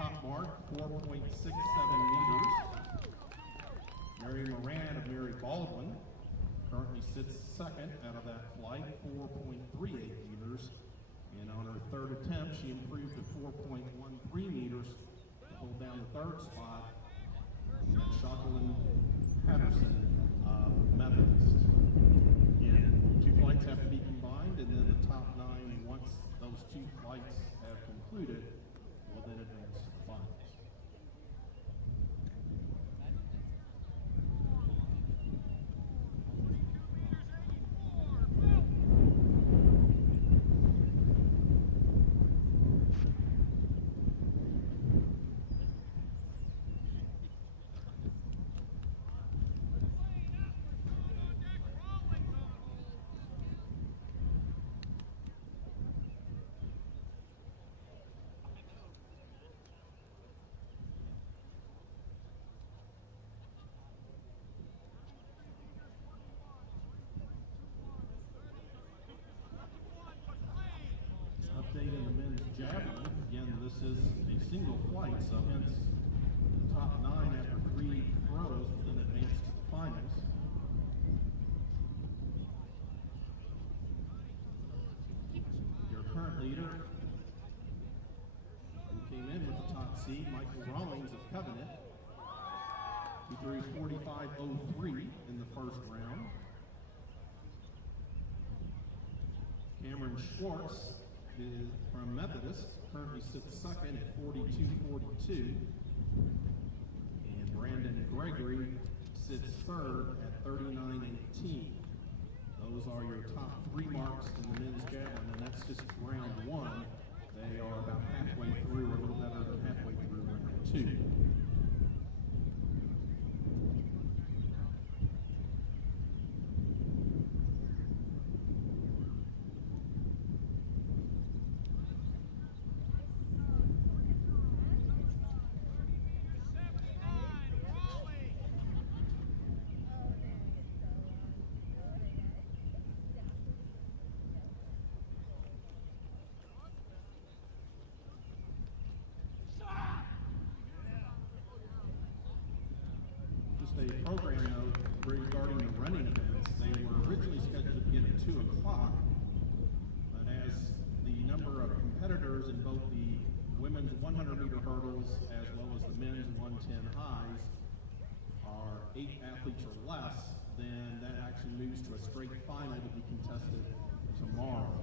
top mark, 4.67 meters. Mary Moran of Mary Baldwin currently sits second out of that flight, 4.38 meters. And on her third attempt, she improved to 4.13 meters to hold down the third spot. That's Javelin Patterson of Methodist. Again, 2 flights have to be combined, and then the top 9, once those 2 flights have concluded, will then advance to the finals. Update in the men's javelin. Again, this is a single flight, so hence the top 9 after 3 throws will then advance to the finals. Your current leader, who came in with the top seed, Michael Rawlings of Covenant. He threw 45.03 in the first round. Cameron Schwartz from Methodist currently sits second at 42.42. And Brandon Gregory sits third at 39.18. Those are your top 3 marks in the men's javelin, and that's just round 1. They are about halfway through, or a little better than halfway through round 2. A program note regarding the running events. They were originally scheduled to begin at 2 o'clock, but as the number of competitors in both the women's 100-meter hurdles as well as the men's 110 highs are 8 athletes or less, then that actually moves to a straight final to be contested tomorrow.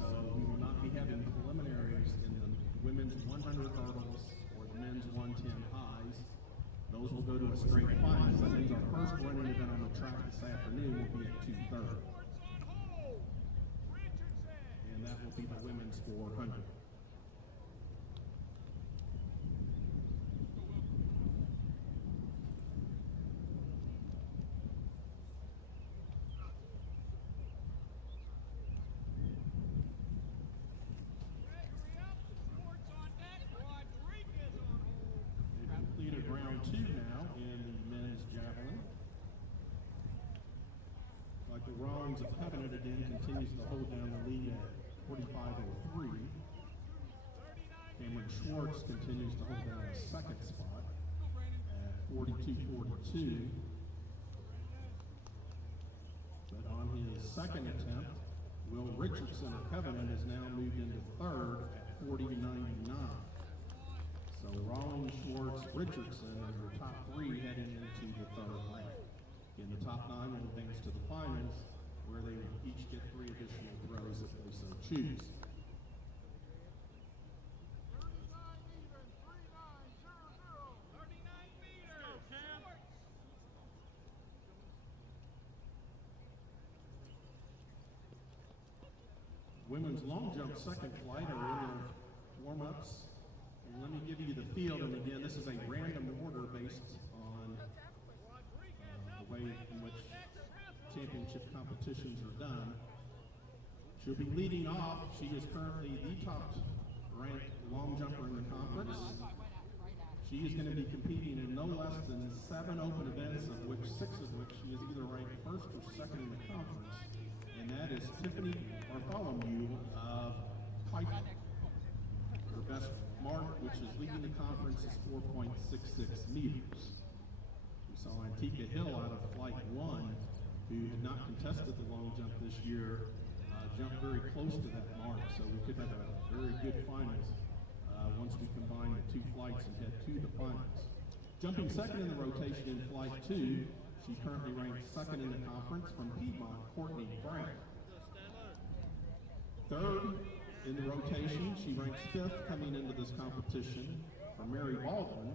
So we will not be having preliminaries in the women's 100 hurdles or the men's 110 highs. Those will go to a straight final. So that means our first running event on the track this afternoon will be at 2:30. And that will be the women's 400. Round 2 now in the men's javelin. Michael Rawlings of Covenant again continues to hold down the lead at 45.03. Cameron Schwartz continues to hold down the second spot at 42.42. But on his second attempt, Will Richardson of Covenant has now moved into third at 40.99. So Rawlings, Schwartz, Richardson are your top 3 heading into the third round. Again, the top 9 will advance to the finals, where they will each get 3 additional throws if they so choose. Women's long jump second flight are in their warm-ups. And let me give you the field, and again, this is a random order based on the way in which championship competitions are done. She'll be leading off. She is currently the top ranked long jumper in the conference. She is going to be competing in no less than 7 open events, of which 6 of which she is either ranked first or second in the conference. And that is Tiffany Bartholomew of Pike. Her best mark, which is leading the conference, is 4.66 meters. We saw Antika Hill out of Flight 1, who had not contested the long jump this year, jump very close to that mark, so we could have a very good finals once we combine the two flights and head to the finals. Jumping second in the rotation in Flight 2, she currently ranks second in the conference from Piedmont, Courtney Brown. Third in the rotation, she ranks fifth coming into this competition from Mary Baldwin,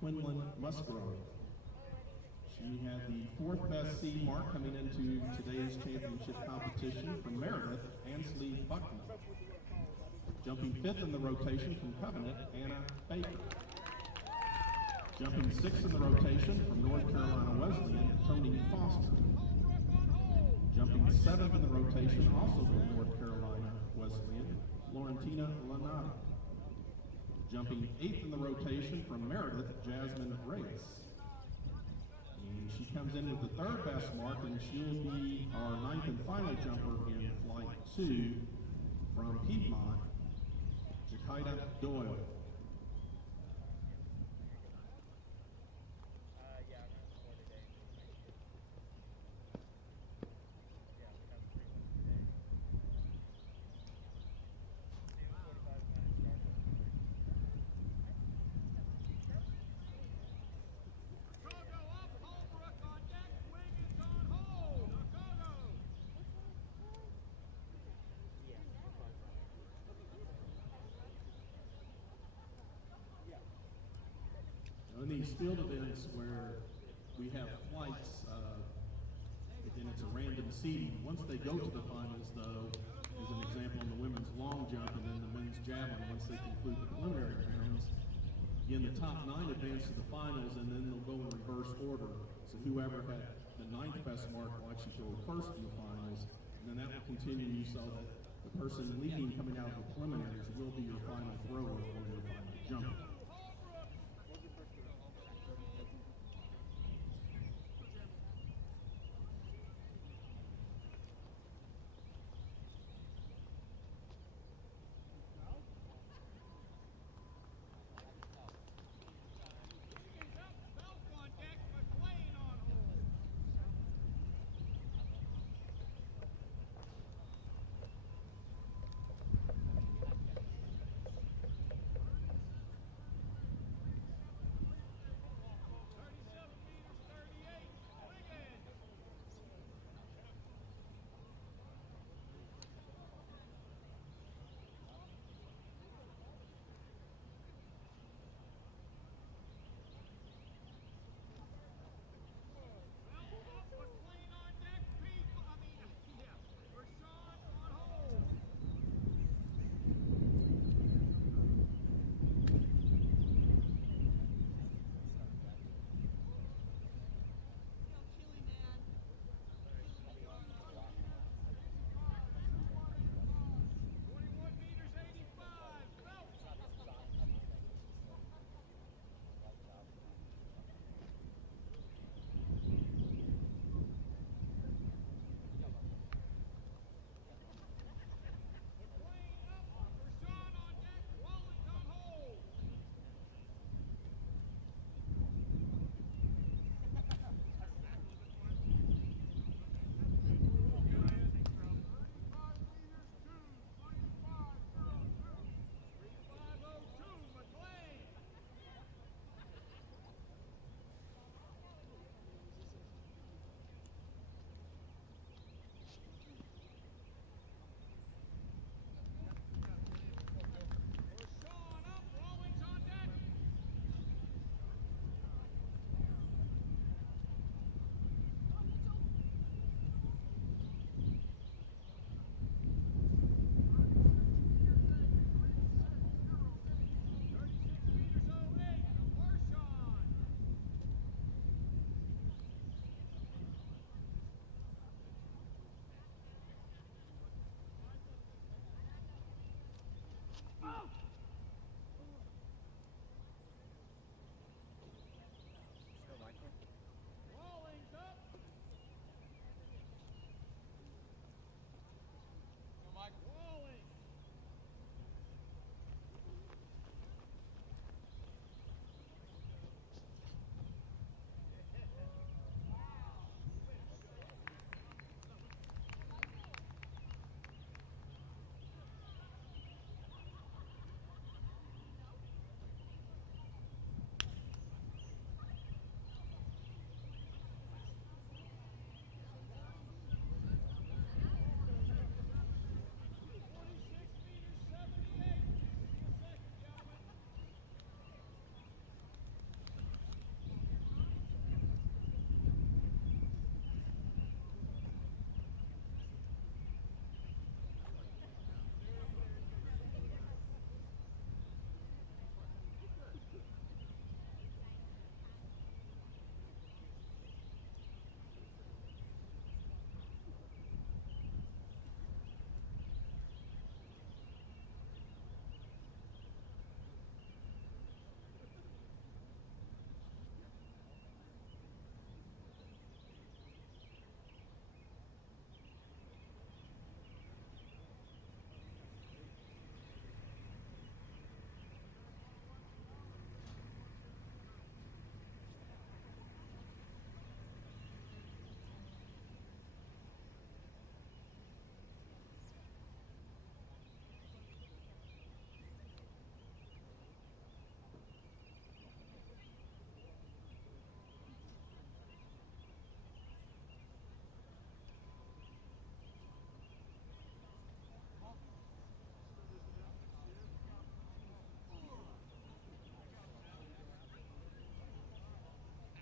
Quinlan Musgrove. She had the fourth best seed mark coming into today's championship competition from Meredith, Ansley Buckner. Jumping fifth in the rotation from Covenant, Anna Baker. Jumping sixth in the rotation from North Carolina Wesleyan, Tony Foster. Jumping seventh in the rotation, also from North Carolina Wesleyan, Laurentina Lanata. Jumping eighth in the rotation from Meredith, Jasmine Race. And she comes in with the third best mark, and she'll be our ninth and final jumper in Flight 2 from Piedmont, Jakida Doyle. In these field events where we have flights, and it's a random seeding, once they go to the finals, though, as an example in the women's long jump and then the men's javelin, once they conclude the preliminary rounds, again, the top 9 advance to the finals, and then they'll go in reverse order. So whoever had the 9th best mark will actually go first in the finals, and then that will continue so that the person leading coming out of the preliminaries will be your final thrower or your final jumper.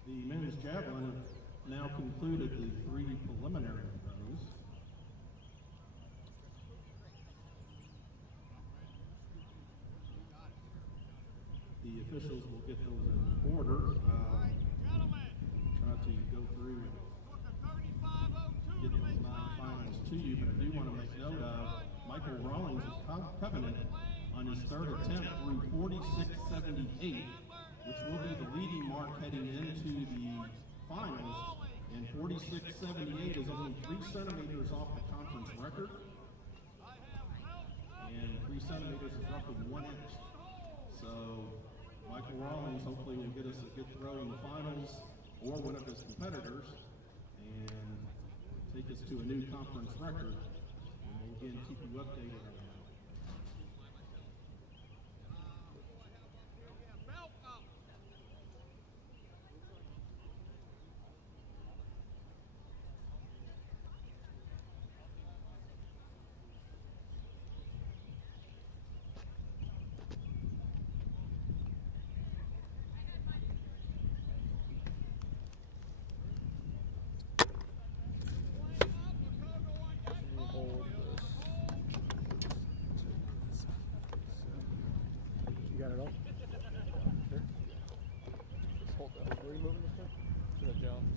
The men's javelin have now concluded the 3 preliminary throws. The officials will get those in order. Try to go through and get those 9 finals to you, but I do want to make note of Michael Rawlings' covenant on his 3rd attempt through 46.78, which will be the leading mark heading into the finals. And 46.78 is only 3 centimeters off the conference record. And 3 centimeters is roughly 1 inch. So Michael Rawlings hopefully will get us a good throw in the finals or one of his competitors and take us to a new conference record. And we'll again keep you updated on that. You got it all? Sure. Just hold that. Were you moving this way? To the Jones.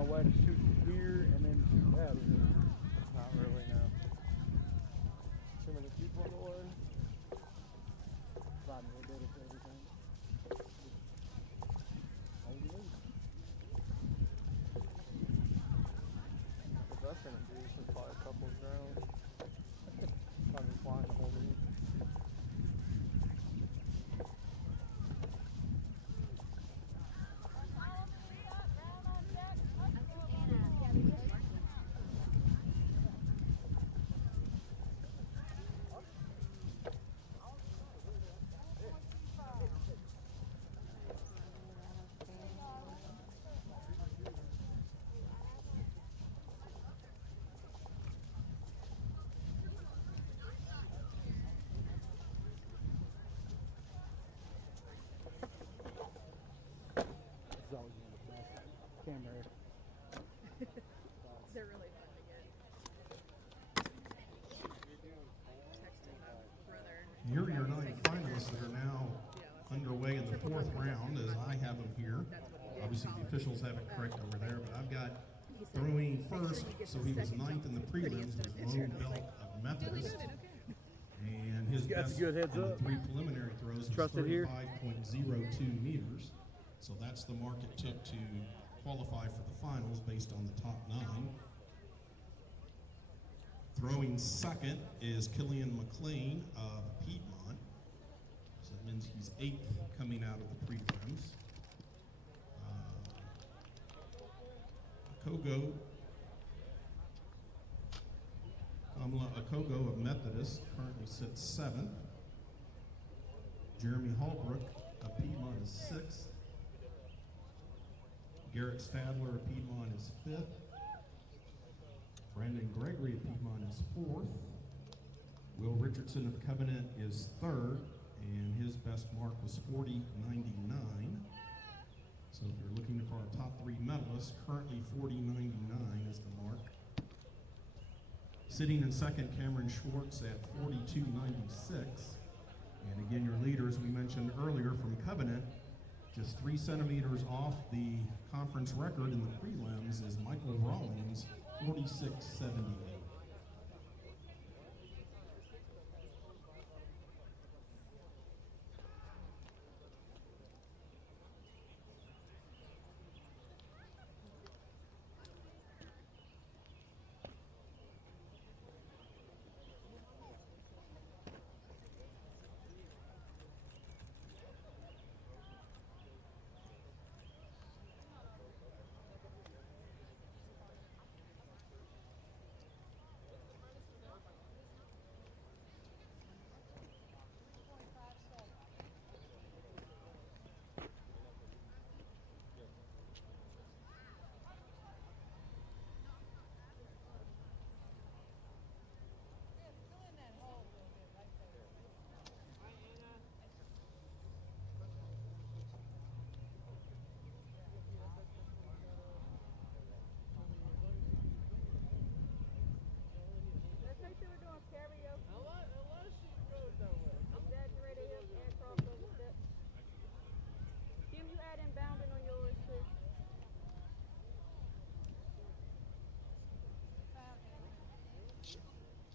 Way to shoot here and then shoot that, is it? Not really, no. Too many people in the way. Providing a little bit of everything. All you need. The best thing to do is just fly a couple of drones. Probably flying the whole week. Always one of the best camera. They're really fun to get. Texting my brother. Here are your 9 finalists that are now underway in the 4th round, as I have them here. Obviously, the officials have it correct over there, but I've got throwing first, so he was 9th in the prelims, was Lone Belt of Methodist. And his best good heads in the up. 3 preliminary throws was Trusted here. 35.02 meters. So that's the mark it took to qualify for the finals based on the top 9. Throwing second is Killian McLean of Piedmont. So that means he's 8th coming out of the prelims. Kamala Akogo of Methodist currently sits 7th. Jeremy Holbrook of Piedmont is 6th. Garrett Stadler of Piedmont is 5th. Brandon Gregory of Piedmont is 4th. Will Richardson of Covenant is 3rd, and his best mark was 40.99. So if you're looking for our top 3 medalists, currently 40.99 is the mark. Sitting in second, Cameron Schwartz at 42.96. And again, your leaders we mentioned earlier from Covenant, just 3 centimeters off the conference record in the prelims is Michael Rawlings, 46.78.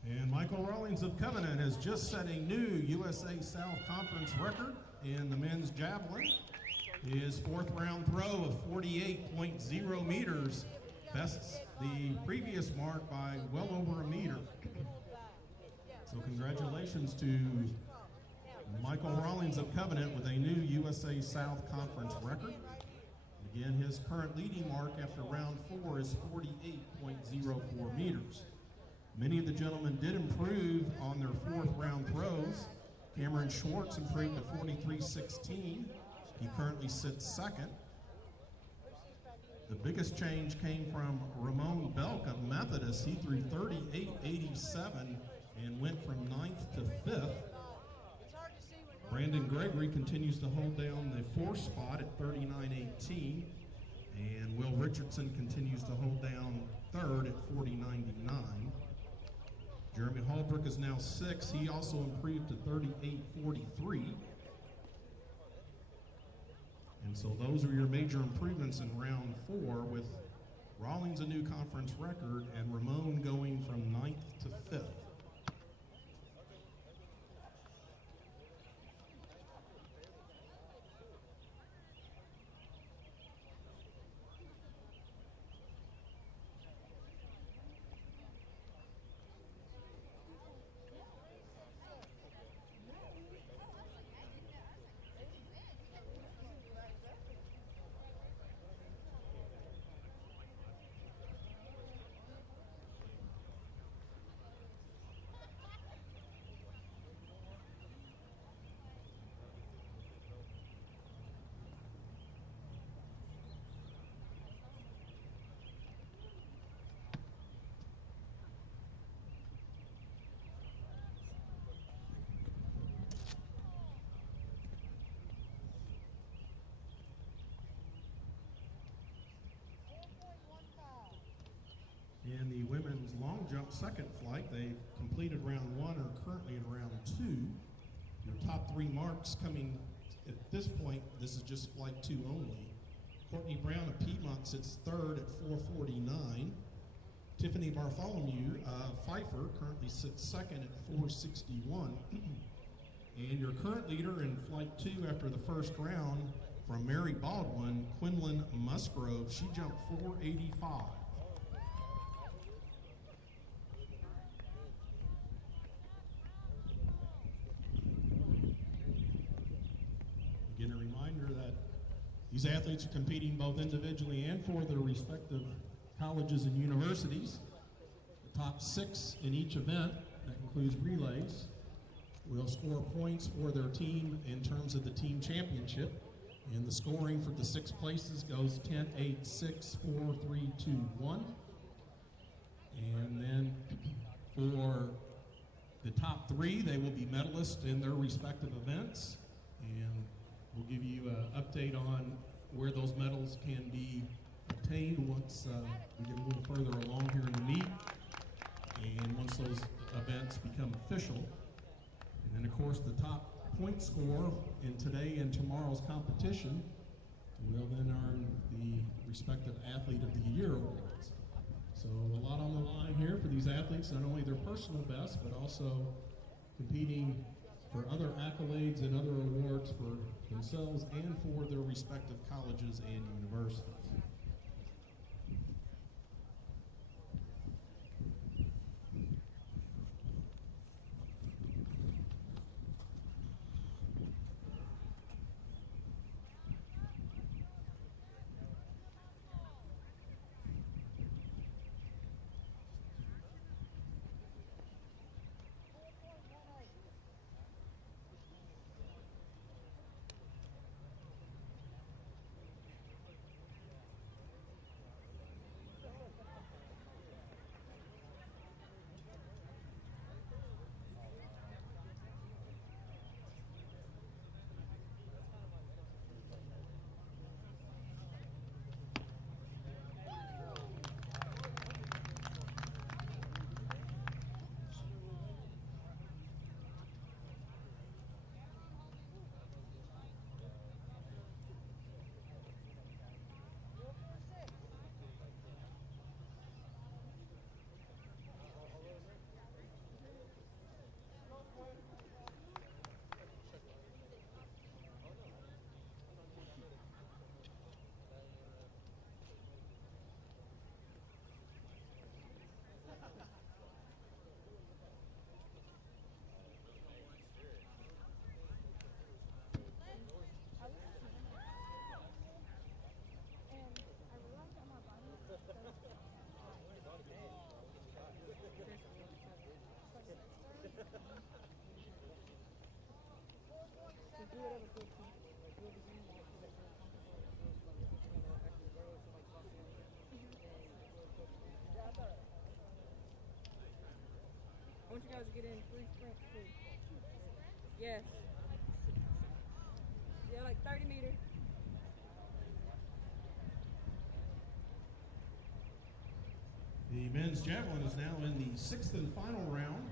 And Michael Rawlings of Covenant has just set a new USA South Conference record in the men's javelin. His fourth round throw of 48.0 meters bests the previous mark by well over a meter. So congratulations to Michael Rawlings of Covenant with a new USA South Conference record. Again, his current leading mark after round 4 is 48.04 meters. Many of the gentlemen did improve on their fourth round throws. Cameron Schwartz improved to 43.16. He currently sits second. The biggest change came from Ramon Belk of Methodist. He threw 38.87 and went from 9th to 5th. Brandon Gregory continues to hold down the 4th spot at 39.18. And Will Richardson continues to hold down 3rd at 40.99. Jeremy Holbrook is now 6th. He also improved to 38.43. And so those are your major improvements in round 4, with Rawlings a new conference record and Ramon going from 9th to 5th. In the women's long jump second flight, they've completed round 1, are currently in round 2. Your top 3 marks coming at this point, this is just flight 2 only. Courtney Brown of Piedmont sits 3rd at 4:49. Tiffany Bartholomew of Pfeiffer currently sits 2nd at 4:61. And your current leader in flight 2 after the first round from Mary Baldwin, Quinlan Musgrove, she jumped 4:85. Again, a reminder that these athletes are competing both individually and for their respective colleges and universities. The top 6 in each event, that includes relays, will score points for their team in terms of the team championship. And the scoring for the 6 places goes 10, 8, 6, 4, 3, 2, 1. And then for the top 3, they will be medalists in their respective events. And we'll give you an update on where those medals can be obtained once we get a little further along here in the meet and once those events become official. And then, of course, the top point scorer in today and tomorrow's competition will then earn the respective Athlete of the Year awards. So a lot on the line here for these athletes, not only their personal best, but also competing for other accolades and other awards for themselves and for their respective colleges and universities. I want you guys to get in 3 sprints too. Yes. Yeah, like 30 meters. The men's javelin is now in the 6th and final round.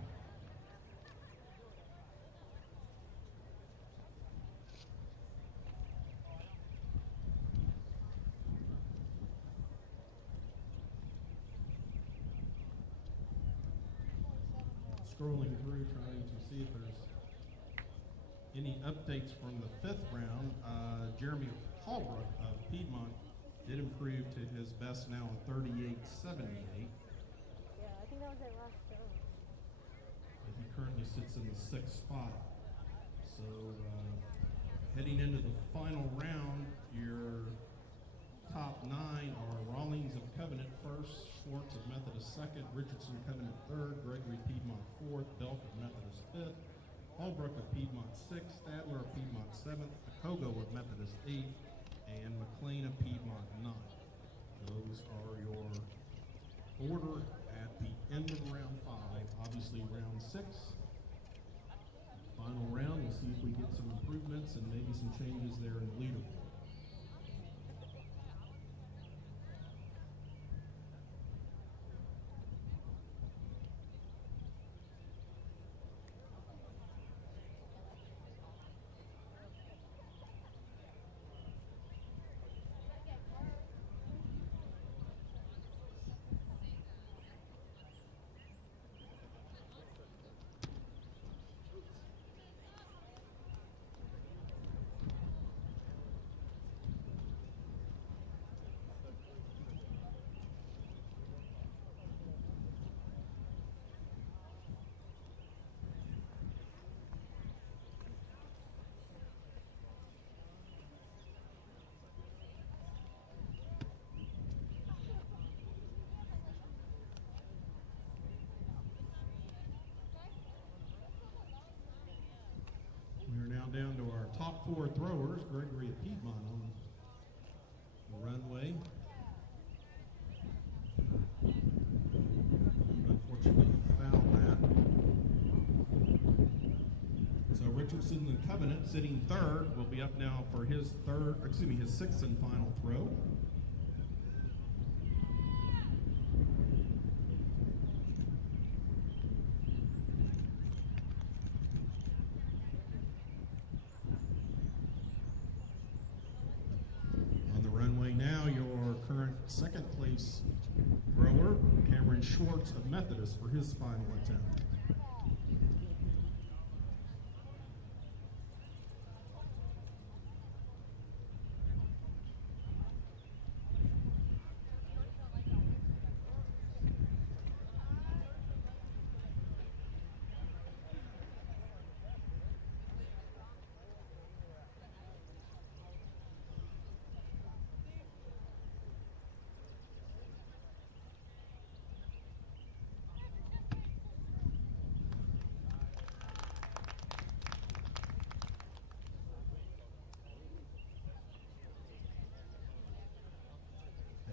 Scrolling through trying to see if there's any updates from the 5th round. Jeremy Hallbrook of Piedmont did improve to his best now in 38.78. Yeah, I think that was their last show. He currently sits in the 6th spot. So heading into the final round, your top 9 are Rawlings of Covenant first, Schwartz of Methodist second, Richardson Covenant third, Gregory Piedmont fourth, Belk of Methodist fifth, Hallbrook of Piedmont sixth, Stadler of Piedmont seventh, Akogo of Methodist eighth, and McLean of Piedmont ninth. Those are your order at the end of round 5. Obviously round 6. Final round, we'll see if we get some improvements and maybe some changes there in the leaderboard. We're now down to our top 4 throwers. Gregory of Piedmont on the runway. Unfortunately, fouled that. So Richardson and Covenant sitting third will be up now for his 6th and final throw. Now your current 2nd place thrower, Cameron Schwartz of Methodist, for his final attempt.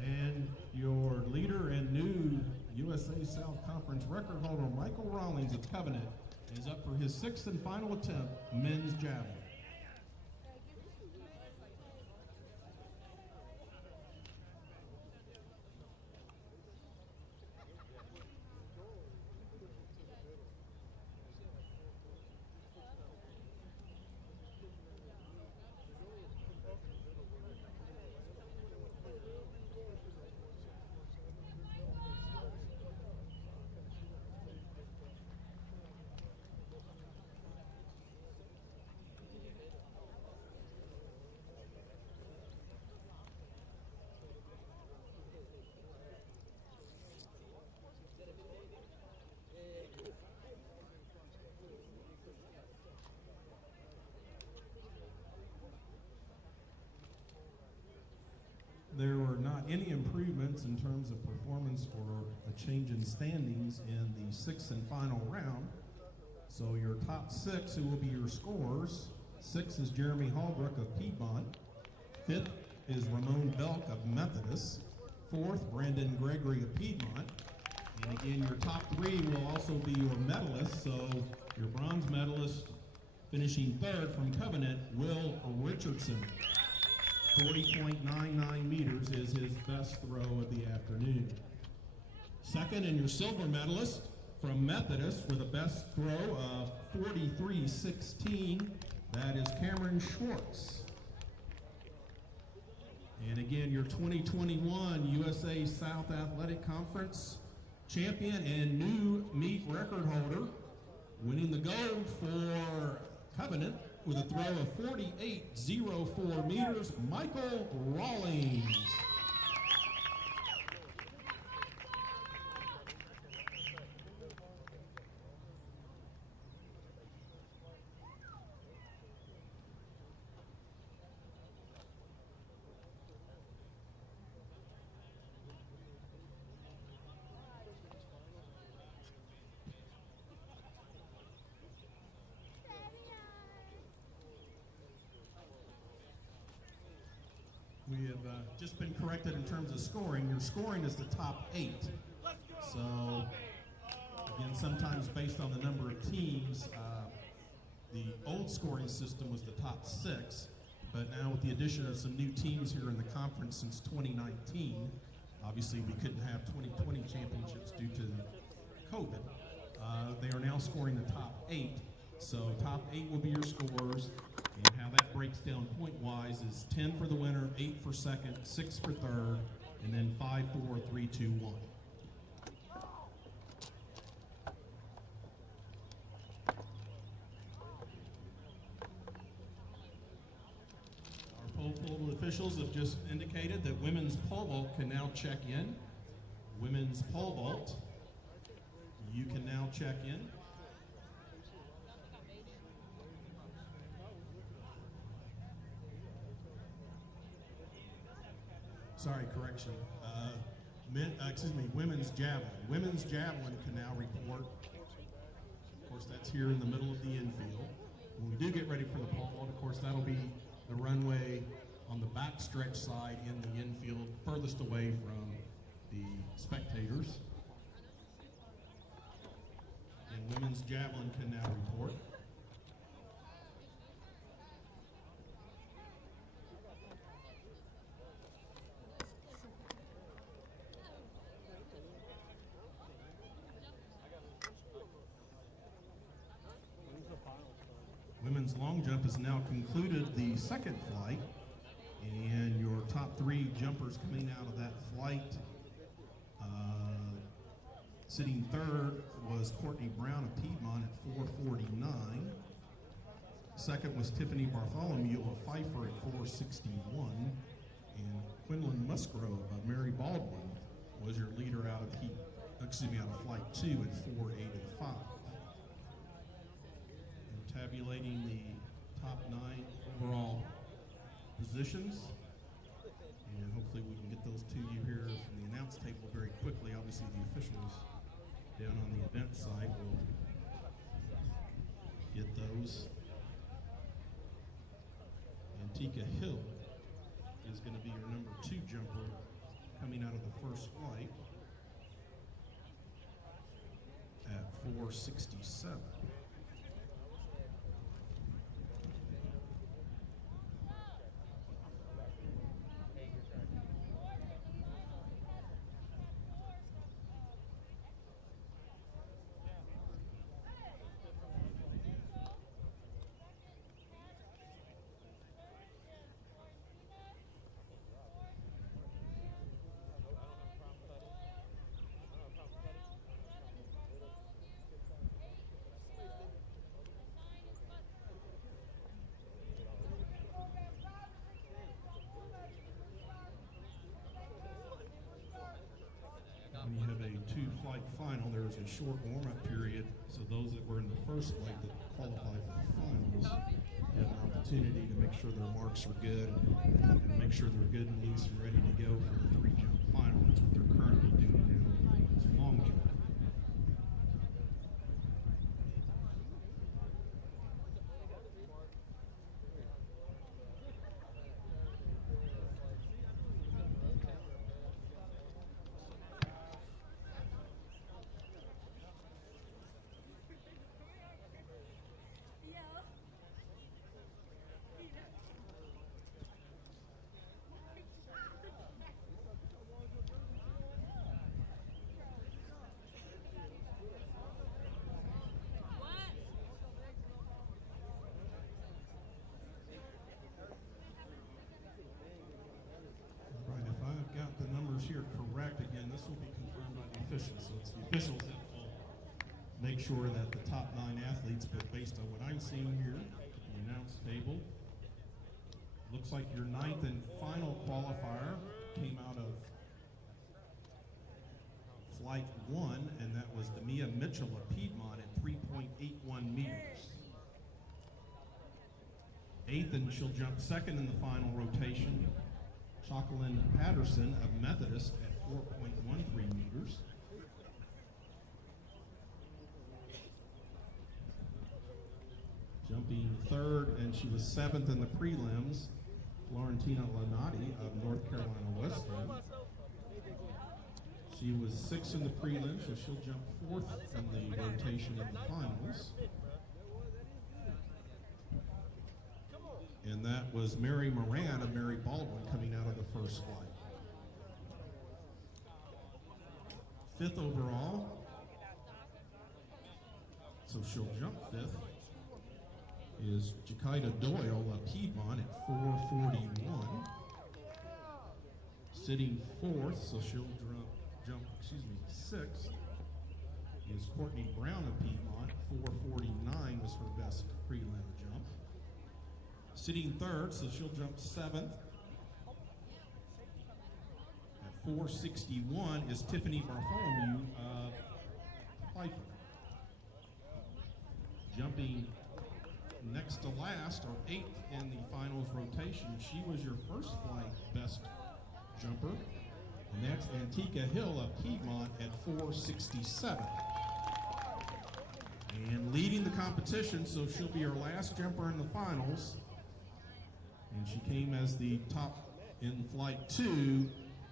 And your leader and new USA South Conference record holder, Michael Rawlings of Covenant, is up for his 6th and final attempt, men's javelin. There were not any improvements in terms of performance or a change in standings in the 6th and final round. So your top 6 who will be your scorers. 6 is Jeremy Hallbrook of Piedmont. 5th is Ramon Belk of Methodist. 4th, Brandon Gregory of Piedmont. And again, your top 3 will also be your medalists. So your bronze medalist finishing 3rd from Covenant, Will Richardson. 40.99 meters is his best throw of the afternoon. 2nd, and your silver medalist from Methodist for the best throw of 43.16. That is Cameron Schwartz. And again, your 2021 USA South Athletic Conference champion and new meet record holder, winning the gold for Covenant with a throw of 48.04 meters, Michael Rawlings. We have just been corrected in terms of scoring. Your scoring is the top 8. So, again, sometimes based on the number of teams, the old scoring system was the top 6. But now with the addition of some new teams here in the conference since 2019, obviously we couldn't have 2020 championships due to COVID. They are now scoring the top 8. So top 8 will be your scores. And how that breaks down point-wise is 10 for the winner, 8 for second, 6 for third, and then 5, 4, 3, 2, 1. Our pole officials have just indicated that women's pole vault can now check in. Women's pole vault, you can now check in. Sorry, correction. Women's javelin. Women's javelin can now report. Of course, that's here in the middle of the infield. When we do get ready for the pole vault, of course, that'll be the runway on the back stretch side in the infield, furthest away from the spectators. And women's javelin can now report. Women's long jump has now concluded the second flight, and your top 3 jumpers coming out of that flight. Sitting 3rd was Courtney Brown of Piedmont at 4:49. 2nd was Tiffany Bartholomew of Pfeiffer at 4:61, and Quinlan Musgrove of Mary Baldwin was your leader out of flight 2 at 4:85. Tabulating the top 9 overall positions, and hopefully we can get those to you here from the announce table very quickly. Obviously the officials down on the event side will get those. Antika Hill is going to be your number 2 jumper coming out of the first flight at 4:67. When you have a 2-flight final, there's a short warm-up period, so those that were in the first flight that qualify for the finals have an opportunity to make sure their marks are good and make sure they're good and loose and ready to go for the 3-jump final. That's what they're currently doing now. It's long jump. make sure that the top 9 athletes, but based on what I'm seeing here, the announce table, looks like your 9th and final qualifier came out of flight 1, and that was Demia Mitchell of Piedmont at 3.81 meters. 8th, and she'll jump 2nd in the final rotation, Jacqueline Patterson of Methodist at 4.13 meters. Jumping 3rd, and she was 7th in the prelims, Florentina Lanati of North Carolina Western. She was 6th in the prelims, so she'll jump 4th in the rotation in the finals. And that was Mary Moran of Mary Baldwin coming out of the first flight. 5th overall, so she'll jump 5th, is Jakita Doyle of Piedmont at 4.41. Sitting 4th, so she'll jump 6th, is Courtney Brown of Piedmont. 4.49 was her best prelim jump. Sitting 3rd, so she'll jump 7th. At 4.61 is Tiffany Bartholomew of Pfeiffer. Jumping next to last, or 8th in the finals rotation, she was your first flight best jumper. And that's Antika Hill of Piedmont at 4.67. And leading the competition, so she'll be our last jumper in the finals. And she came as the top in flight 2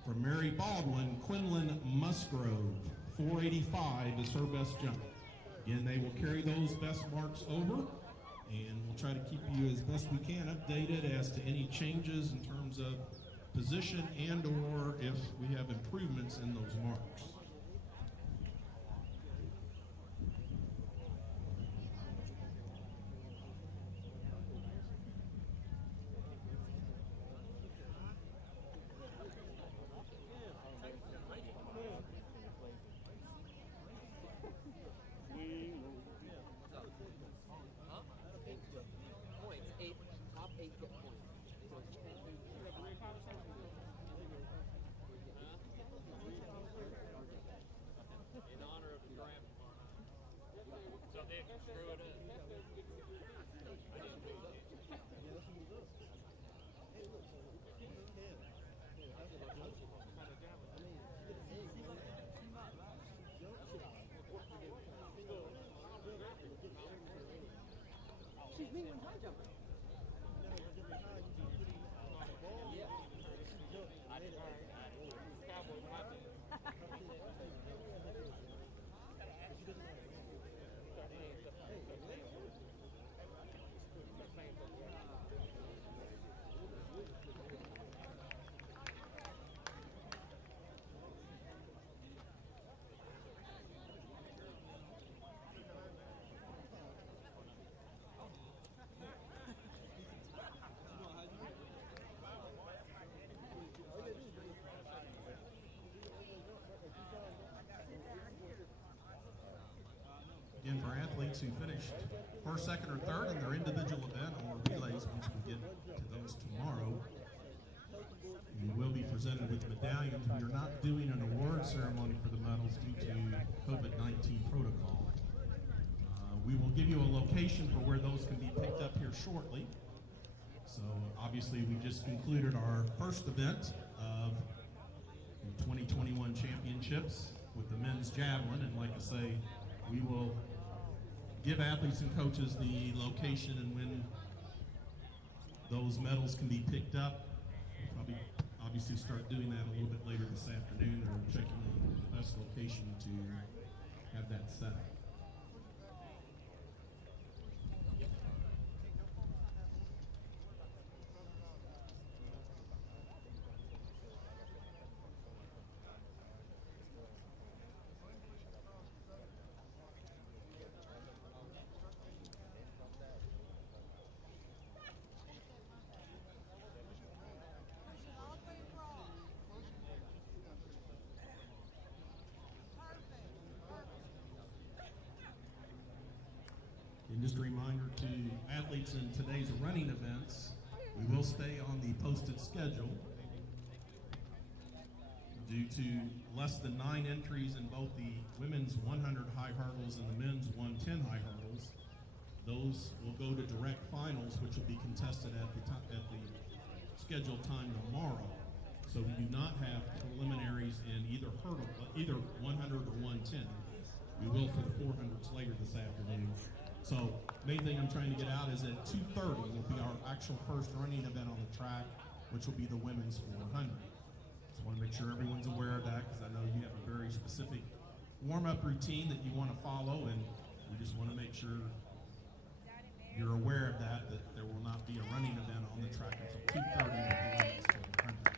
for Mary Baldwin, Quinlan Musgrove. 4.85 is her best jump. Again, they will carry those best marks over, and we'll try to keep you as best we can updated as to any changes in terms of position and or if we have improvements in those marks. She's me when high jumping. Again, for athletes who finished 1st, 2nd, or 3rd in their individual event or relays, once we get to those tomorrow, you will be presented with medallions. We are not doing an award ceremony for the medals due to COVID-19 protocol. We will give you a location for where those can be picked up here shortly. So obviously we just concluded our first event of the 2021 championships with the men's javelin, and like I say, we will give athletes and coaches the location and when those medals can be picked up. Probably obviously start doing that a little bit later this afternoon, or checking on the best location to have that set up. And just a reminder to athletes in today's running events, we will stay on the posted schedule. Due to less than 9 entries in both the women's 100 high hurdles and the men's 110 high hurdles, those will go to direct finals, which will be contested at the scheduled time tomorrow. So we do not have preliminaries in either 100 or 110. We will for the 400s later this afternoon. So main thing I'm trying to get out is at 2:30 will be our actual first running event on the track, which will be the women's 400. I want to make sure everyone's aware of that because I know you have a very specific warm-up routine that you want to follow, and we just want to make sure you're aware of that there will not be a running event on the track until 2:30 with the women's 400.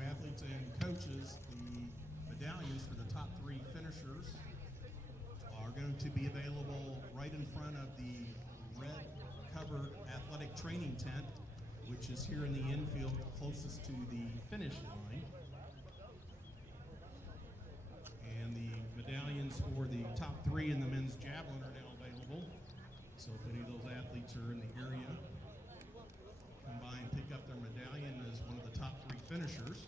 Athletes and coaches, the medallions for the top 3 finishers are going to be available right in front of the red covered athletic training tent, which is here in the infield closest to the finish line. And the medallions for the top 3 in the men's javelin are now available. So if any of those athletes are in the area, come by and pick up their medallion as one of the top 3 finishers.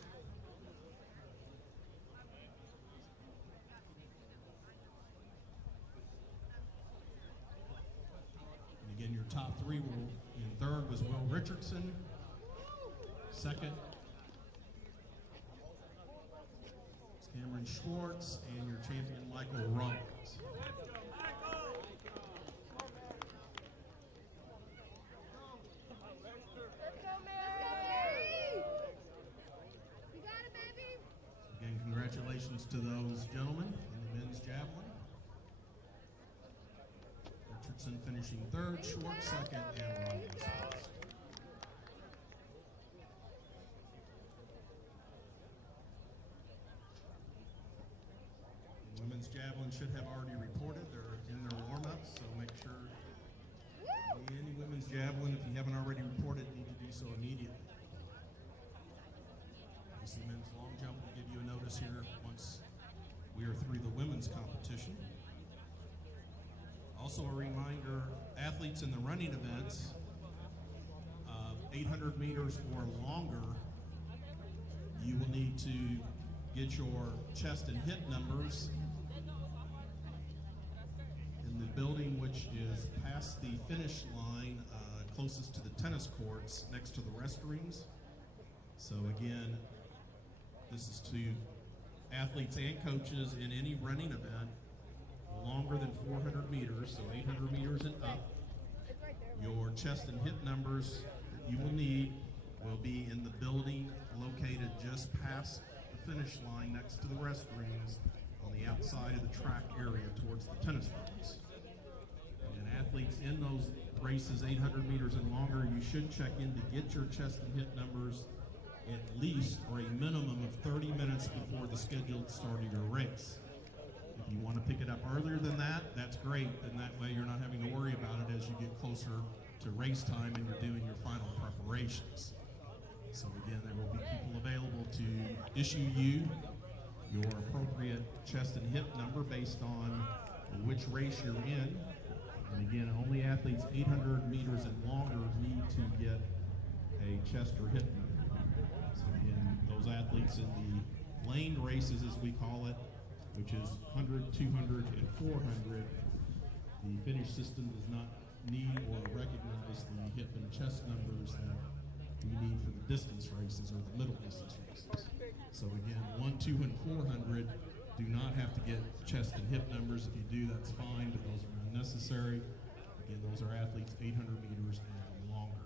In third was Will Richardson. Second, Cameron Schwartz, and your champion, Michael Rollins. Again, congratulations to those gentlemen in the men's javelin. Richardson finishing third, Schwartz second, and Rollins first. Women's javelin should have already reported. They're in their warm-ups, so make sure any women's javelin, if you haven't already reported, need to do so immediately. The men's long jump will give you a notice here once we are through the women's competition. Also a reminder, athletes in the running events, 800 meters or longer, you will need to get your chest and hip numbers in the building which is past the finish line, closest to the tennis courts, next to the restrooms. So again, this is to athletes and coaches in any running event longer than 400 meters, so 800 meters and up. Your chest and hip numbers that you will need will be in the building located just past the finish line next to the restrooms on the outside of the track area towards the tennis courts. And athletes in those races, 800 meters and longer, you should check in to get your chest and hip numbers at least or a minimum of 30 minutes before the scheduled start of your race. If you want to pick it up earlier than that, that's great. Then that way you're not having to worry about it as you get closer to race time and you're doing your final preparations. So again, there will be people available to issue you your appropriate chest and hip number based on which race you're in. And again, only athletes 800 meters and longer need to get a chest or hip number. So again, those athletes in the lane races, as we call it, which is 100, 200, and 400, the finish system does not need or recognize the hip and chest numbers that we need for the distance races or the middle distance races. So again, 1, 2, and 400 do not have to get chest and hip numbers. If you do, that's fine, but those are unnecessary. Again, those are athletes 800 meters and longer.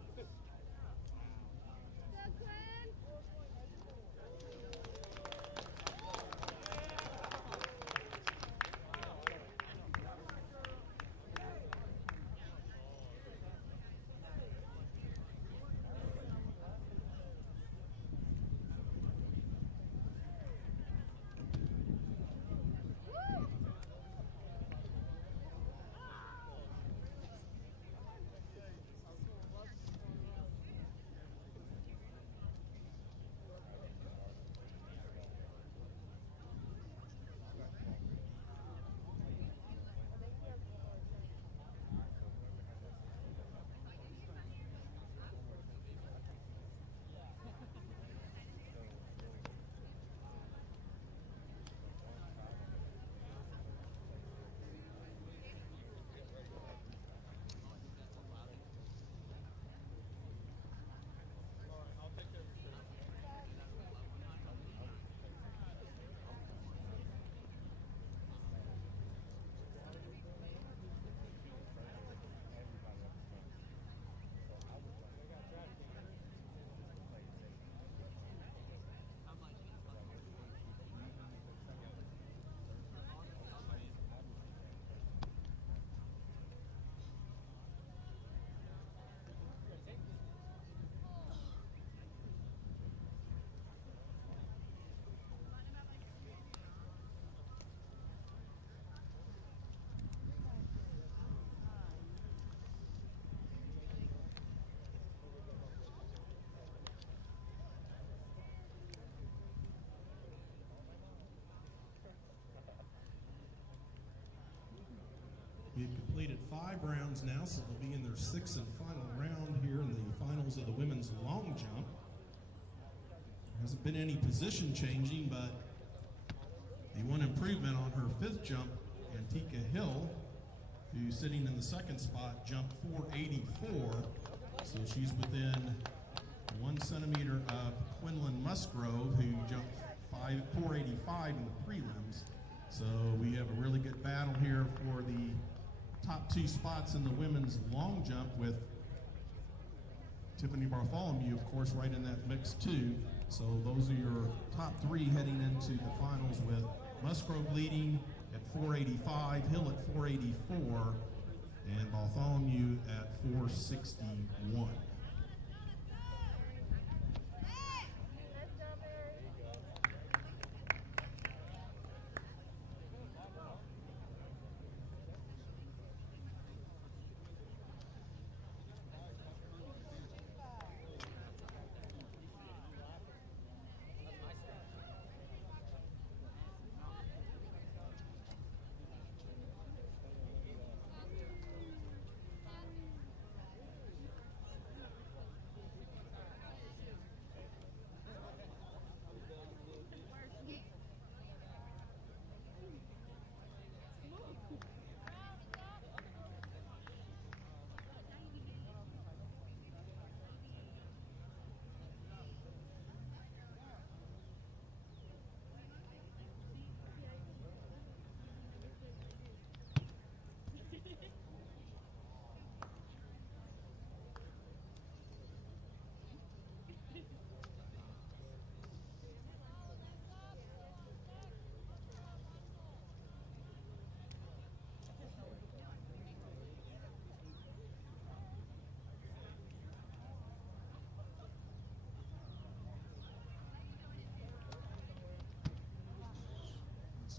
We've completed 5 rounds now, so they'll be in their 6th and final round here in the finals of the women's long jump. There hasn't been any position changing, but the one improvement on her 5th jump, Antika Hill who's sitting in the second spot, jumped 484. So she's within 1 centimeter of Quinlan Musgrove, who jumped 485 in the prelims. So we have a really good battle here for the top 2 spots in the women's long jump, with Tiffany Bartholomew, of course, right in that mix too. So those are your top 3 heading into the finals, with Musgrove leading at 485, Hill at 484, and Bartholomew at 461.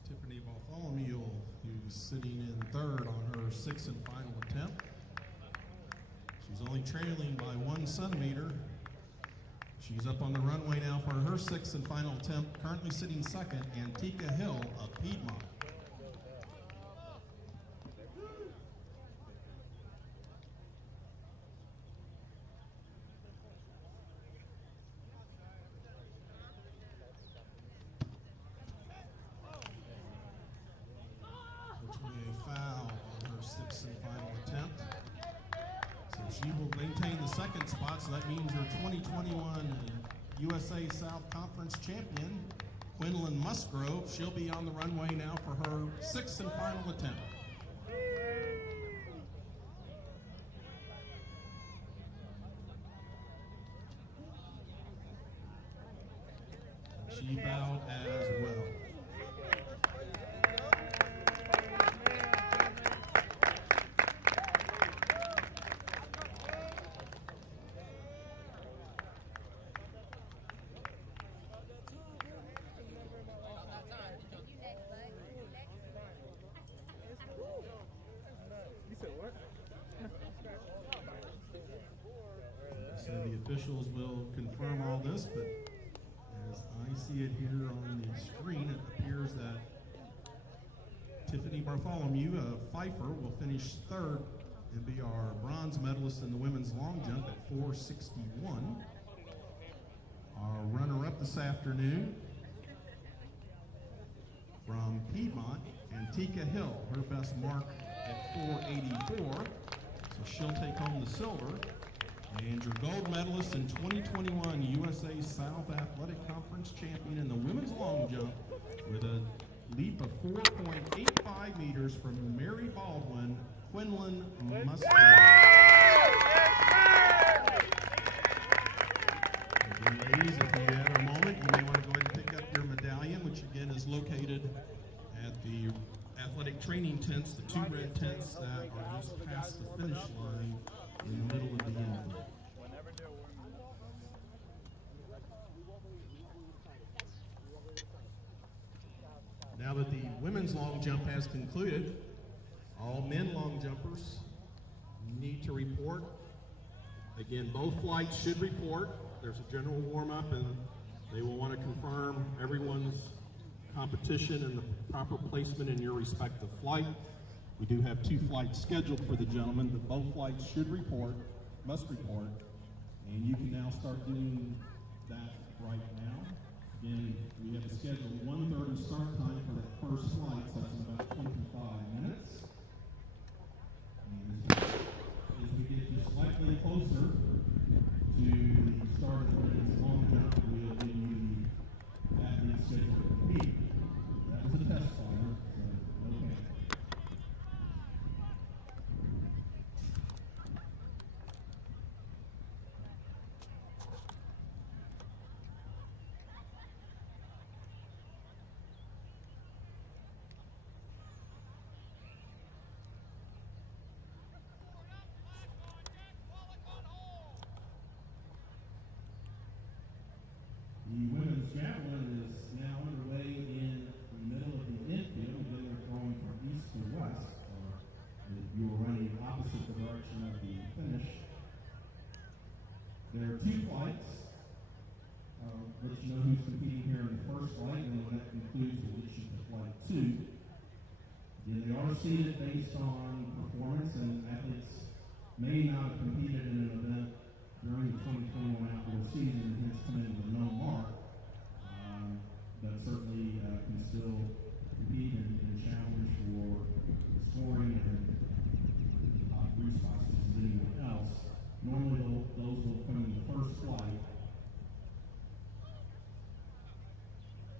Tiffany Bartholomew, who's sitting in third on her 6th and final attempt. She's only trailing by 1 centimeter. She's up on the runway now for her 6th and final attempt. Currently sitting second, Antika Hill of Piedmont. She will maintain the second spot, so that means her 2021 USA South Conference champion, Quinlan Musgrove, she'll be on the runway now for her 6th and final attempt. She bowed as well. So the officials will confirm all this, but as I see it here on the screen, it appears that Tiffany Bartholomew of Pfeiffer will finish third and be our bronze medalist in the women's long jump at 461. Our runner-up this afternoon from Piedmont, Antika Hill, her best mark at 484, so she'll take home the silver. And your gold medalist and 2021 USA South Athletic Conference champion in the women's long jump with a leap of 4.85 meters from Mary Baldwin, Quinlan Musgrove. Again, ladies, if you have a moment, you may want to go ahead and pick up your medallion, which again is located at the athletic training tents, the 2 red tents that are just past the finish line in the middle of the end. Now that the women's long jump has concluded, all men long jumpers need to report. Again, both flights should report. There's a general warm-up, and they will want to confirm everyone's competition and the proper placement in your respective flight. We do have 2 flights scheduled for the gentlemen, but both flights should report, must report, and you can now start doing that right now. Again, we have a scheduled 1:30 start time for that first flight, so that's in about 25 minutes. let you know who's competing here in the first flight, and when that concludes, we'll get you to flight 2. Again, they are seeded based on performance, and athletes may not have competed in an event during the 2021 outdoor season and hence come in with a no mark, but certainly can still compete and challenge for scoring and group spots as anyone else. Normally those will come in the first flight.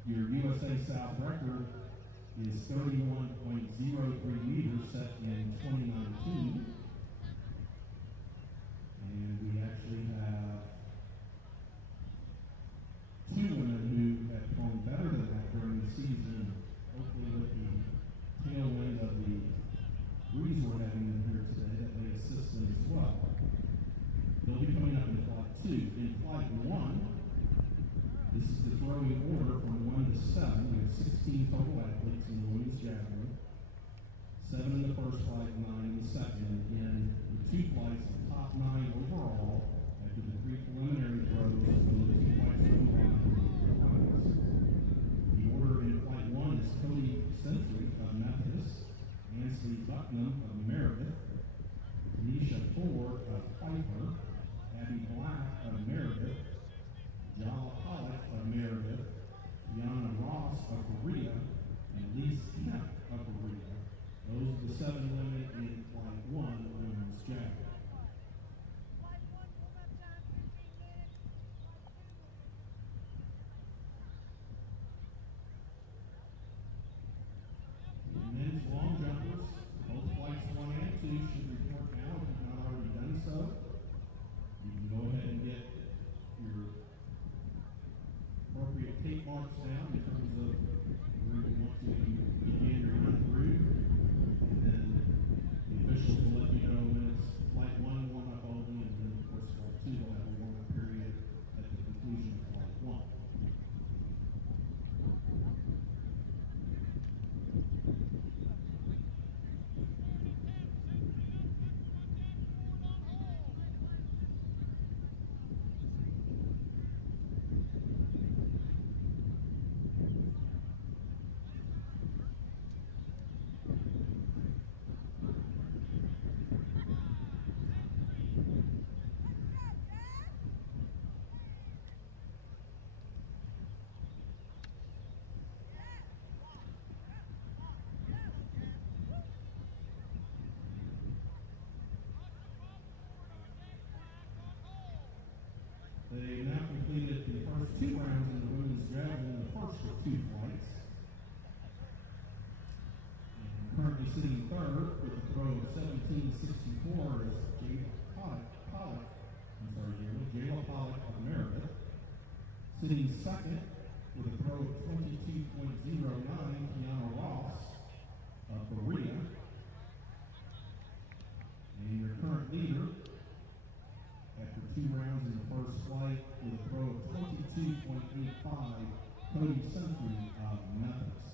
Your USA South record is 31.03 meters set in 2019. And we actually have 2 women who have performed better than that during the season, hopefully with the tailwind of the breeze we're having in here today that may assist them as well. They'll be coming up in flight 2. In flight 1, this is the throwing order from 1 to 7. We have 16 total athletes in the women's javelin. 7 in the first flight, 9 in the second. And again, with 2 flights, the top 9 overall, after the 3 preliminary throws, so the 2 flights will move on to the finals. The order in flight 1 is Cody Sentry of Memphis, Ansley Bucknam of Meredith, Nisha Ford of Pfeiffer, Abby Black of Meredith, Jala Pollock of Meredith, Yana Ross of Berea, and Lise Kemp of Berea. Those are the 7 women in flight 1 women's javelin. Men's long jumpers, both flights 1 and 2 should report now if you've not already done so. You can go ahead and get your appropriate tape marks down in terms of where you want to begin your run through. And then the officials will let you know when it's flight 1 warm-up only, and then of course flight 2 will have a warm-up period at the conclusion of flight 1. They now completed the first 2 rounds in the women's javelin, the first of 2 flights. And currently sitting third with a throw of 17.64 is Jayla Pollock of Meredith. Sitting second with a throw of 22.09, Kiana Ross of Berea. And your current leader, after 2 rounds in the first flight, with a throw of 22.85, Cody Sentry of Memphis.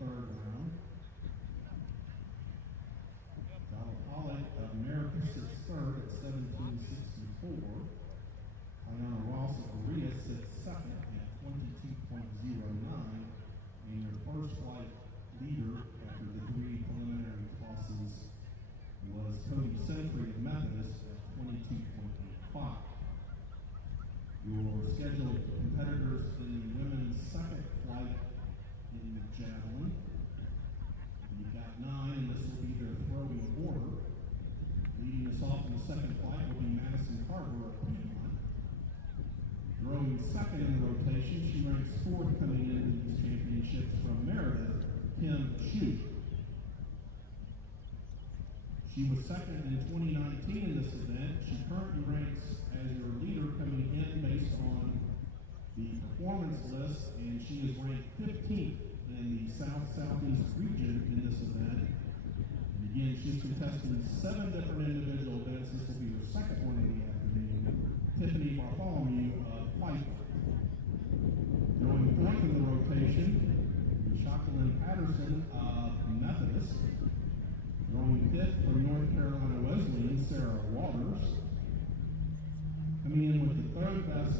third round. Javelin of America sits third at 17.64. Ayana Ross of Berea sits second at 22.09. And your first flight leader after the three preliminary tosses was Cody Sentry of Methodist at 22.85. Your scheduled competitors in the women's second flight in the Javelin. You've got 9, and this will be their throwing order. Leading us off in the second flight will be Madison Carver of Piedmont. Throwing second in the rotation, she ranks 4th coming into these championships from Meredith, Kim Chu. She was second in 2019 in this event. She currently ranks as your leader coming in based on the performance list, and she is ranked 15th in the South-Southeast region in this event. And again, she's contesting 7 different individual events. This will be her second one of the afternoon. Tiffany Bartholomew of Pfeiffer. Going 4th in the rotation, Jacqueline Patterson of Methodist. Going 5th from North Carolina Wesleyan, Sarah Waters. Coming in with the 3rd best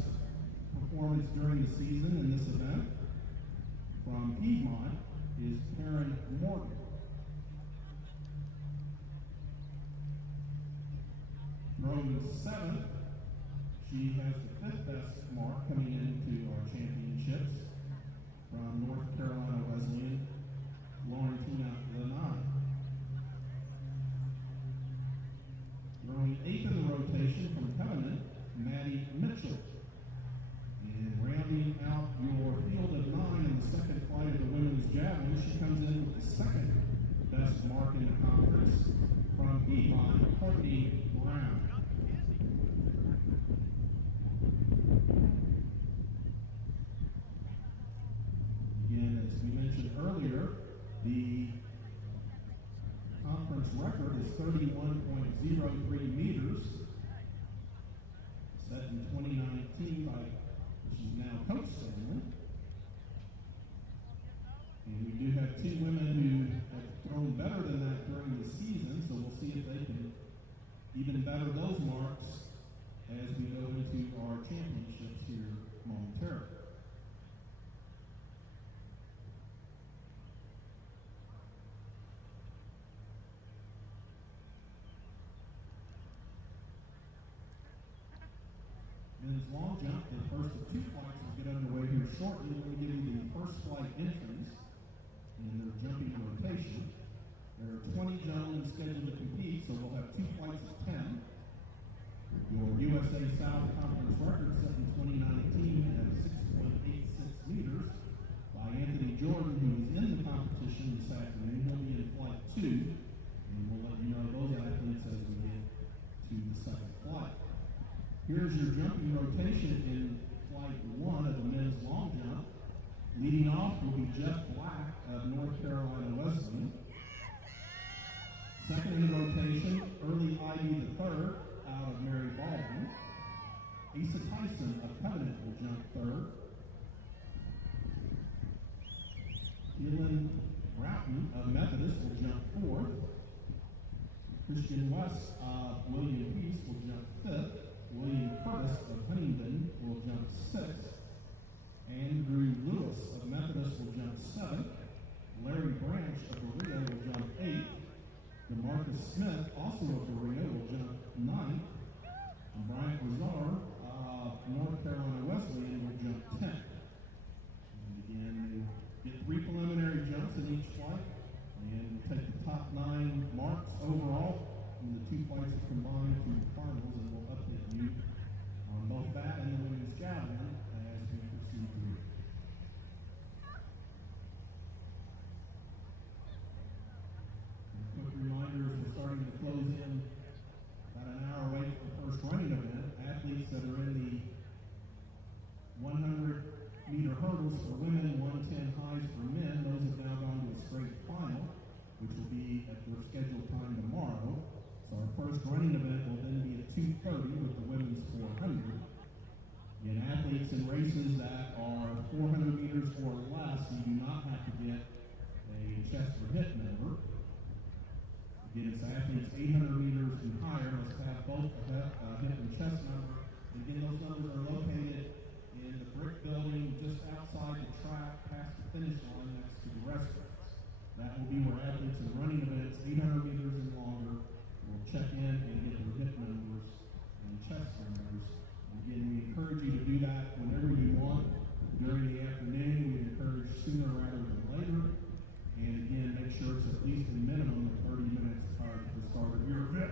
performance during the season in this event from Piedmont is Karen Morgan. Throwing 7th, she has the 5th best mark coming into our championships from North Carolina Wesleyan, Laurentina Lanai. Throwing 8th in the rotation from Covenant, Maddie Mitchell. And rounding out your field of 9 in the second flight of the women's javelin, she comes in with the 2nd best mark in the conference from Piedmont, Courtney Brown. Again, as we mentioned earlier, the conference record is 31.03 meters, set in 2019 by, which is now Coach Stanley. And we do have 2 women who have thrown better than that during the season, so we'll see if they can even better those marks as we go into our championships here momentarily. Men's long jump, the first of 2 flights will get underway here shortly. We'll give you the first flight entries in their jumping rotation. There are 20 gentlemen scheduled to compete, so we'll have 2 flights of 10. Your USA South Conference record set in 2019 at 6.86 meters by Anthony Jordan, who is in the competition this afternoon. He'll be in flight 2, and we'll let you know those athletes as we get to the second flight. Here's your jumping rotation in flight 1 of the men's long jump. Leading off will be Jeff Black of North Carolina Wesleyan. Second in the rotation, Early Ivy III out of Mary Baldwin. Asa Tyson of Covenant will jump 3rd. Dylan Broughton of Methodist will jump 4th. Christian West of William Peace will jump 5th. William Curtis of Huntingdon will jump 6th. Andrew Lewis of Methodist will jump 7th. Larry Branch of Berea will jump 8th. DeMarcus Smith, also of Berea, will jump 9th. And Bryant Lazar of North Carolina Wesleyan will jump 10th. And again, you get 3 preliminary jumps in each flight, and we'll take the top 9 marks overall when the 2 flights are combined to the finals, and we'll update you on both that and the women's javelin as we proceed through. Quick reminders, we're starting to close in about an hour away from the first running event. Athletes that are in the 100-meter hurdles for women, 110 highs for men, those have now gone to a straight final, which will be at their scheduled time tomorrow. So our first running event will then be at 2:30 with the women's 400. And athletes in races that are 400 meters or less, you do not have to get a a chest or hip number. Again, it's athletes 800 meters and higher must have both a hip and chest number. And again, those numbers are located in the brick building just outside the track, past the finish line next to the restaurants. That will be where athletes in running events 800 meters and longer will check in and get their hip numbers and chest numbers. And again, we encourage you to do that whenever you want. During the afternoon, we encourage sooner rather than later. And again, make sure it's at least a minimum of 30 minutes prior to the start of your event.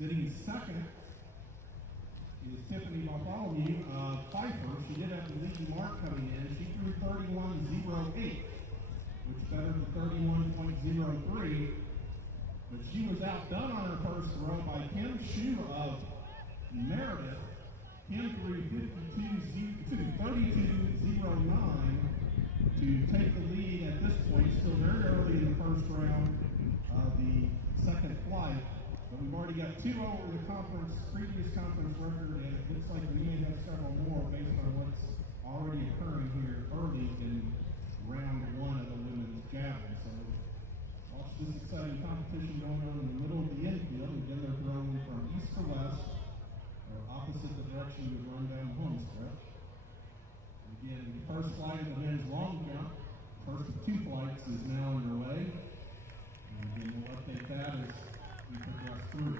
Sitting second is Tiffany Bartholomew of Pfeiffer. She did have the lead mark coming in. She threw 31.08, which is better than 31.03. But she was outdone on her first throw by Kim Shu of Meredith. Kim threw 32.09 to take the lead at this point. Still very early in the first round of the second flight. But we've already got two over the previous conference record, and it looks like we may have several more based on what's already occurring here early in round one of the women's javelin. So watch this exciting competition going on in the middle of the infield. Again, they're throwing from east to west, or opposite the direction we run down the home stretch. Again, the first flight of the men's long jump, first of two flights, is now underway. And again, we'll update that as we progress through.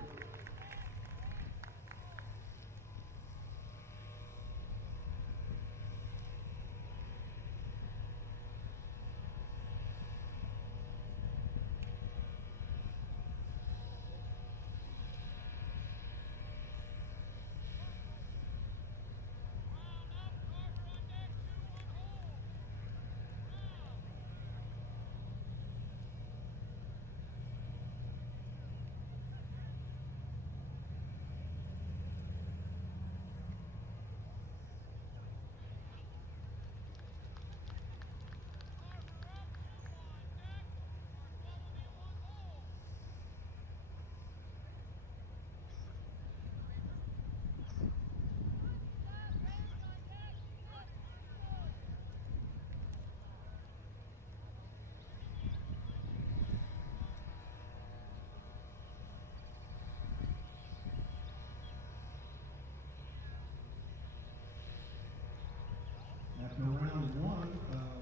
After round one of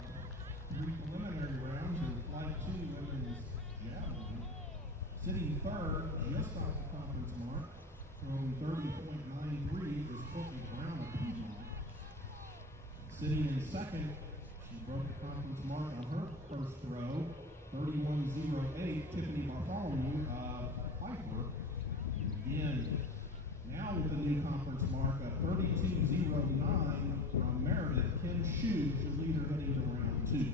three preliminary rounds in flight two women's javelin, sitting third, just off the conference mark, throwing 30.93 is Courtney Brown of Piedmont. Sitting in second, she broke the conference mark on her first throw, 31.08, Tiffany Bartholomew of Pfeiffer. Again, now with the new conference mark of 32.09 from Meredith, Kim Shu should lead her heading to round two.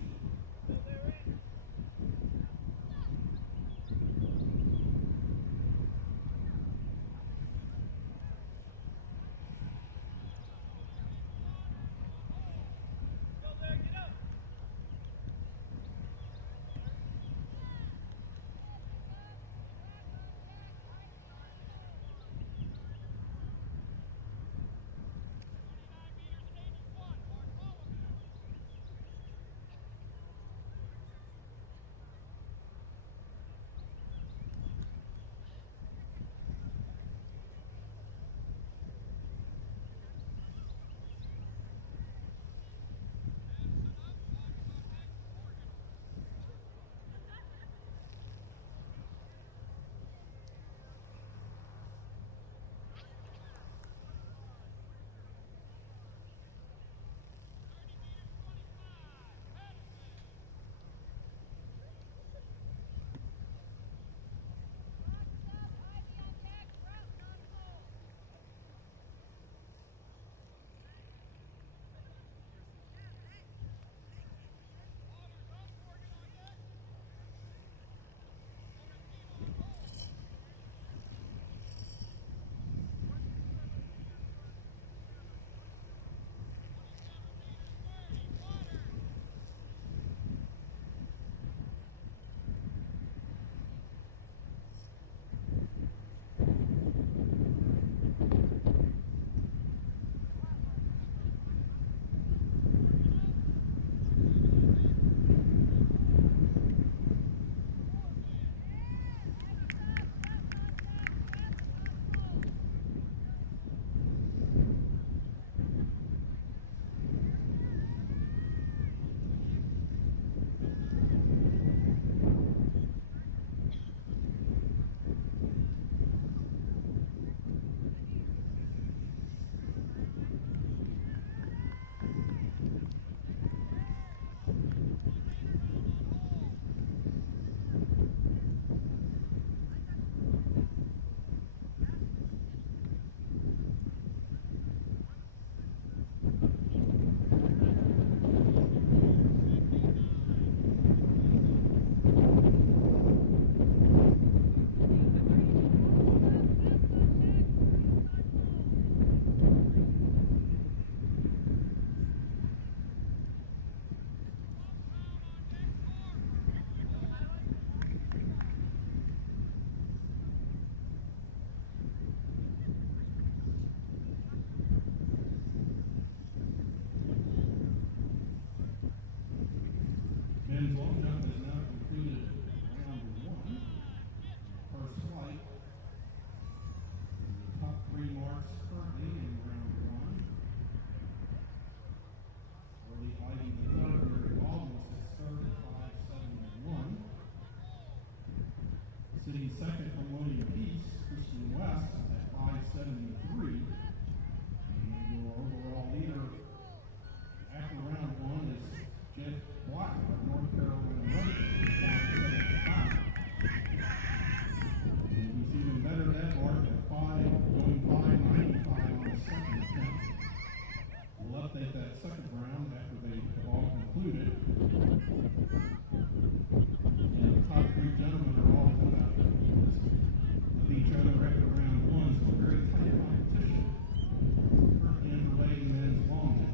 second from William Peace, Christian West at 573. And your overall leader after round one is Jeff Black of North Carolina Running, 575. And he's even better than Mark at going 595 on the second attempt. We'll update that second round after they have all concluded. And the top three gentlemen are all kind of with each other after round one, so a very tight competition. Currently underway in men's long jump.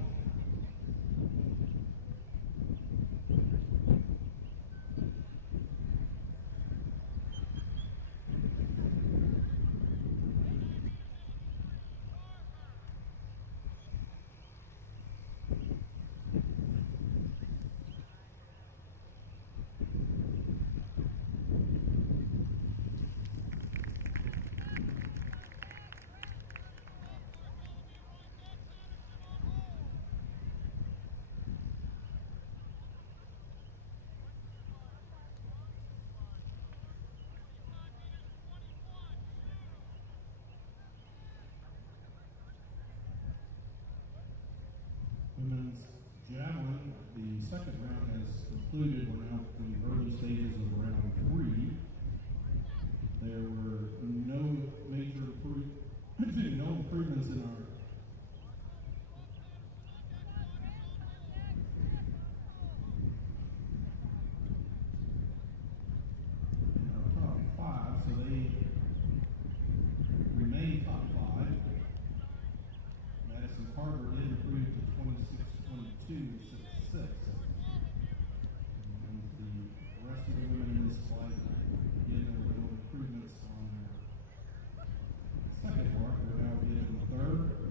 Women's Javelin, the second round has concluded. We're now in the early stages of round three. There were no major improvements in our top five, so they remain top five. Madison Carter did improve to 26-22, 6-6. And the rest of the women in this slide, again, there were no improvements on their second mark. They're now getting the third.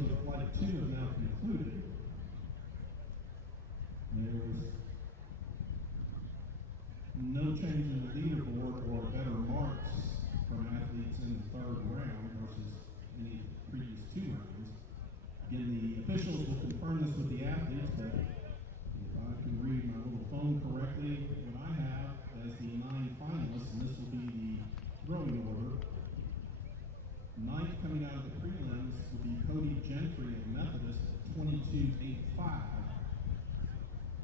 those of Flight 2 have now concluded. There was no change in the leaderboard or better marks from athletes in the third round versus any of the previous two rounds. Again, the officials will confirm this with the athletes, but if I can read my little phone correctly, what I have as the 9 finalists, and this will be the throwing order. 9th coming out of the prelims will be Cody Gentry of Methodist at 22.85.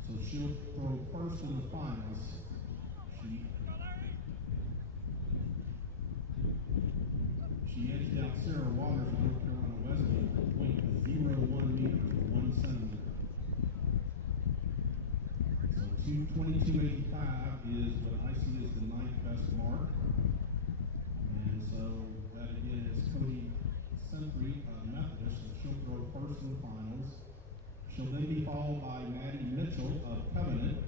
So she'll throw first in the finals. She edged out Sarah Waters of North Carolina Wesleyan at 0.01 meters or 1 centimeter. So 2:22.85 is what I see as the 9th best mark. And so that again is Cody Gentry of Methodist, so she'll throw first in the finals. She'll then be followed by Maddie Mitchell of Covenant.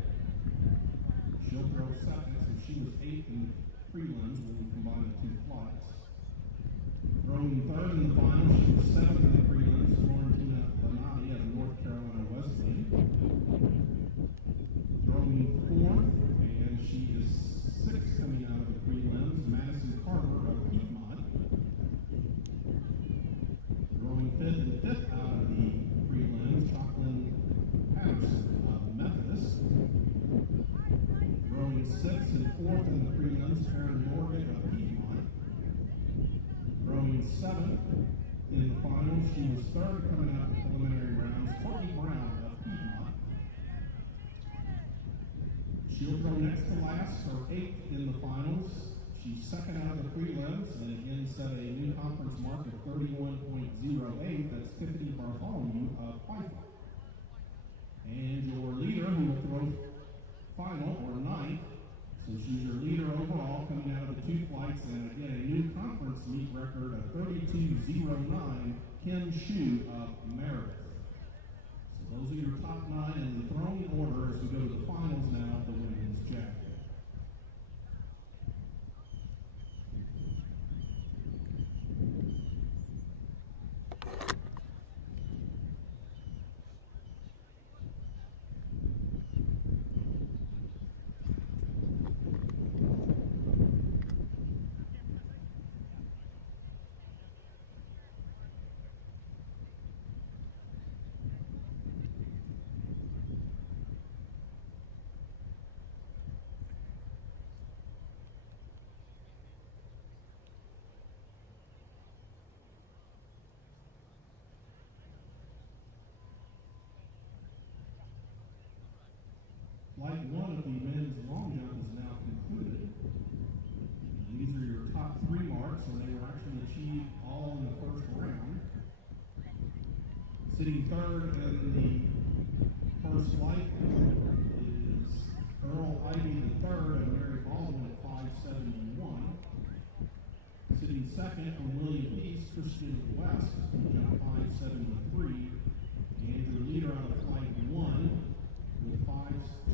She'll throw second, so she was 8th in the prelims when we combine the two flights. Throwing third in the finals, she was 7th in the prelims, Florentina Lanati of North Carolina Wesleyan. Throwing fourth, and she is 6th coming out of the prelims, Madison Carter of Piedmont. Throwing 5th and 5th out of the prelims, Jacqueline Patterson of Methodist. Throwing 6th and 4th in the prelims, Karen Morgan of Piedmont. Throwing 7th in the finals, she was 3rd coming out of the preliminary rounds, Courtney Brown of Piedmont. She'll throw next to last, her 8th in the finals. She's 2nd out of the prelims, and again set a new conference mark of 31.08. That's Tiffany Bartholomew of Haifa. And your leader, who will throw final or 9th, so she's your leader overall coming out of the two flights, and again a new conference meet record of 32.09, Kim Shu of Meredith. So those are your top 9 in the throwing order as we go to the finals now of the women's javelin. Flight 1 of the men's long jump is now concluded. And these are your top 3 marks, and they were actually achieved all in the first round. Sitting 3rd in the first flight is Earl Ivy III and Mary Baldwin at 571. Sitting 2nd from William Peace, Christian West, who jumped 573. And your leader out of Flight 1 with 596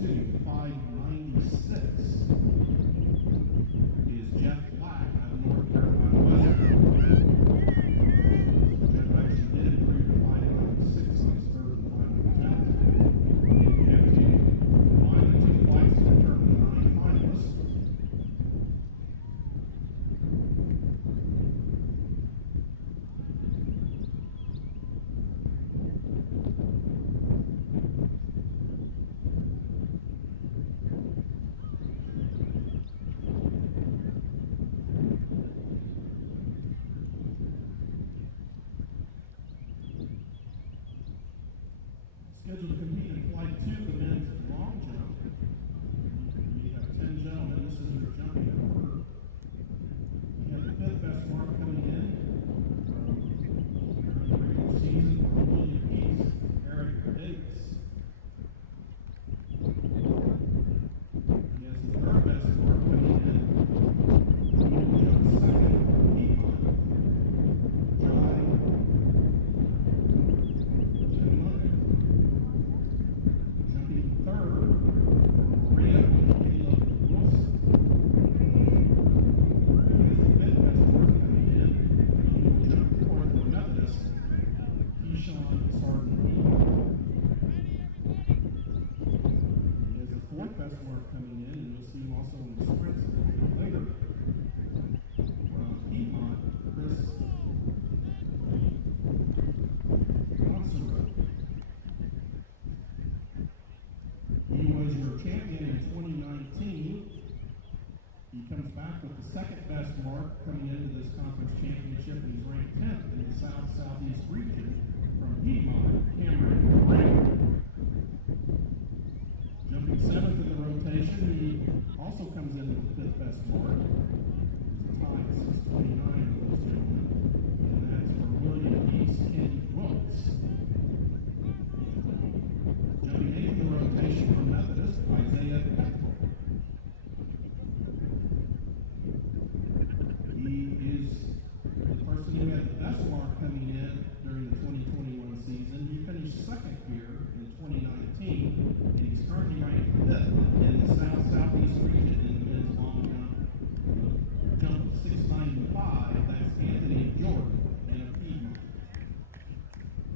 is Jeff Black out of North Carolina Wesleyan. Jeff actually did improve to 596 on his third and final attempt. And we have to combine the two flights to determine the 9 finalists. Southeast region from Piedmont, Cameron Brown. Jumping 7th in the rotation, he also comes in with the 5th best mark. It's a tie at 6:29 of those gentlemen, and that's for William East Kenny Brooks. Jumping 8th in the rotation from Methodist, Isaiah Petrel. He is the person who had the best mark coming in during the 2021 season. He finished 2nd here in 2019, and he's currently ranked 5th in the Southeast region in the men's long jump of 695. That's Anthony Jordan and a Piedmont.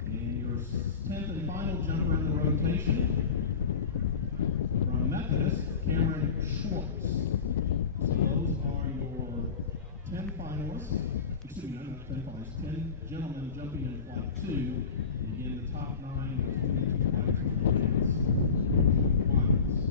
And your 10th and final jumper in the rotation from Methodist, Cameron Schwartz. So those are your 10 finalists, excuse me, not 10 finalists, 10 gentlemen jumping in flight 2. Again, the top 9 between the 2 flights for the men's finals.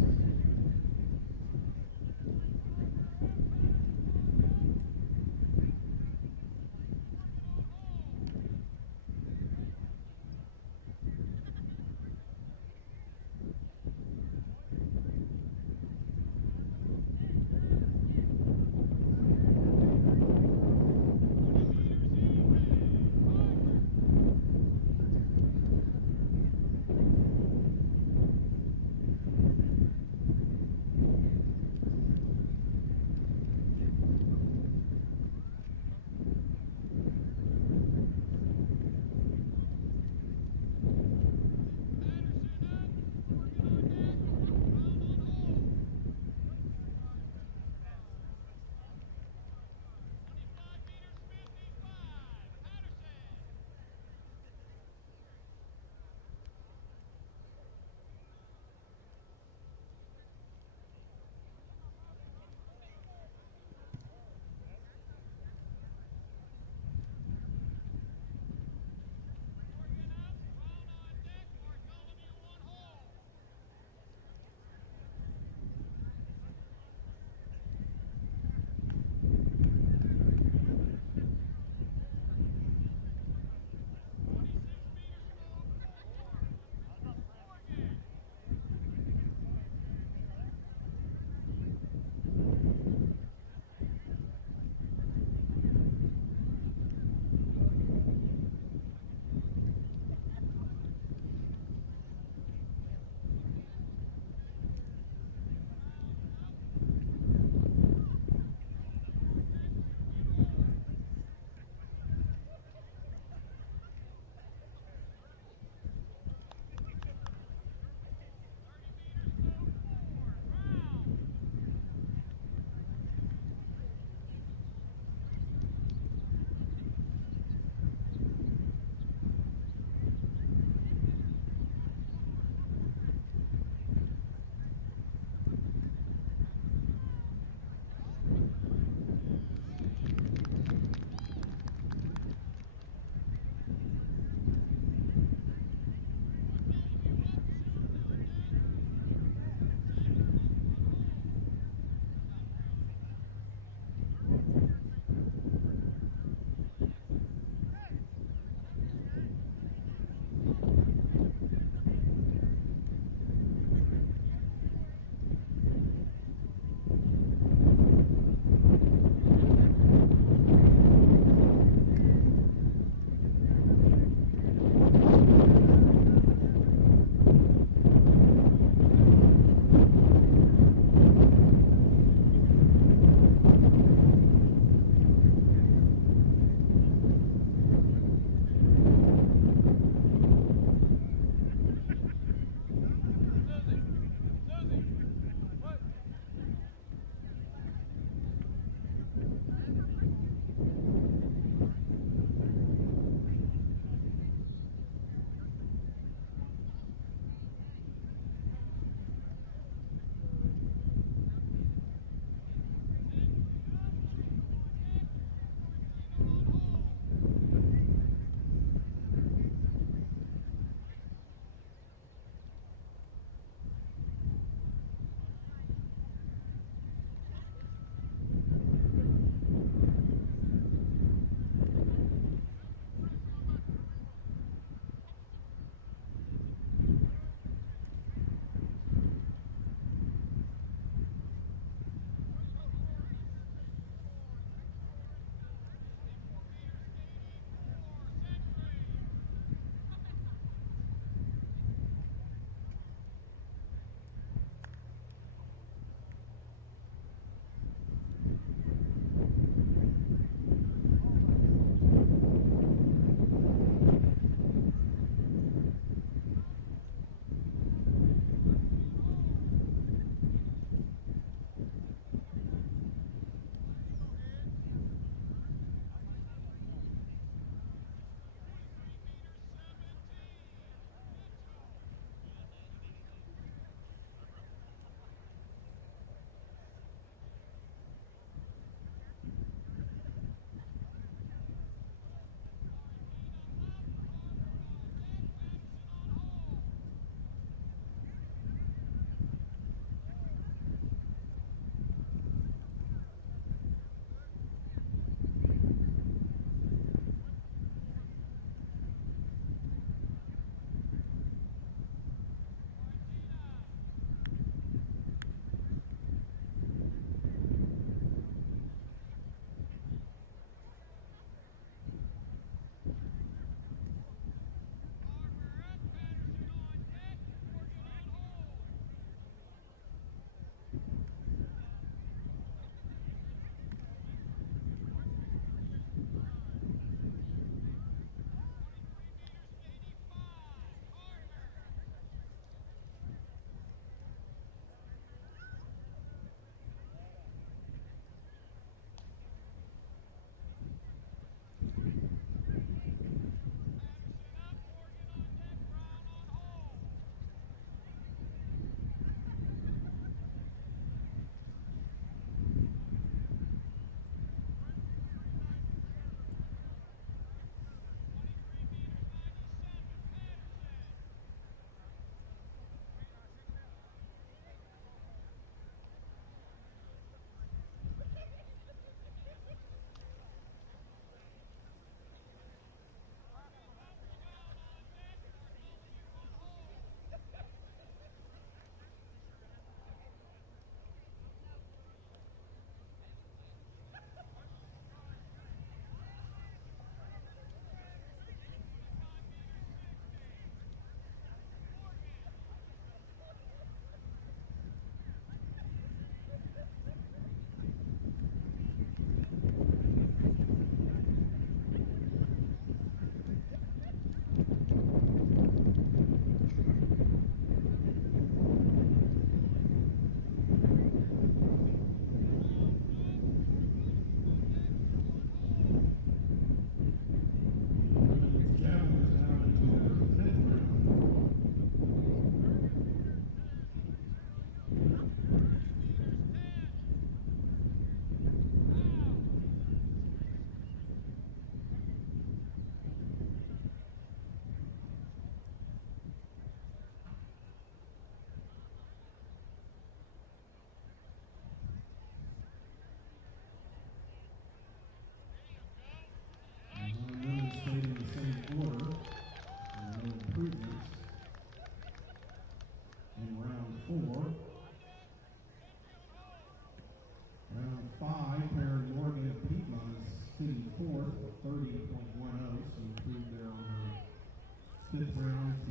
fifth round to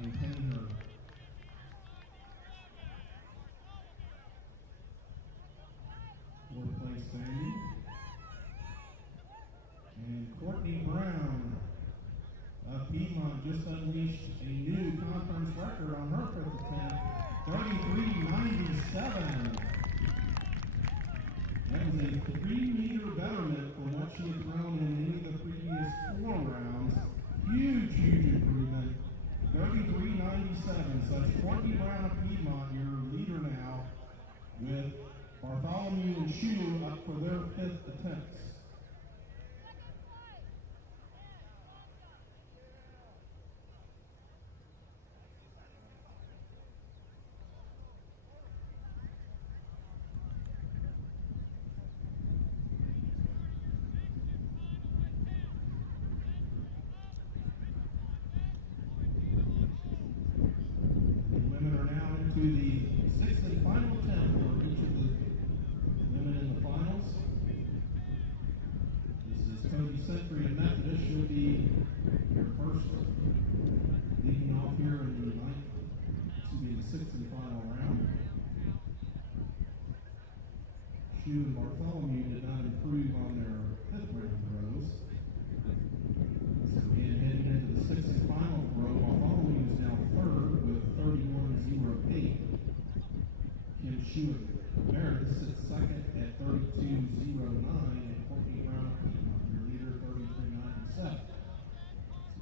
maintain her fourth place standing. And Courtney Brown of Piedmont just unleashed a new conference record on her fifth attempt, 33.97. That was a 3-meter betterment from what she had thrown in any of the previous 4 rounds. Huge improvement. 33.97. So it's Courtney Brown of Piedmont, your leader now, with Bartholomew and Shu up for their 5th attempts. To the 6th and final attempt for each of the women in the finals. This is Cody Sentry and Methodist. She'll be your first leading off here in the 6th and final round. Shu and Bartholomew did not improve on their 5th round throws. So again, heading into the 6th and final throw, Bartholomew is now 3rd with 31.08. Kim Shu and Meredith sits 2nd at 32.09, and Courtney Brown of Piedmont, your leader, 33.97.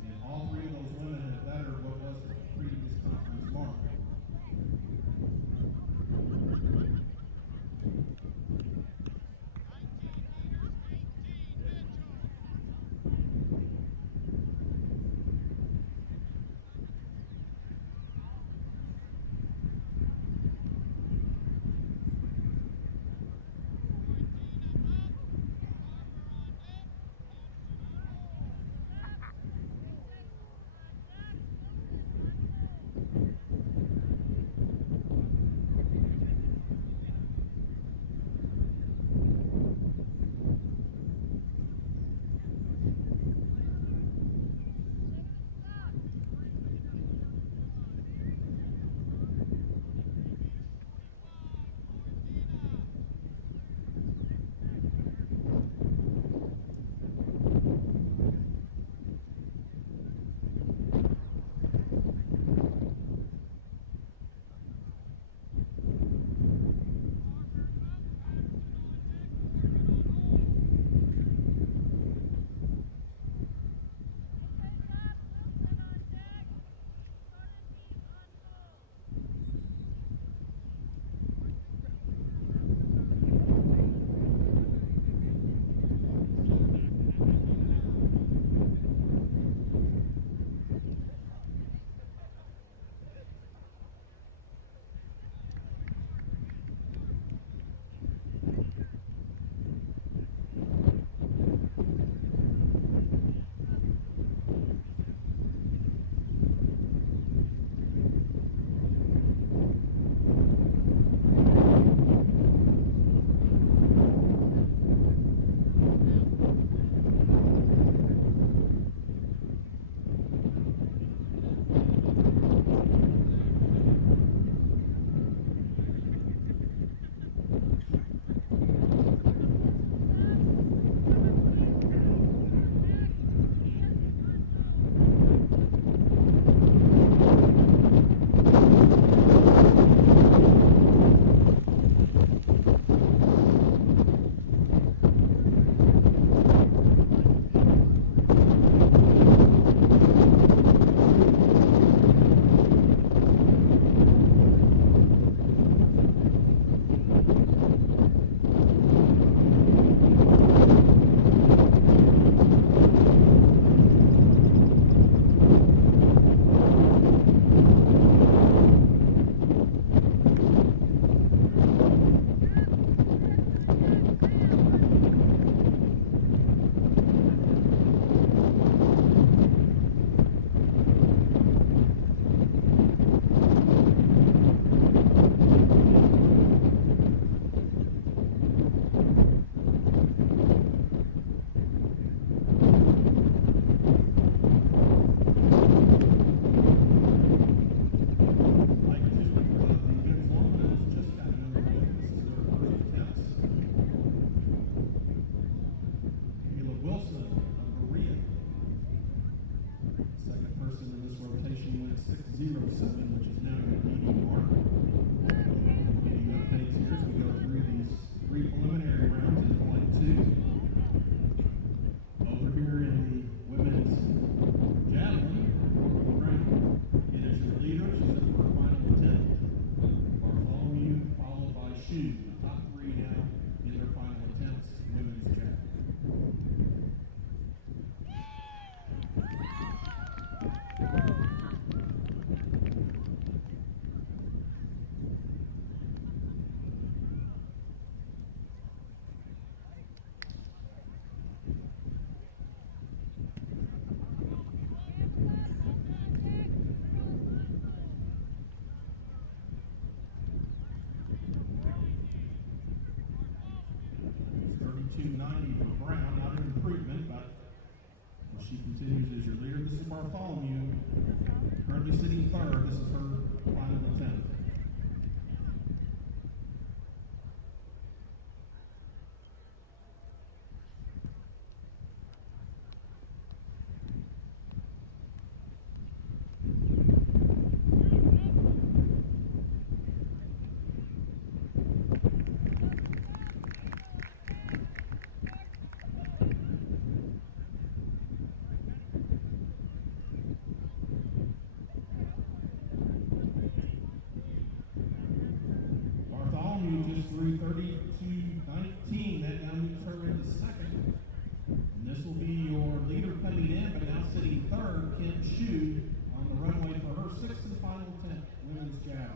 And all 3 of those women have bettered what was the previous conference mark. which is now your leading mark. Getting updates here as we go through these three preliminary rounds in flight 2. Over here in the women's javelin, Brown, and as your leader, she's up for a final attempt. Bartholomew, followed by Shu. The top three now in their final attempts, women's javelin. $32.90 for Brown, not an improvement, but she continues as your leader. This is Bartholomew, currently sitting third. This is her final attempt. Just through 32.19. That now moves her into second. And this will be your leader coming in, but now sitting third, Kim Shu, on the runway for her sixth and final attempt, women's javelin.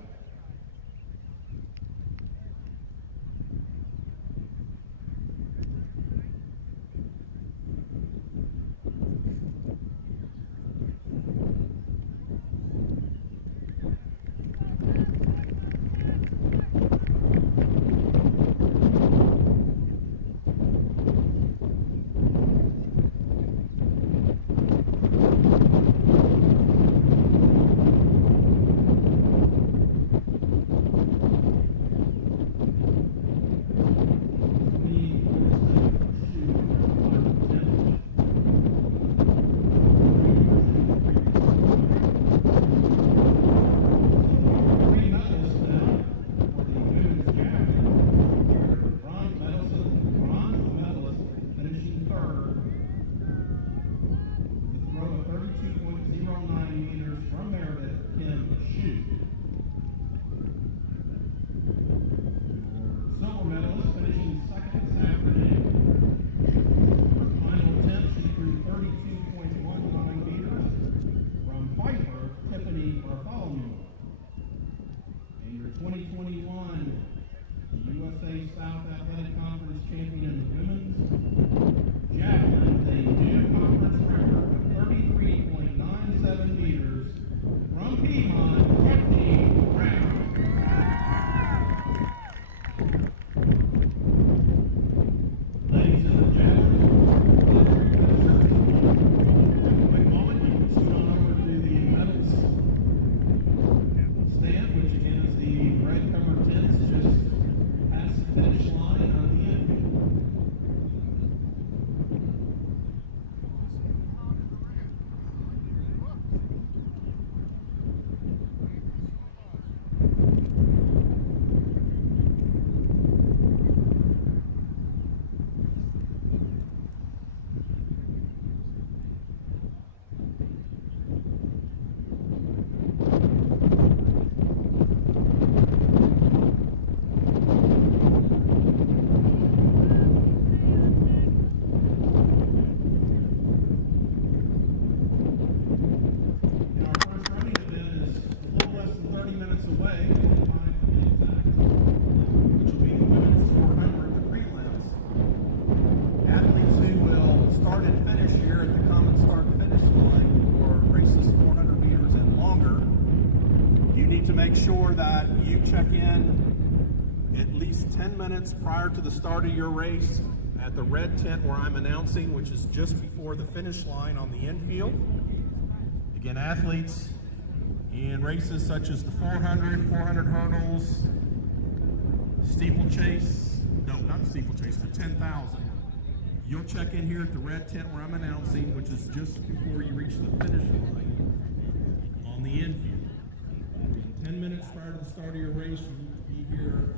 Bartholomew. And your 2021 USA South Athletic Conference champion in the women's javelin, a new conference record of 33.97 meters from Piedmont, Courtney Brown. Ladies and gentlemen, quick moment, you can scoot on over to the medals stand, which again is the red covered tents just past the finish line on the infield. Make sure that you check in at least 10 minutes prior to the start of your race at the red tent where I'm announcing, which is just before the finish line on the infield. Again, athletes in races such as the 400 hurdles, steeplechase, no, not steeplechase, the 10,000. You'll check in here at the red tent where I'm announcing, which is just before you reach the finish line on the infield. 10 minutes prior to the start of your race, you need to be here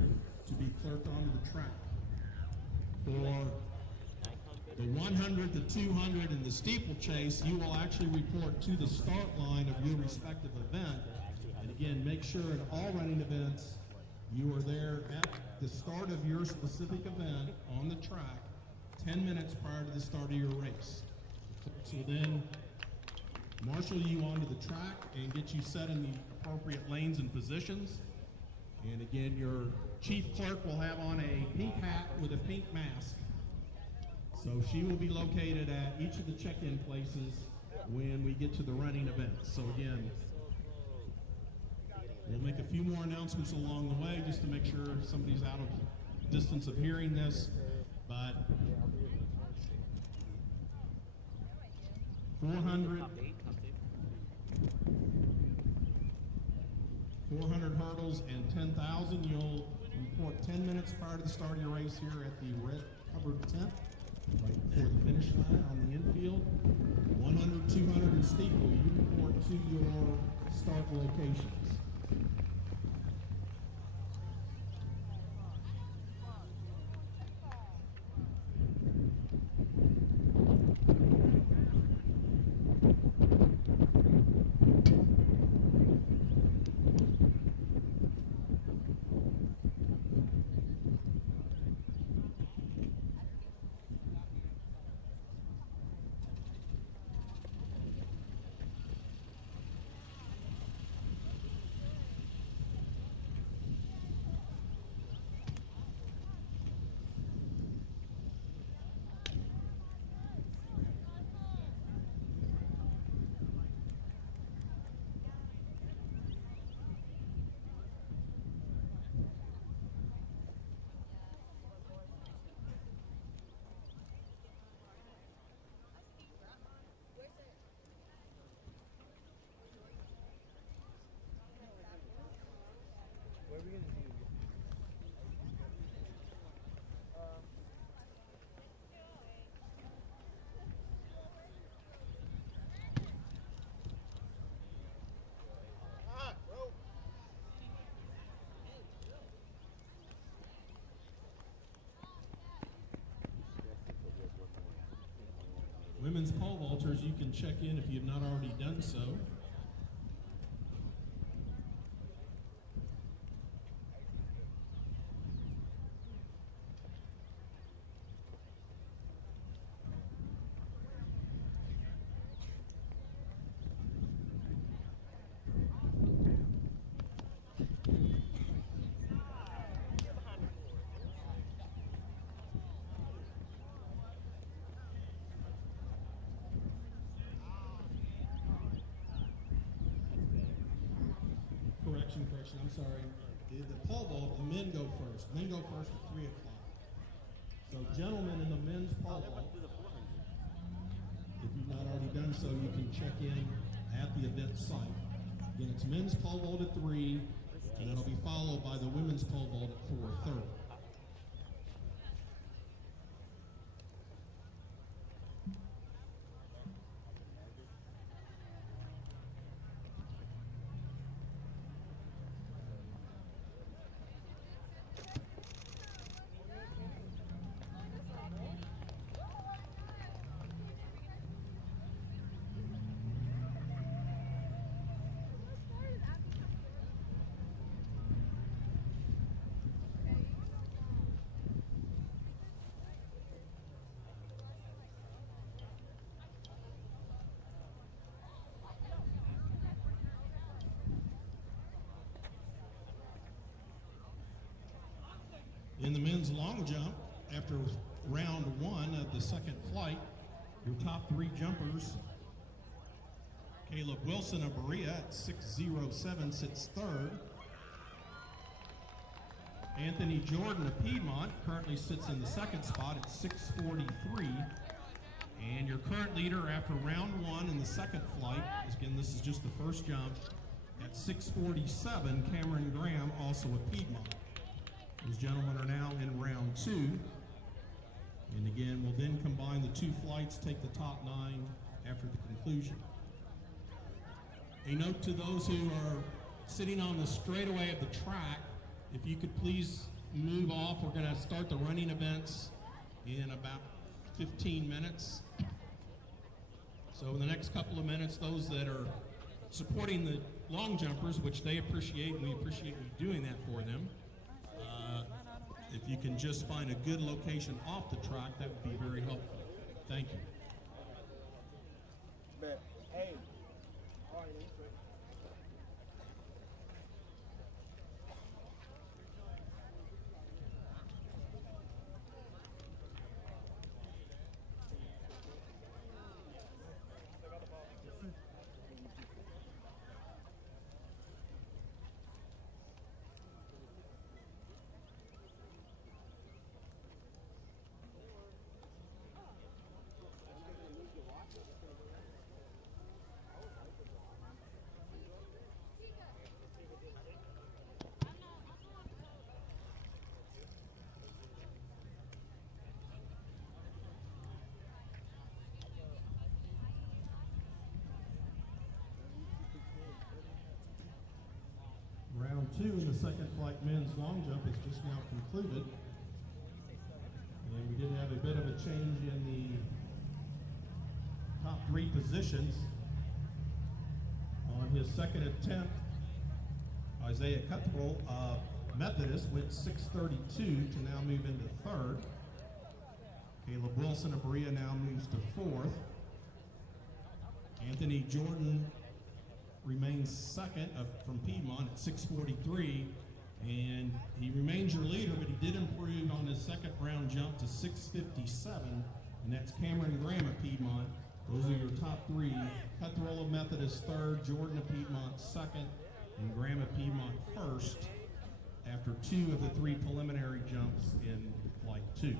to be clerked onto the track. For the 100, the 200, and the steeplechase, you will actually report to the start line of your respective event. And again, make sure in all running events, you are there at the start of your specific event on the track 10 minutes prior to the start of your race. So then marshal you onto the track and get you set in the appropriate lanes and positions. And again, your chief clerk will have on a pink hat with a pink mask. So she will be located at each of the check-in places when we get to the running events. So again, we'll make a few more announcements along the way just to make sure somebody's out of distance of hearing this. But 400 hurdles and 10,000, you'll report 10 minutes prior to the start of your race here at the red covered tent, right before the finish line on the infield. 100, 200, and steeple, you report to your start locations. What are we gonna do? Women's pole vaulters, you can check in if you have not already done so. Correction, I'm sorry. The pole vault, the men go first. Men go first at 3 o'clock. So gentlemen in the men's pole vault, if you've not already done so, you can check in at the event site. Again, it's men's pole vault at 3, and it'll be followed by the women's pole vault at 4:30. In the men's long jump, after round 1 of the second flight, your top 3 jumpers, Caleb Wilson of Berea at 6:07 sits 3rd. Anthony Jordan of Piedmont currently sits in the 2nd spot at 6:43. And your current leader after round 1 in the 2nd flight, again, this is just the first jump, at 6:47, Cameron Graham, also of Piedmont. Those gentlemen are now in round 2. And again, we'll then combine the 2 flights, take the top 9 after the conclusion. A note to those who are sitting on the straightaway of the track, if you could please move off. We're going to start the running events in about 15 minutes. So in the next couple of minutes, those that are supporting the long jumpers, which they appreciate, and we appreciate you doing that for them, if you can just find a good location off the track, that would be very helpful. Thank you. Hey. Round 2 in the second flight men's long jump is just now concluded. And we did have a bit of a change in the top 3 positions. On his second attempt, Isaiah Cutthrow of Methodist went 6:32 to now move into 3rd. Caleb Wilson of Berea now moves to 4th. Anthony Jordan remains second from Piedmont at 6:43, and he remains your leader, but he did improve on his second round jump to 6:57, and that's Cameron Graham of Piedmont. Those are your top 3. Cutthrow of Methodist 3rd, Jordan of Piedmont 2nd, and Graham of Piedmont 1st after 2 of the 3 preliminary jumps in flight 2.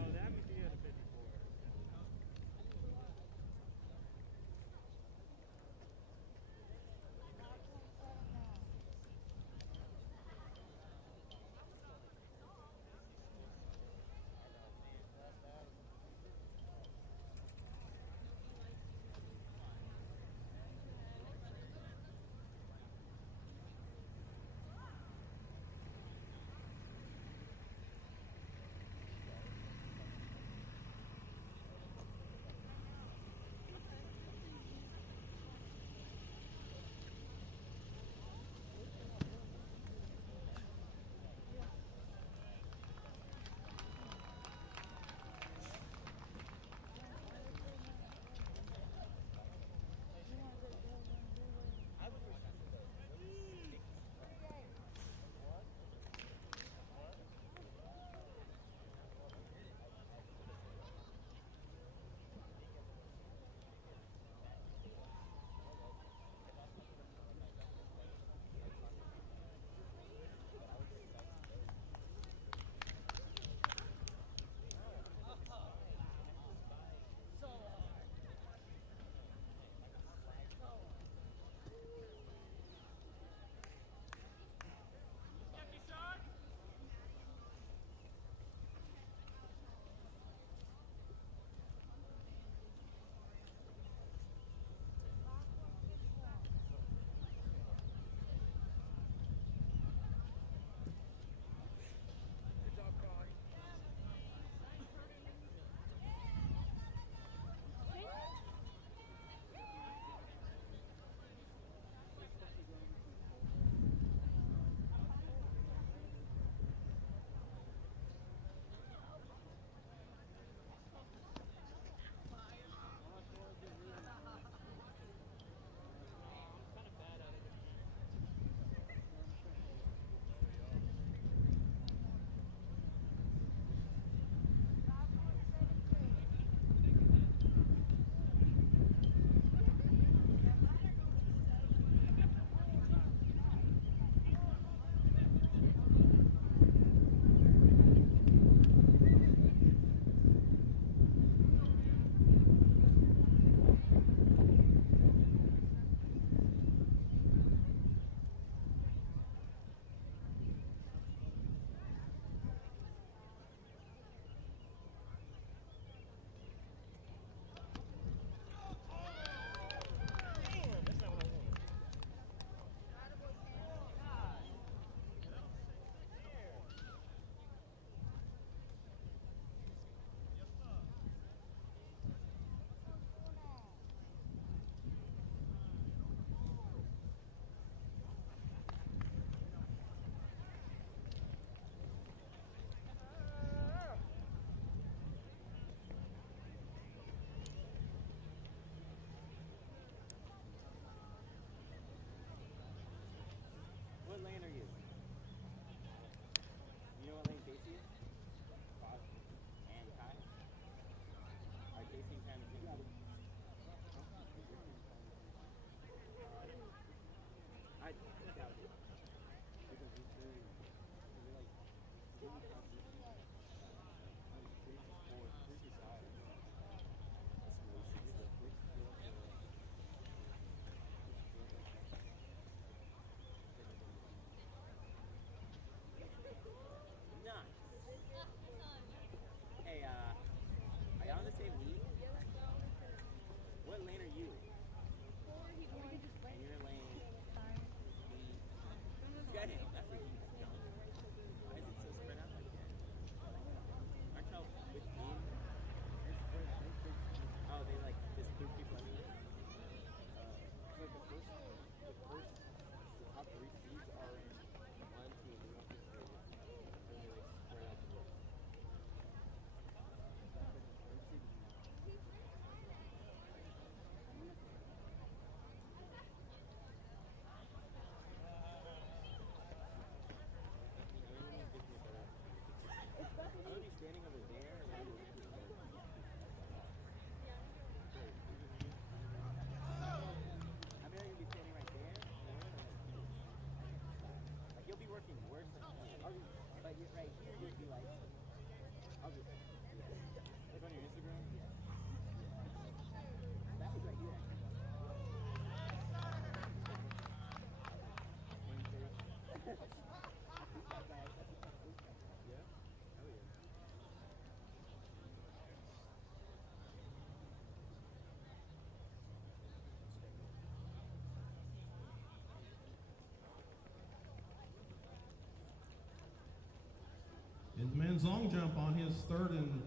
men's long jump on his third and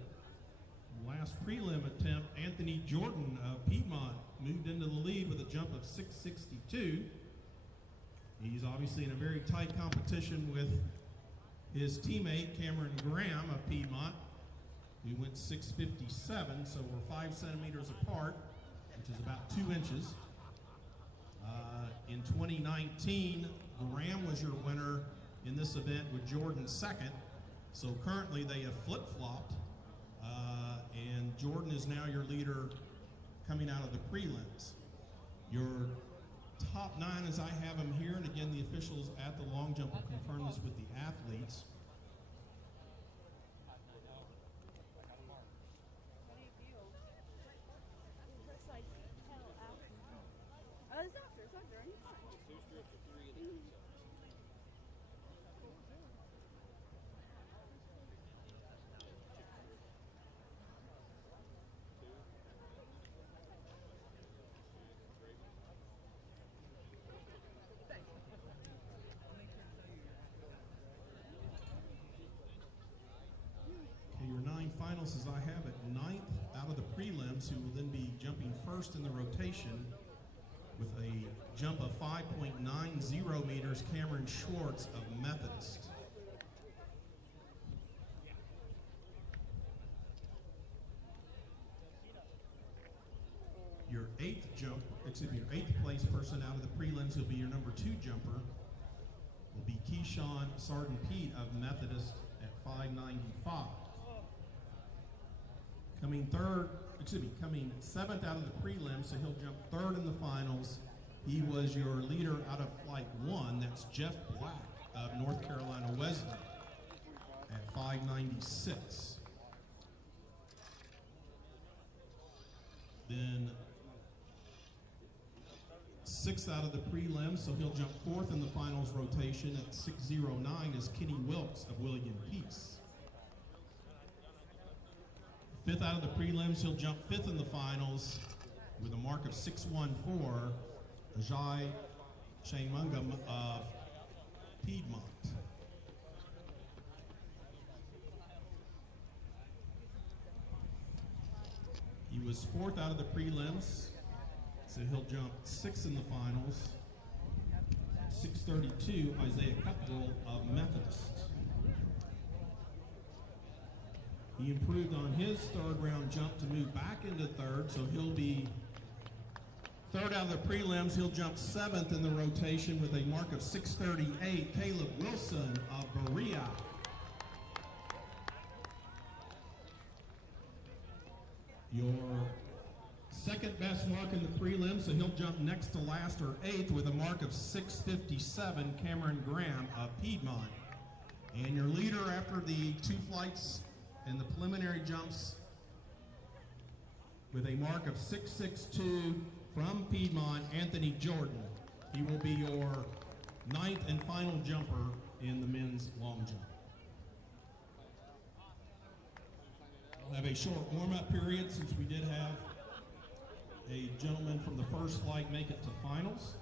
last prelim attempt, Anthony Jordan of Piedmont moved into the lead with a jump of 6.62. He's obviously in a very tight competition with his teammate Cameron Graham of Piedmont, who went 6.57, so we're 5 centimeters apart, which is about 2 inches. In 2019, Graham was your winner in this event with Jordan second. So currently they have flip-flopped, and Jordan is now your leader coming out of the prelims. Your top 9 as I have them here, and again the officials at the long jump will confirm this with the athletes. Your 9 finalists as I have it, 9th out of the prelims, who will then be jumping first in the rotation with a jump of 5.90 meters, Cameron Schwartz of Methodist. Your 8th place person out of the prelims, who'll be your number 2 jumper, will be Keyshawn Sarden Pete of Methodist at 5.95. Coming 7th out of the prelims, so he'll jump 3rd in the finals. He was your leader out of flight 1, that's Jeff Black of North Carolina Wesleyan at 5.96. Then 6th out of the prelims, so he'll jump 4th in the finals rotation at 6.09 is Kenny Wilkes of William Peace. 5th out of the prelims, he'll jump 5th in the finals with a mark of 6.14, Ajay Shangmungam of Piedmont. He was 4th out of the prelims, so he'll jump 6th in the finals. 6.32, Isaiah Cutbull of Methodist. He improved on his 3rd round jump to move back into 3rd, so he'll be 3rd out of the prelims. He'll jump 7th in the rotation with a mark of 6.38, Caleb Wilson of Berea. Your 2nd best mark in the prelims, so he'll jump next to last or 8th with a mark of 6.57, Cameron Graham of Piedmont. And your leader after the 2 flights and the preliminary jumps with a mark of 6.62 from Piedmont, Anthony Jordan. He will be your 9th and final jumper in the men's long jump. We'll have a short warm-up period since we did have a gentleman from the first flight make it to finals.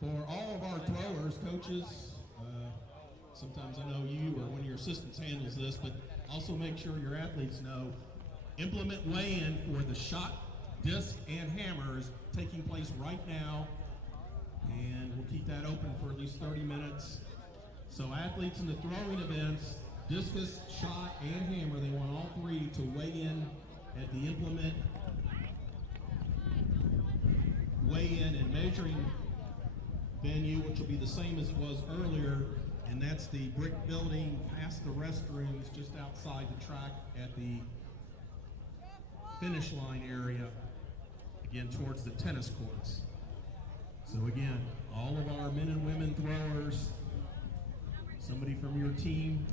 For all of our throwers, coaches, sometimes I know you or one of your assistants handles this, but also make sure your athletes know implement weigh-in for the shot, disc, and hammer is taking place right now, and we'll keep that open for at least 30 minutes. So athletes in the throwing events, discus, shot, and hammer, they want all 3 to weigh in at the implement weigh-in and measuring venue, which will be the same as it was earlier, and that's the brick building past the restrooms just outside the track at the finish line area, again towards the tennis courts. So again, all of our men and women throwers, somebody from your team,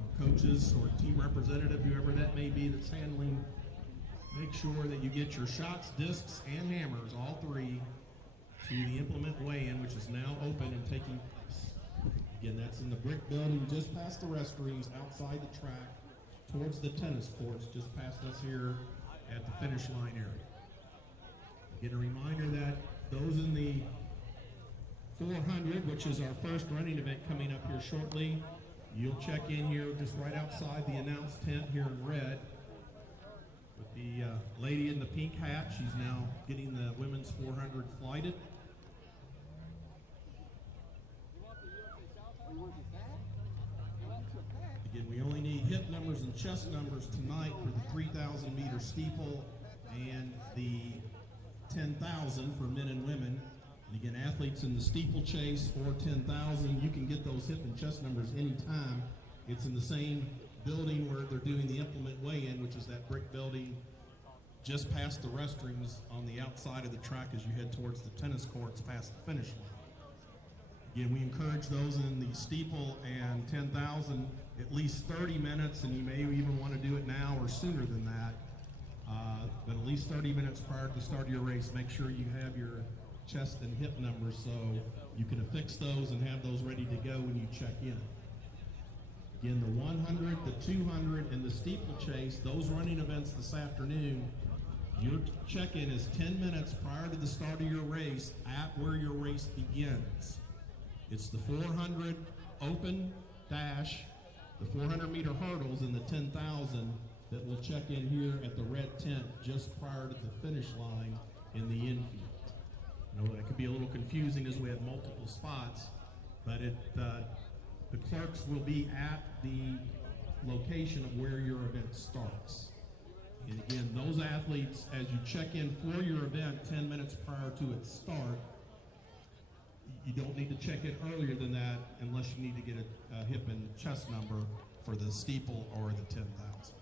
or coaches or team representative, whoever that may be that's handling, make sure that you get your shots, discs, and hammers, all 3, to the implement weigh-in, which is now open and taking place. Again, that's in the brick building just past the restrooms, outside the track, towards the tennis courts, just past us here at the finish line area. Again, a reminder that those in the 400, which is our first running event coming up here shortly, you'll check in here just right outside the announce tent here in red with the lady in the pink hat. She's now getting the women's 400 flighted. Again, we only need hip numbers and chest numbers tonight for the 3,000 meter steeple and the 10,000 for men and women. And again, athletes in the steeplechase or 10,000, you can get those hip and chest numbers anytime. It's in the same building where they're doing the implement weigh-in, which is that brick building just past the restrooms on the outside of the track as you head towards the tennis courts past the finish line. Again, we encourage those in the steeple and 10,000 at least 30 minutes, and you may even want to do it now or sooner than that. But at least 30 minutes prior to the start of your race, make sure you have your chest and hip numbers so you can affix those and have those ready to go when you check in. Again, the 100, the 200, and the steeplechase, those running events this afternoon, your check-in is 10 minutes prior to the start of your race at where your race begins. It's the 400 open dash, the 400 meter hurdles, and the 10,000 that will check in here at the red tent just prior to the finish line in the infield. I know that could be a little confusing as we have multiple spots, but the clerks will be at the location of where your event starts. And again, those athletes, as you check in for your event 10 minutes prior to its start, you don't need to check it earlier than that unless you need to get a hip and chest number for the steeple or the 10,000.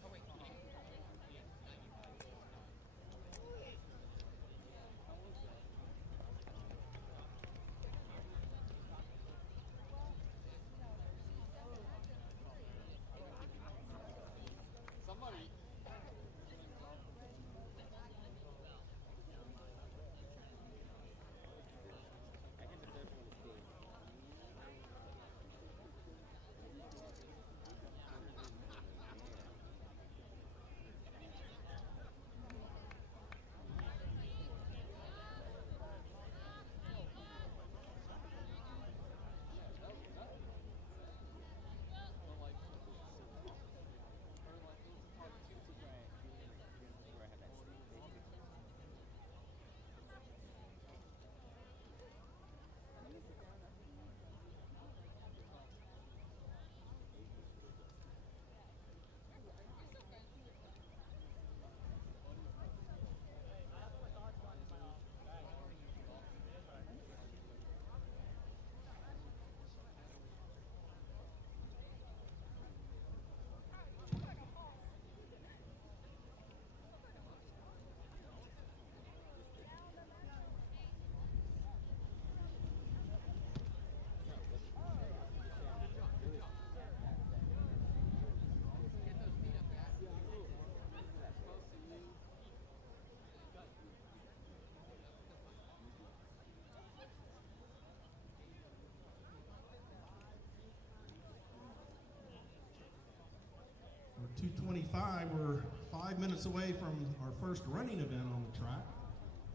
We're 2:25, we're 5 minutes away from our first running event on the track.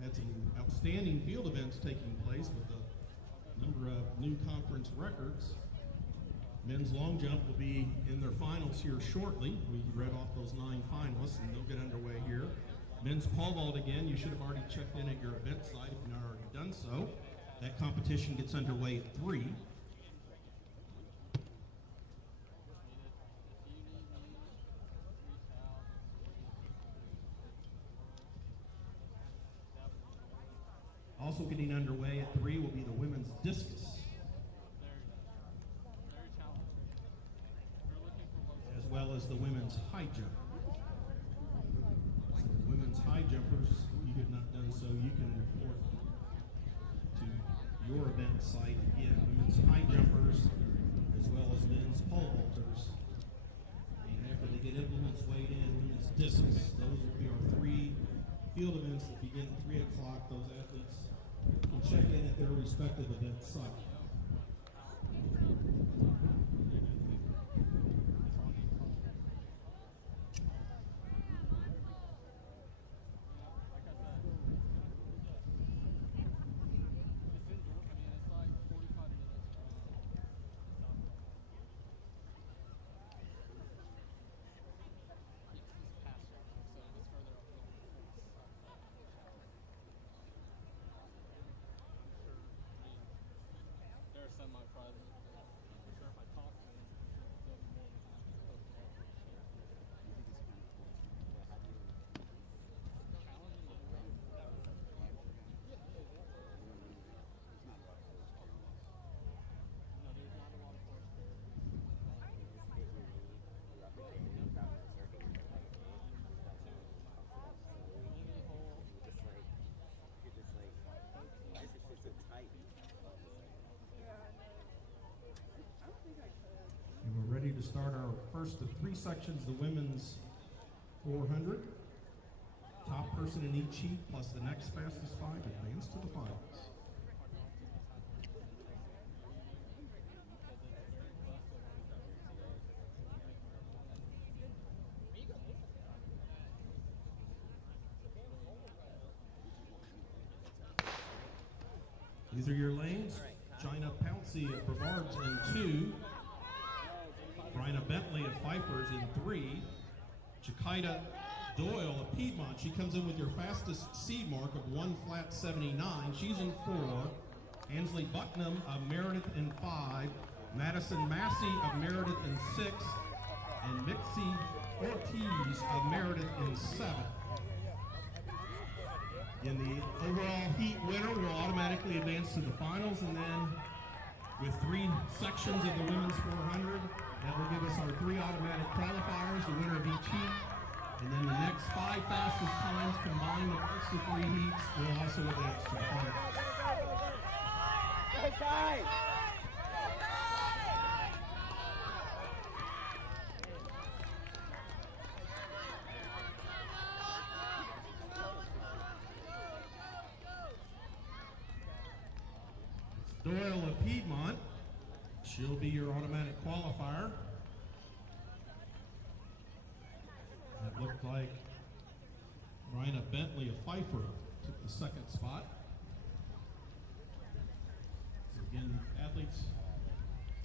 Had some outstanding field events taking place with a number of new conference records. Men's long jump will be in their finals here shortly. We read off those 9 finalists and they'll get underway here. Men's pole vault, again, you should have already checked in at your event site if you've not already done so. That competition gets underway at 3. Also getting underway at 3 will be the women's discus, as well as the women's high jump. So women's high jumpers, you have not done so, you can report to your event site again. Women's high jumpers, as well as men's pole vaulters. And after they get implements weighed in, women's discus. Those will be our 3 field events that begin at 3 o'clock. Those athletes can check in at their respective event site. And we're ready to start our first of three sections, the women's 400. Top person in each heat plus the next fastest five advance to the finals. These are your lanes. China Pouncey at Brevard's in 2. Bryna Bentley of Pfeiffer's in 3. Chiquita Doyle of Piedmont. She comes in with your fastest seed mark of 1:79. She's in 4. Ansley Bucknam of Meredith in 5. Madison Massey of Meredith in 6. And Mixie Ortiz of Meredith in 7. In the overall heat winner will automatically advance to the finals, and then with 3 sections of the women's 400, that will give us our 3 automatic qualifiers, the winner of each heat, and then the next 5 fastest times combined amongst the 3 heats will also advance to the finals. Doyle of Piedmont, she'll be your automatic qualifier. It looked like Bryna Bentley of Pfeiffer took the 2nd spot. So again, athletes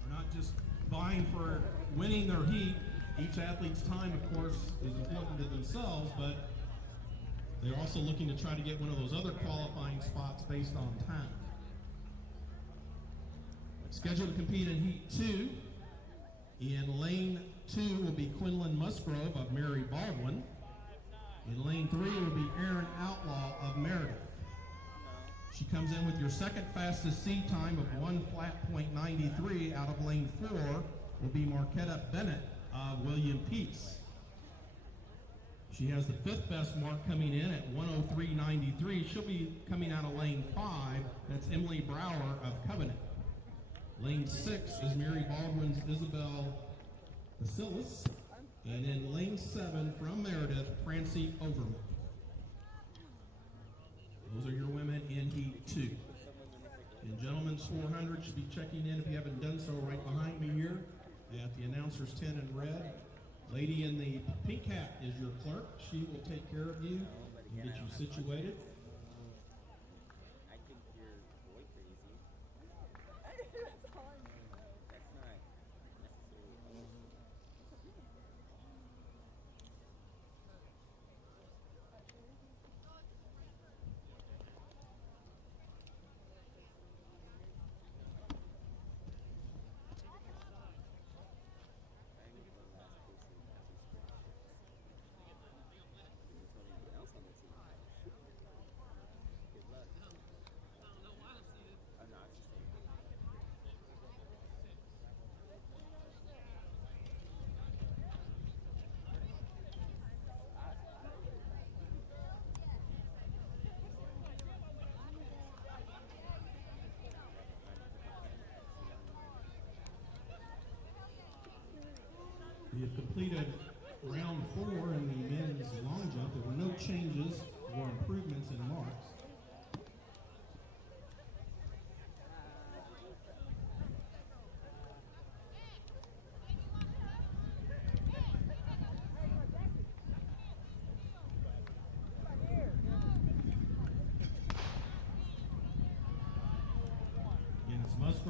are not just vying for winning their heat. Each athlete's time, of course, is important to themselves, but they're also looking to try to get one of those other qualifying spots based on time. Scheduled to compete in Heat 2. In Lane 2 will be Quinlan Musgrove of Mary Baldwin. In Lane 3 will be Erin Outlaw of Meredith. She comes in with your 2nd fastest seed time of 1:93. Out of Lane 4 will be Marquetta Bennett of William Peace. She has the 5th best mark coming in at 1:03.93. She'll be coming out of Lane 5. That's Emily Brower of Covenant. Lane 6 is Mary Baldwin's Isabel Basilis. And in Lane 7 from Meredith, Francie Overman. Those are your women in Heat 2. In Gentlemen's 400, should be checking in if you haven't done so right behind me here at the announcer's 10 in red. Lady in the pink hat is your clerk. She will take care of you and get you situated. We have completed round 4 in the men's long jump. There were no changes or improvements in marks.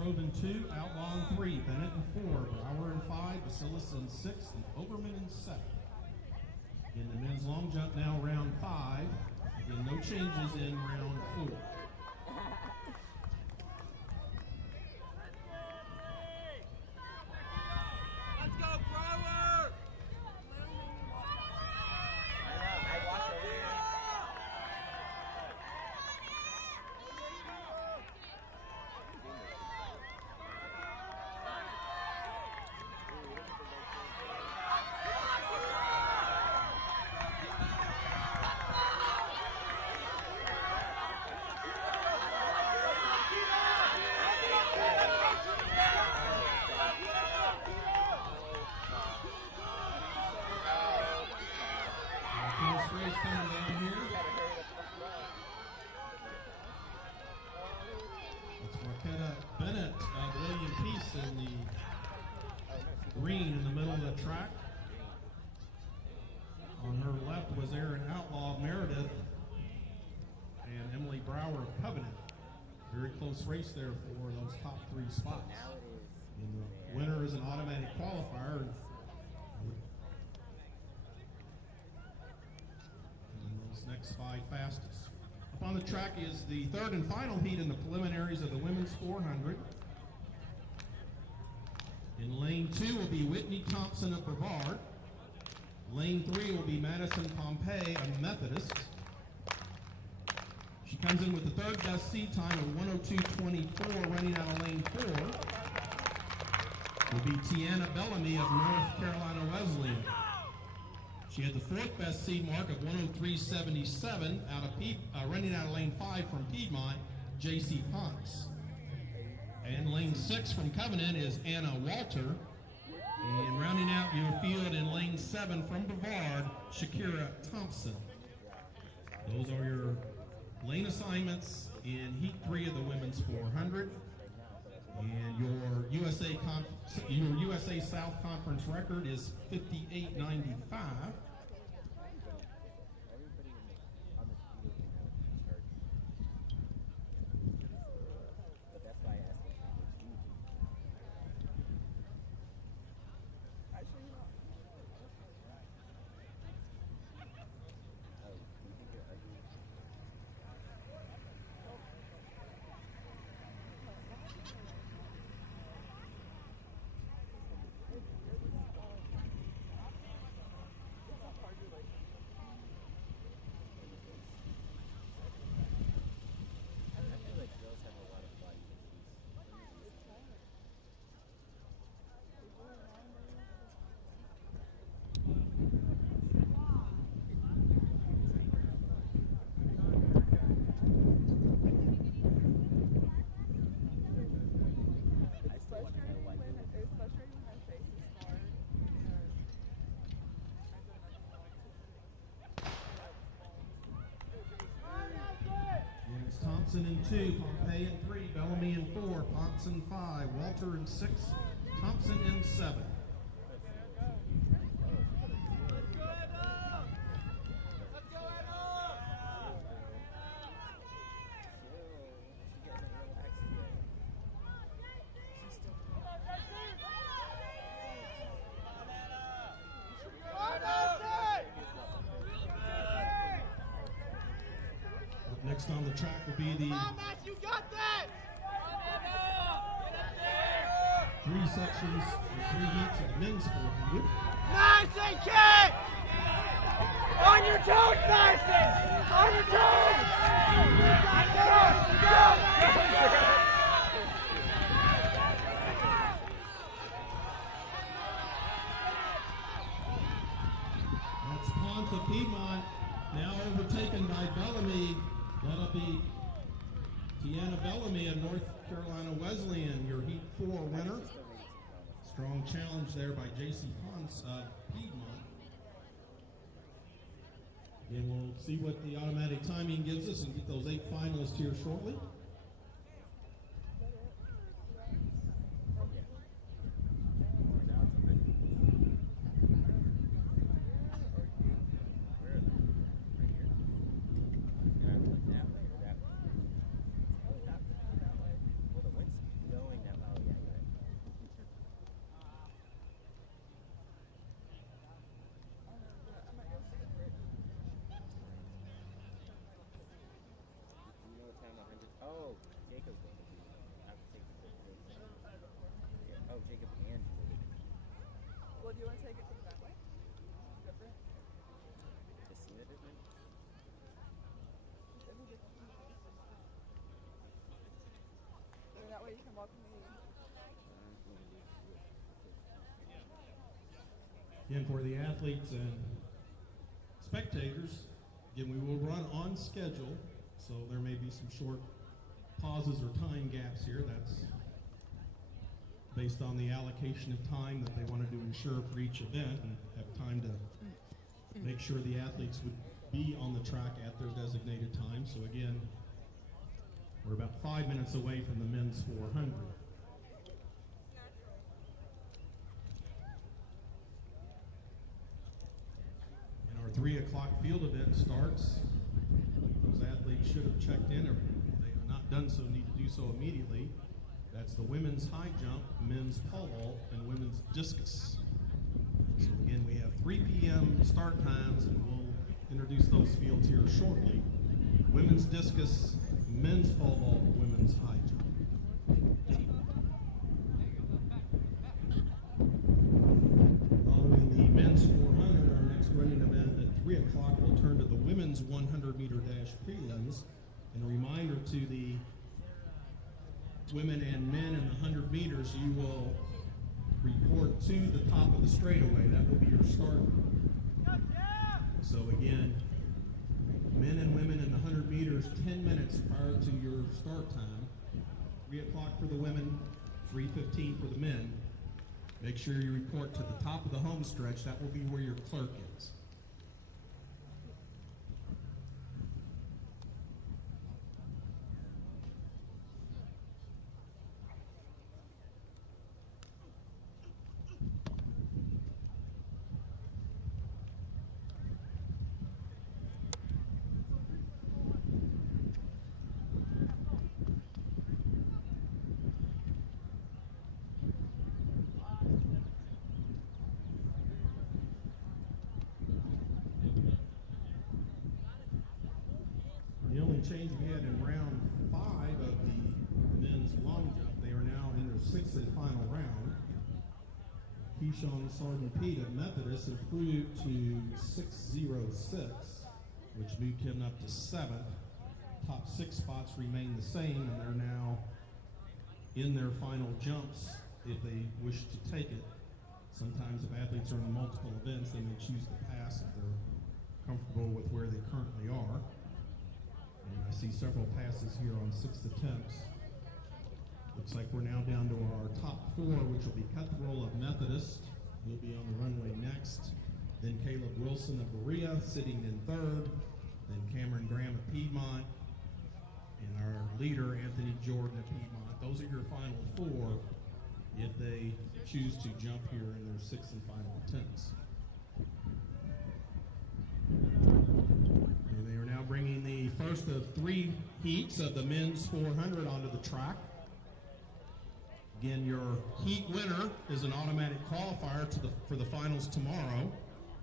Grove in 2, Outlaw in 3, Bennett in 4, Brower in 5, Bacillus in 6, and Overman in 7. In the men's long jump now round 5. Again, no changes in round 4. Let's go, Brower! Race coming down here. It's Marquetta Bennett of William Peace in the green in the middle of the track. On her left was Aaron Outlaw of Meredith and Emily Brower of Covenant. Very close race there for those top 3 spots. And the winner is an automatic qualifier. Next 5 fastest. Up on the track is the 3rd and final heat in the preliminaries of the women's 400. In lane 2 will be Whitney Thompson of Brevard. Lane 3 will be Madison Pompey of Methodist. She comes in with the 3rd best seed time of 102.24, running out of lane 4. Will be Tiana Bellamy of North Carolina Wesleyan. She had the 4th best seed mark of 103.77 running out of lane 5 from Piedmont, J.C. Ponce. And lane 6 from Covenant is Anna Walter. And rounding out your field in lane 7 from Brevard, Shakira Thompson. Those are your lane assignments in heat 3 of the women's 400. And your USA South Conference record is 58.95. Thompson in 2, Pompey in 3, Bellamy in 4, Ponce in 5, Walter in 6, Thompson in 7. Next on the track will be the 3 sections and 3 heats of the men's 400. Madison, kick! On your toes, Madison! On your toes! That's Ponce of Piedmont, now overtaken by Bellamy. That'll be Tiana Bellamy of North Carolina Wesleyan, your Heat 4 winner. Strong challenge there by J.C. Ponce of Piedmont. And we'll see what the automatic timing gives us and get those 8 finalists here shortly. Going that Oh, Jacob and Well, do you want to take it that way? Different? to see the difference? And that way you can walk with me. Again, for the athletes and spectators, again, we will run on schedule, so there may be some short pauses or time gaps here. That's based on the allocation of time that they wanted to ensure for each event and have time to make sure the athletes would be on the track at their designated time. So again, we're about 5 minutes away from the men's 400. Our 3 o'clock field event starts. Those athletes should have checked in, or if they have not done so, need to do so immediately. That's the women's high jump, men's pole vault, and women's discus. So again, we have 3 p.m. start times, and we'll introduce those fields here shortly. Women's discus, men's pole vault, women's high jump. Following the men's 400, our next running event at 3 o'clock will turn to the women's 100-meter dash prelims. And a reminder to the women and men in the 100 meters, you will report to the top of the straightaway. That will be your start. So again, men and women in the 100 meters, 10 minutes prior to your start time. 3 o'clock for the women, 3:15 for the men. Make sure you report to the top of the home stretch. That will be where your clerk is. The only change we had in round 5 of the men's long jump, they are now in their 6th and final round. Keyshawn Sargent Pete of Methodist improved to 6:06, which moved him up to 7th. Top 6 spots remain the same, and they're now in their final jumps if they wish to take it. Sometimes if athletes are in multiple events, they may choose to pass if they're comfortable with where they currently are. And I see several passes here on 6th attempts. Looks like we're now down to our top 4, which will be Cutthroat of Methodist. He'll be on the runway next. Then Caleb Wilson of Berea sitting in 3rd. Then Cameron Graham of Piedmont. And our leader, Anthony Jordan of Piedmont. Those are your final 4 if they choose to jump here in their 6th and final attempts. And they are now bringing the first of 3 heats of the men's 400 onto the track. Again, your heat winner is an automatic qualifier for the finals tomorrow,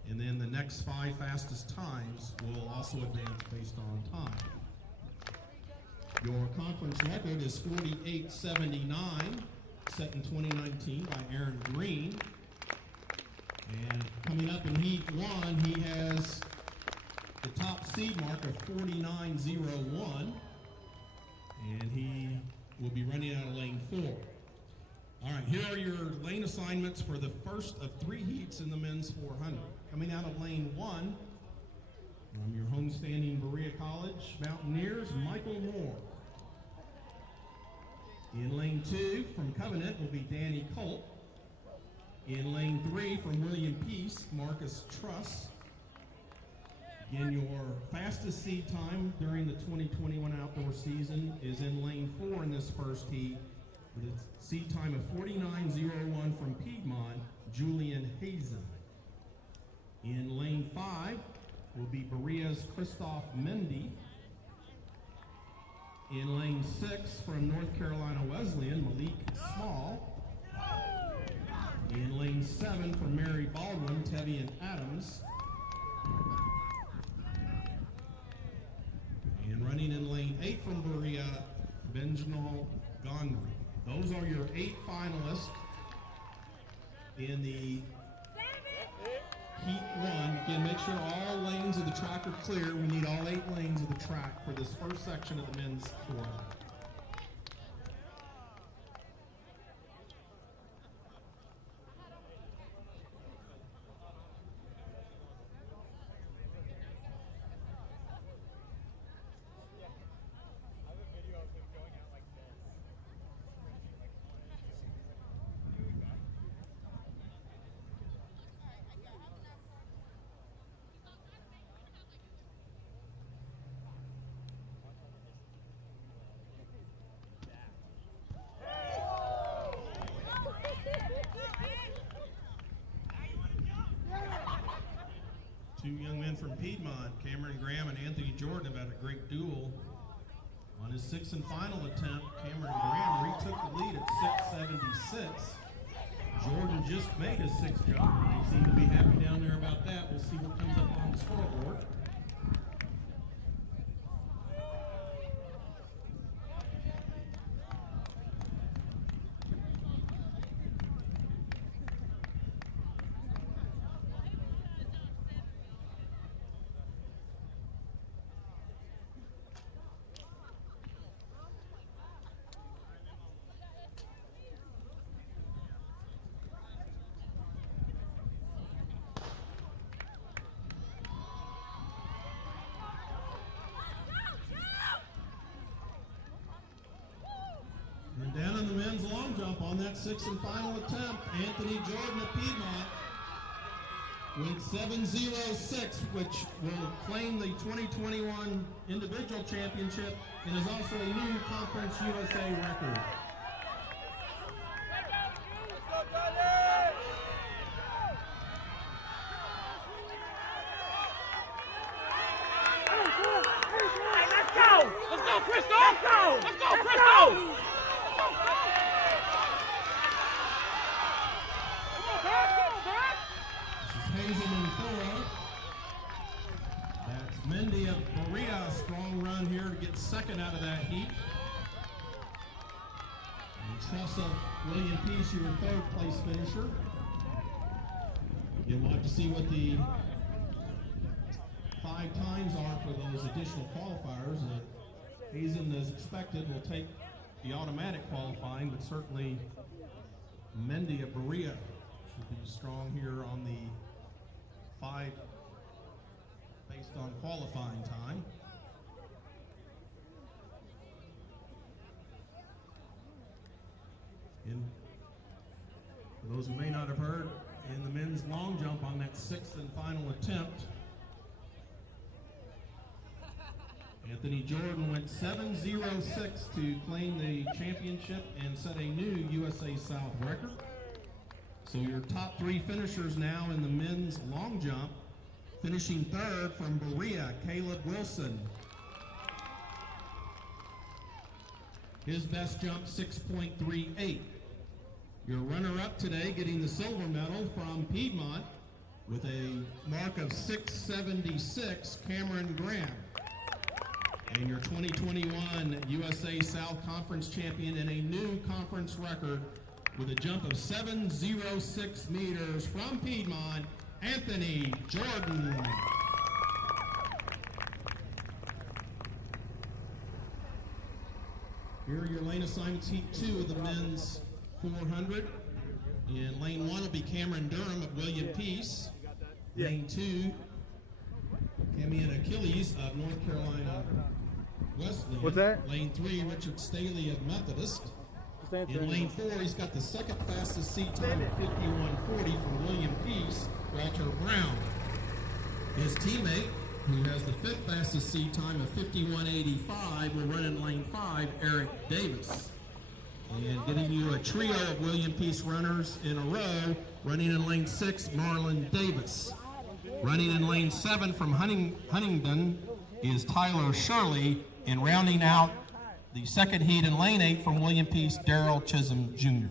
and then the next 5 fastest times will also advance based on time. Your conference record is 48:79, set in 2019 by Aaron Green. And coming up in Heat 1, he has the top seed mark of 49.01, and he will be running out of lane 4. All right, here are your lane assignments for the first of 3 heats in the men's 400. Coming out of lane 1, from your homestanding Berea College Mountaineers, Michael Moore. In lane 2, from Covenant, will be Danny Colt. In lane 3, from William Peace, Marcus Truss. Again, your fastest seed time during the 2021 outdoor season is in lane 4 in this first heat, with a seed time of 49.01 from Piedmont, Julian Hazen. In lane 5 will be Berea's Christoph Mendy. In lane 6 from North Carolina Wesleyan, Malik Small. In lane 7 from Mary Baldwin, Tevian Adams. And running in lane 8 from Berea, Benjamin Gondry. Those are your 8 finalists in the Heat 1. Again, make sure all lanes of the track are clear. We need all 8 lanes of the track for this first section of the men's 400. Two young men from Piedmont, Cameron Graham and Anthony Jordan, have had a great duel. On his 6th and final attempt, Cameron Graham retook the lead at 6.76. Jordan just made his 6th jump, and they seem to be happy down there about that. We'll see what comes up on the scoreboard. And down in the men's long jump on that 6th and final attempt, Anthony Jordan of Piedmont went 7.06, which will claim the 2021 individual championship and is also a new Conference USA record. Let's go! Let's go, Crystal! Let's go! Let's go, Crystal! Hazen in 4. That's Mendy of Berea. A strong run here to get 2nd out of that heat. And Tressa William Peace, your 3rd place finisher. You'll have to see what the 5 times are for those additional qualifiers. Hazen, as expected, will take the automatic qualifying, but certainly Mendy of Berea should be strong here on the 5 based on qualifying time. And for those who may not have heard, in the men's long jump on that 6th and final attempt, Anthony Jordan went 7.06 to claim the championship and set a new USA South record. So your top 3 finishers now in the men's long jump. Finishing 3rd from Berea, Caleb Wilson. His best jump, 6.38. Your runner-up today, getting the silver medal from Piedmont with a mark of 6.76, Cameron Graham. And your 2021 USA South Conference champion and a new conference record with a jump of 7.06 meters from Piedmont, Anthony Jordan. Here are your lane assignments. Heat 2 of the men's 400. In lane 1 will be Cameron Durham of William Peace. Lane 2, Camian Achilles of North Carolina Wesleyan. What's that? Lane 3, Richard Staley of Methodist. In lane 4, he's got the 2nd fastest seat time at 51.40 from William Peace, Walter Brown. His teammate, who has the 5th fastest seat time of 51.85, will run in lane 5, Eric Davis. And getting you a trio of William Peace runners in a row, running in lane 6, Marlon Davis. Running in lane 7 from Huntingdon is Tyler Shirley, and rounding out the 2nd heat in lane 8 from William Peace, Darrell Chisholm Jr.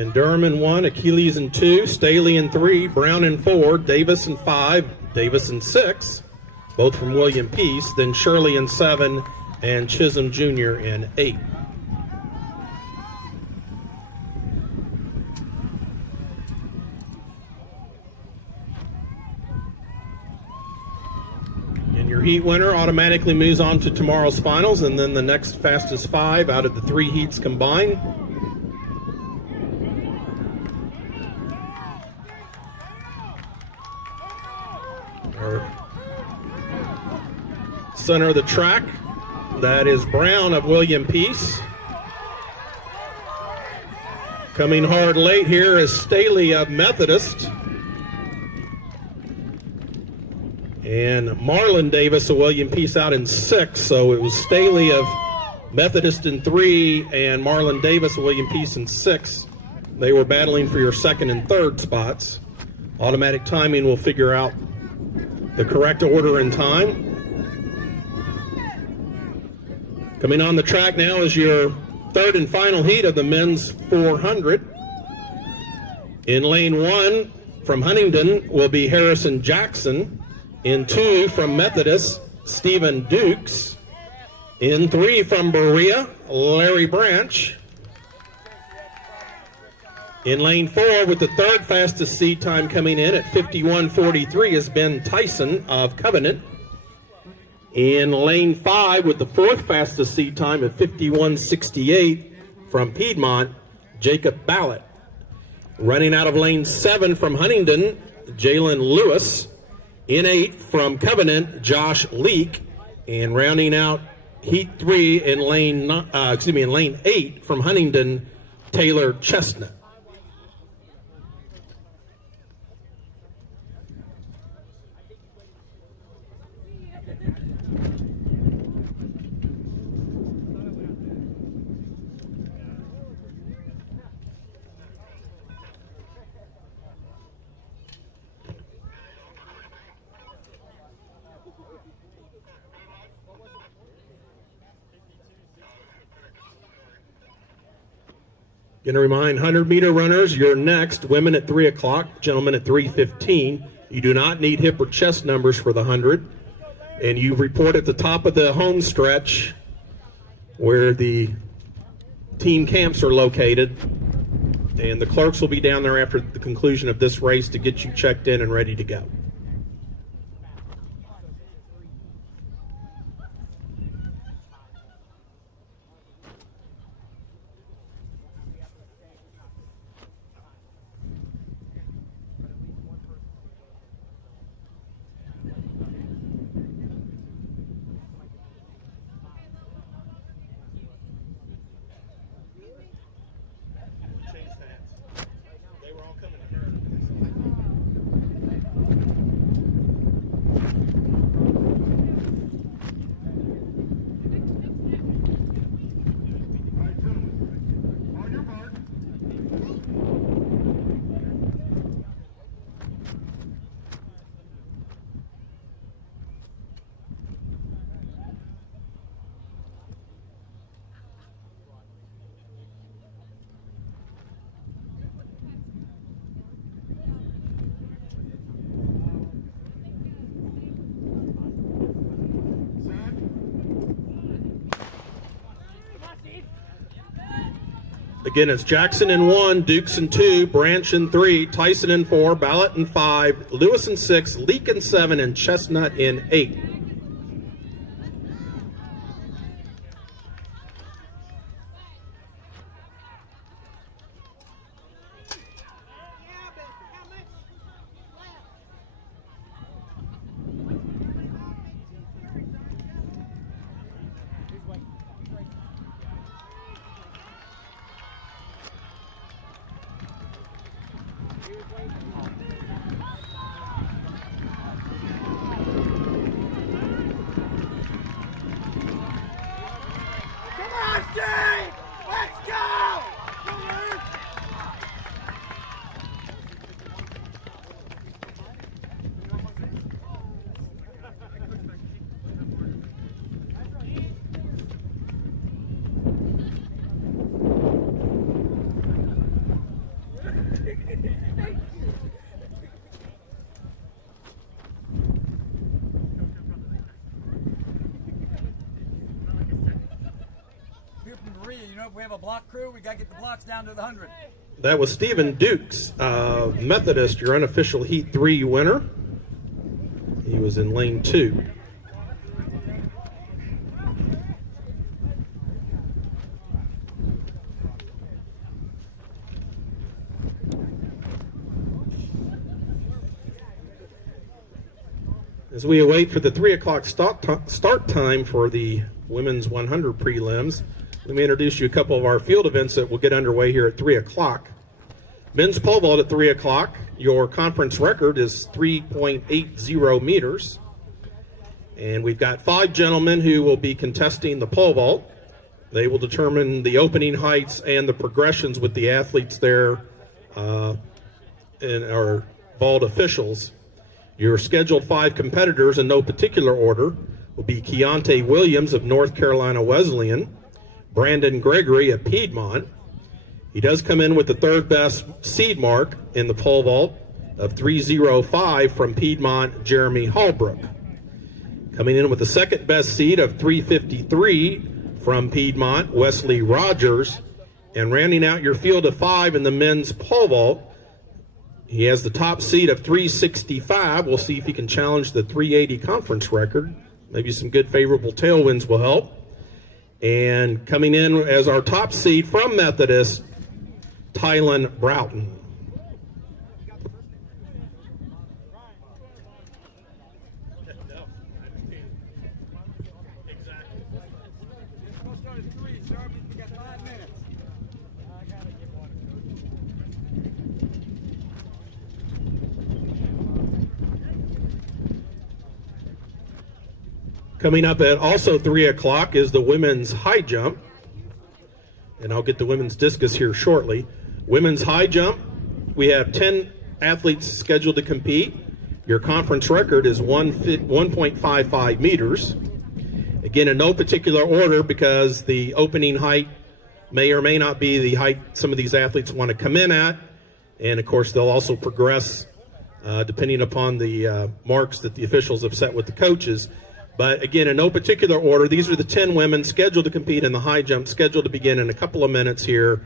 In Durham in 1, Achilles in 2, Staley in 3, Brown in 4, Davis in 5, Davis in 6, both from William Peace, then Shirley in 7, and Chisholm Jr. in 8. And your heat winner automatically moves on to tomorrow's finals, and then the next fastest 5 out of the 3 heats combined. Center of the track, that is Brown of William Peace. Coming hard late here is Staley of Methodist. And Marlon Davis of William Peace out in 6, so it was Staley of Methodist in 3 and Marlon Davis of William Peace in 6. They were battling for your 2nd and 3rd spots. Automatic timing will figure out the correct order and time. Coming on the track now is your 3rd and final heat of the men's 400. In lane 1 from Huntingdon will be Harrison Jackson. In 2 from Methodist, Stephen Dukes. In 3 from Berea, Larry Branch. In lane 4 with the 3rd fastest seed time coming in at 51:43 is Ben Tyson of Covenant. In lane 5 with the 4th fastest seed time at 51:68 from Piedmont, Jacob Ballett. Running out of lane 7 from Huntingdon, Jalen Lewis. In 8 from Covenant, Josh Leake. And rounding out heat 3 in lane 8 from Huntingdon, Taylor Chestnut. Going to remind 100-meter runners, you're next. Women at 3 o'clock, gentlemen at 3:15. You do not need hip or chest numbers for the 100. And you report at the top of the home stretch where the team camps are located. And the clerks will be down there after the conclusion of this race to get you checked in and ready to go. Again, it's Jackson in 1, Dukes in 2, Branch in 3, Tyson in 4, Ballett in 5, Lewis in 6, Leake in 7, and Chestnut in 8. up. We have a block crew. We got to get the blocks down to the 100. That was Stephen Dukes, Methodist, your unofficial Heat 3 winner. He was in lane 2. As we await for the 3 o'clock start time for the women's 100 prelims, let me introduce you a couple of our field events that will get underway here at 3 o'clock. Men's pole vault at 3 o'clock. Your conference record is 3.80 meters. And we've got 5 gentlemen who will be contesting the pole vault. They will determine the opening heights and the progressions with the athletes there and our vault officials. Your scheduled 5 competitors in no particular order will be Keontae Williams of North Carolina Wesleyan, Brandon Gregory of Piedmont. He does come in with the 3rd best seed mark in the pole vault of 305 from Piedmont, Jeremy Hallbrook. Coming in with the 2nd best seed of 353 from Piedmont, Wesley Rogers. And rounding out your field of 5 in the men's pole vault, he has the top seed of 365. We'll see if he can challenge the 380 conference record. Maybe some good favorable tailwinds will help. And coming in as our top seed from Methodist, Tylen Broughton. Coming up at also 3 o'clock is the women's high jump. And I'll get the women's discus here shortly. Women's high jump, we have 10 athletes scheduled to compete. Your conference record is 1.55 meters. Again, in no particular order because the opening height may or may not be the height some of these athletes want to come in at. And of course, they'll also progress depending upon the marks that the officials have set with the coaches. But again, in no particular order, these are the 10 women scheduled to compete in the high jump, scheduled to begin in a couple of minutes here.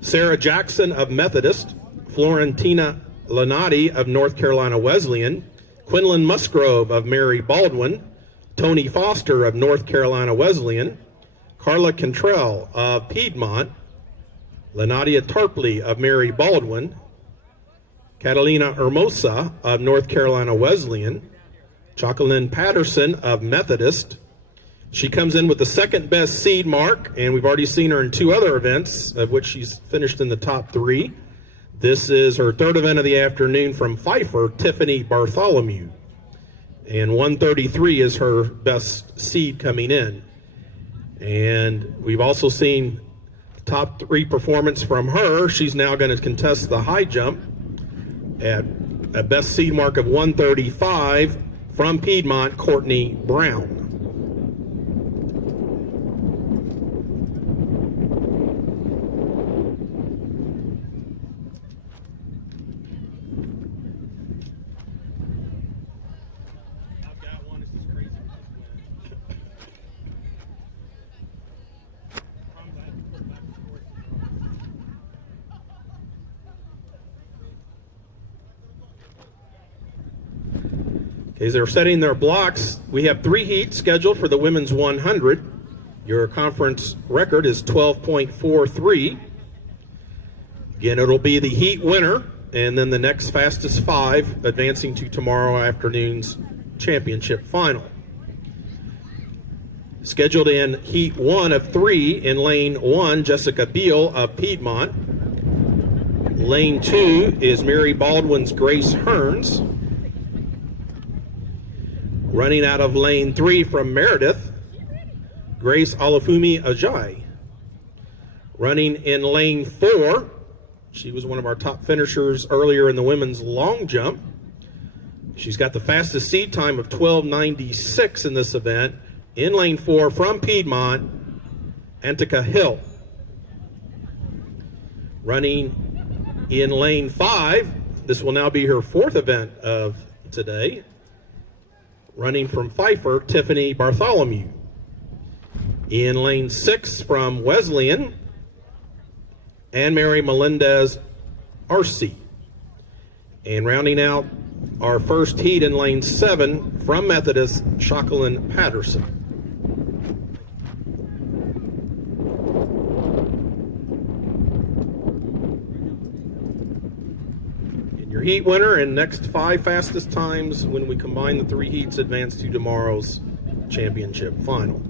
Sarah Jackson of Methodist, Florentina Lanati of North Carolina Wesleyan, Quinlan Musgrove of Mary Baldwin, Tony Foster of North Carolina Wesleyan, Carla Cantrell of Piedmont, Lanadia Tarpley of Mary Baldwin, Catalina Hermosa of North Carolina Wesleyan, Jacqueline Patterson of Methodist. She comes in with the 2nd best seed mark, and we've already seen her in 2 other events, of which she's finished in the top 3. This is her 3rd event of the afternoon from Pfeiffer, Tiffany Bartholomew. And 133 is her best seed coming in. And we've also seen top 3 performance from her. She's now going to contest the high jump at a best seed mark of 135 from Piedmont, Courtney Brown. As they're setting their blocks, we have 3 heats scheduled for the women's 100. Your conference record is 12.43. Again, it'll be the heat winner, and then the next fastest 5 advancing to tomorrow afternoon's championship final. Scheduled in heat 1 of 3 in lane 1, Jessica Beal of Piedmont. Lane 2 is Mary Baldwin's Grace Hearns. Running out of lane 3 from Meredith, Grace Olafumi Ajay. Running in lane 4, she was one of our top finishers earlier in the women's long jump. She's got the fastest seed time of 12:96 in this event. In lane 4 from Piedmont, Antika Hill. Running in lane 5, this will now be her 4th event of today. Running from Pfeiffer, Tiffany Bartholomew. In lane 6 from Wesleyan, Anne-Mary Melendez Arce. And rounding out our first heat in lane 7 from Methodist, Jacqueline Patterson. And your heat winner and next 5 fastest times when we combine the 3 heats advance to tomorrow's championship final.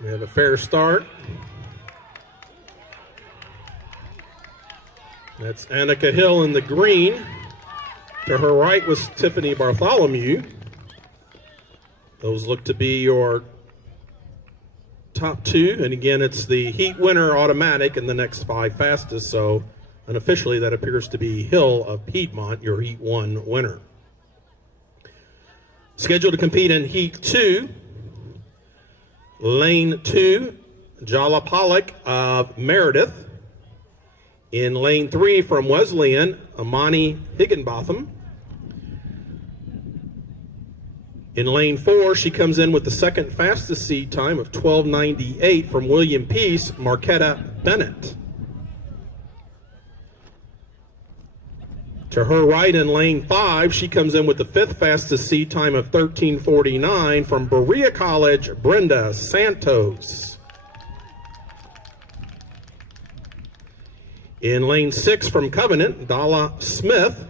We have a fair start. That's Annika Hill in the green. To her right was Tiffany Bartholomew. Those look to be your top 2. And again, it's the heat winner automatic in the next 5 fastest. So unofficially, that appears to be Hill of Piedmont, your heat 1 winner. Scheduled to compete in heat 2. Lane 2, Jala Pollock of Meredith. In lane 3 from Wesleyan, Amani Higginbotham. In lane 4, she comes in with the second fastest seed time of 12:98 from William Peace, Marquetta Bennett. To her right in lane 5, she comes in with the 5th fastest seed time of 13:49 from Berea College, Brenda Santos. In lane 6 from Covenant, Dala Smith.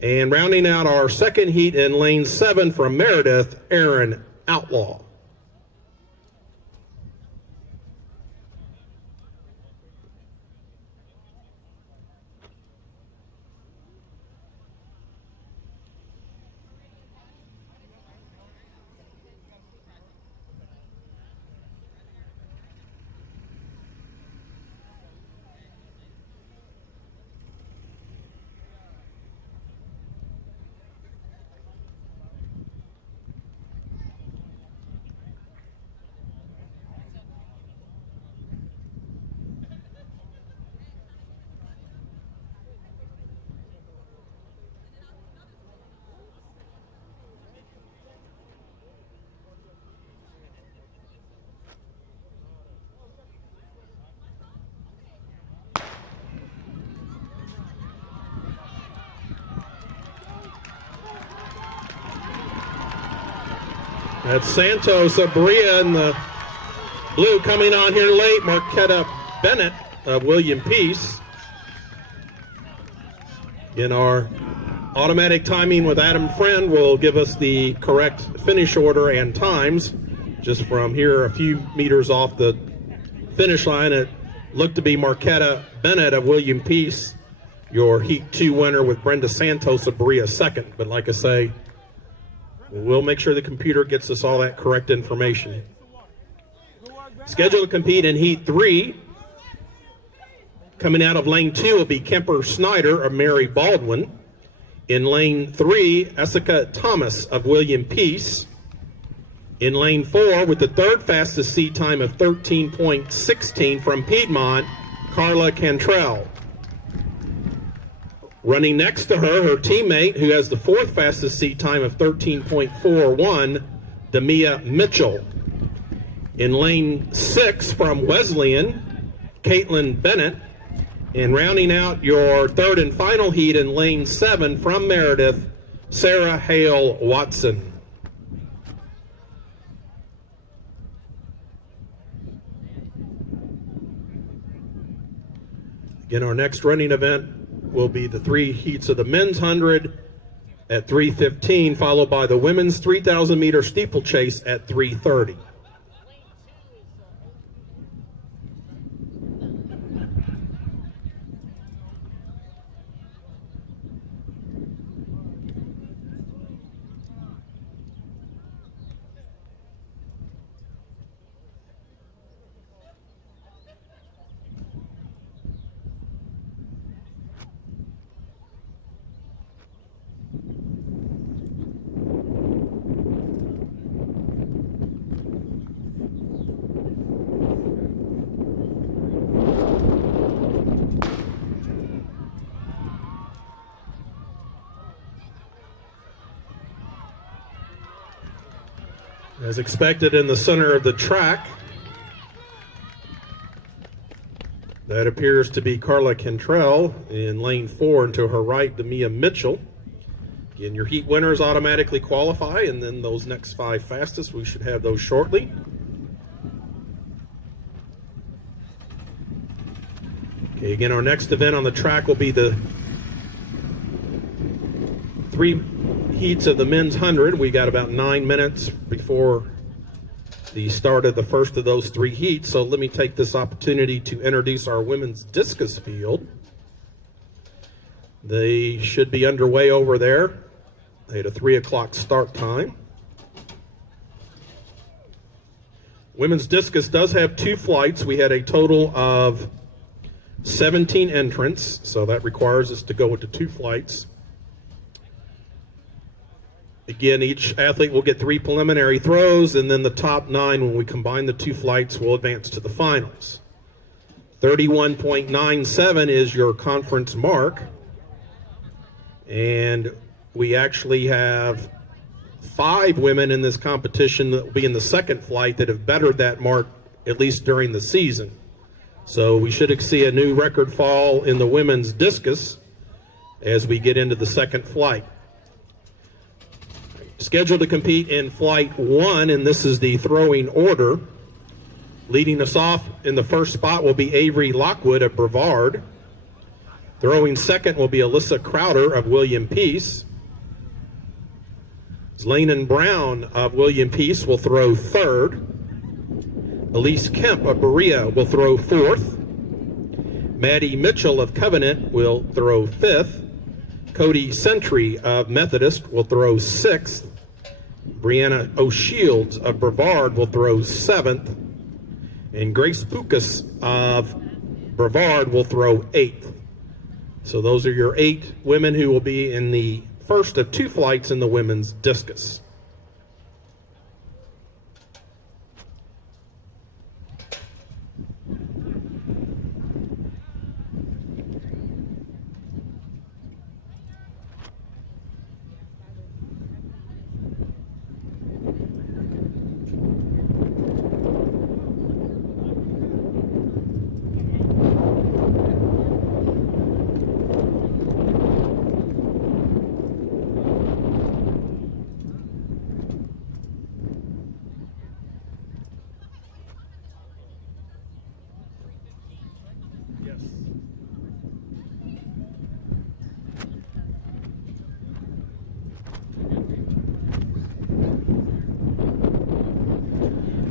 And rounding out our second heat in lane 7 from Meredith, Aaron Outlaw. That's Santos of Berea in the blue coming on here late. Marquetta Bennett of William Peace. In our automatic timing with Adam Friend will give us the correct finish order and times. Just from here a few meters off the finish line, it looked to be Marquetta Bennett of William Peace, your Heat 2 winner, with Brenda Santos of Berea second. But like I say, we'll make sure the computer gets us all that correct information. Scheduled to compete in Heat 3. Coming out of lane 2 will be Kemper Snyder of Mary Baldwin. In lane 3, Essica Thomas of William Peace. In lane 4, with the third fastest seed time of 13.16 from Piedmont, Carla Cantrell. Running next to her, her teammate, who has the fourth fastest seed time of 13.41, Demia Mitchell. In lane 6 from Wesleyan, Caitlin Bennett. And rounding out your third and final heat in lane 7 from Meredith, Sarah Hale Watson. Again, our next running event will be the 3 heats of the men's 100 at 3:15, followed by the women's 3,000 meter steeplechase at 3:30. As expected, in the center of the track, that appears to be Carla Cantrell in lane 4, and to her right, Demia Mitchell. Again, your heat winners automatically qualify, and then those next 5 fastest, we should have those shortly. Okay, again, our next event on the track will be the 3 heats of the men's 100. We got about 9 minutes before the start of the first of those 3 heats, so let me take this opportunity to introduce our women's discus field. They should be underway over there. They had a 3 o'clock start time. Women's discus does have 2 flights. We had a total of 17 entrants, so that requires us to go into 2 flights. Again, each athlete will get 3 preliminary throws, and then the top 9, when we combine the 2 flights, will advance to the finals. 31.97 is your conference mark, and we actually have 5 women in this competition that will be in the second flight that have bettered that mark, at least during the season. So we should see a new record fall in the women's discus as we get into the second flight. Scheduled to compete in flight 1, and this is the throwing order. Leading us off in the first spot will be Avery Lockwood of Brevard. Throwing second will be Alyssa Crowder of William Peace. Lanen Brown of William Peace will throw third. Elise Kemp of Berea will throw fourth. Maddie Mitchell of Covenant will throw fifth. Cody Sentry of Methodist will throw 6th. Brianna O'Shields of Brevard will throw 7th. And Grace Pukas of Brevard will throw 8th. So those are your 8 women who will be in the first of 2 flights in the women's discus.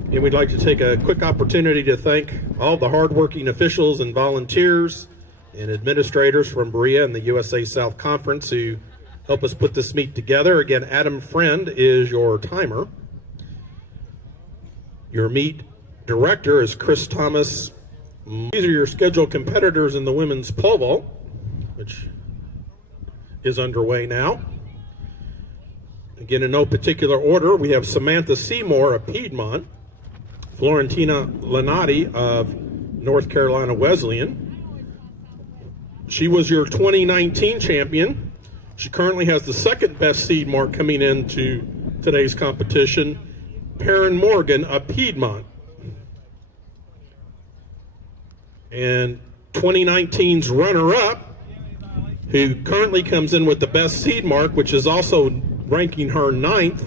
And we'd like to take a quick opportunity to thank all the hardworking officials and volunteers and administrators from Berea and the USA South Conference who help us put this meet together. Again, Adam Friend is your timer. Your meet director is Chris Thomas. These are your scheduled competitors in the women's pole vault, which is underway now. Again, in no particular order, we have Samantha Seymour of Piedmont, Florentina Lanati of North Carolina Wesleyan. She was your 2019 champion. She currently has the second best seed mark coming into today's competition, Perrin Morgan of Piedmont. And 2019's runner-up, who currently comes in with the best seed mark, which is also ranking her 9th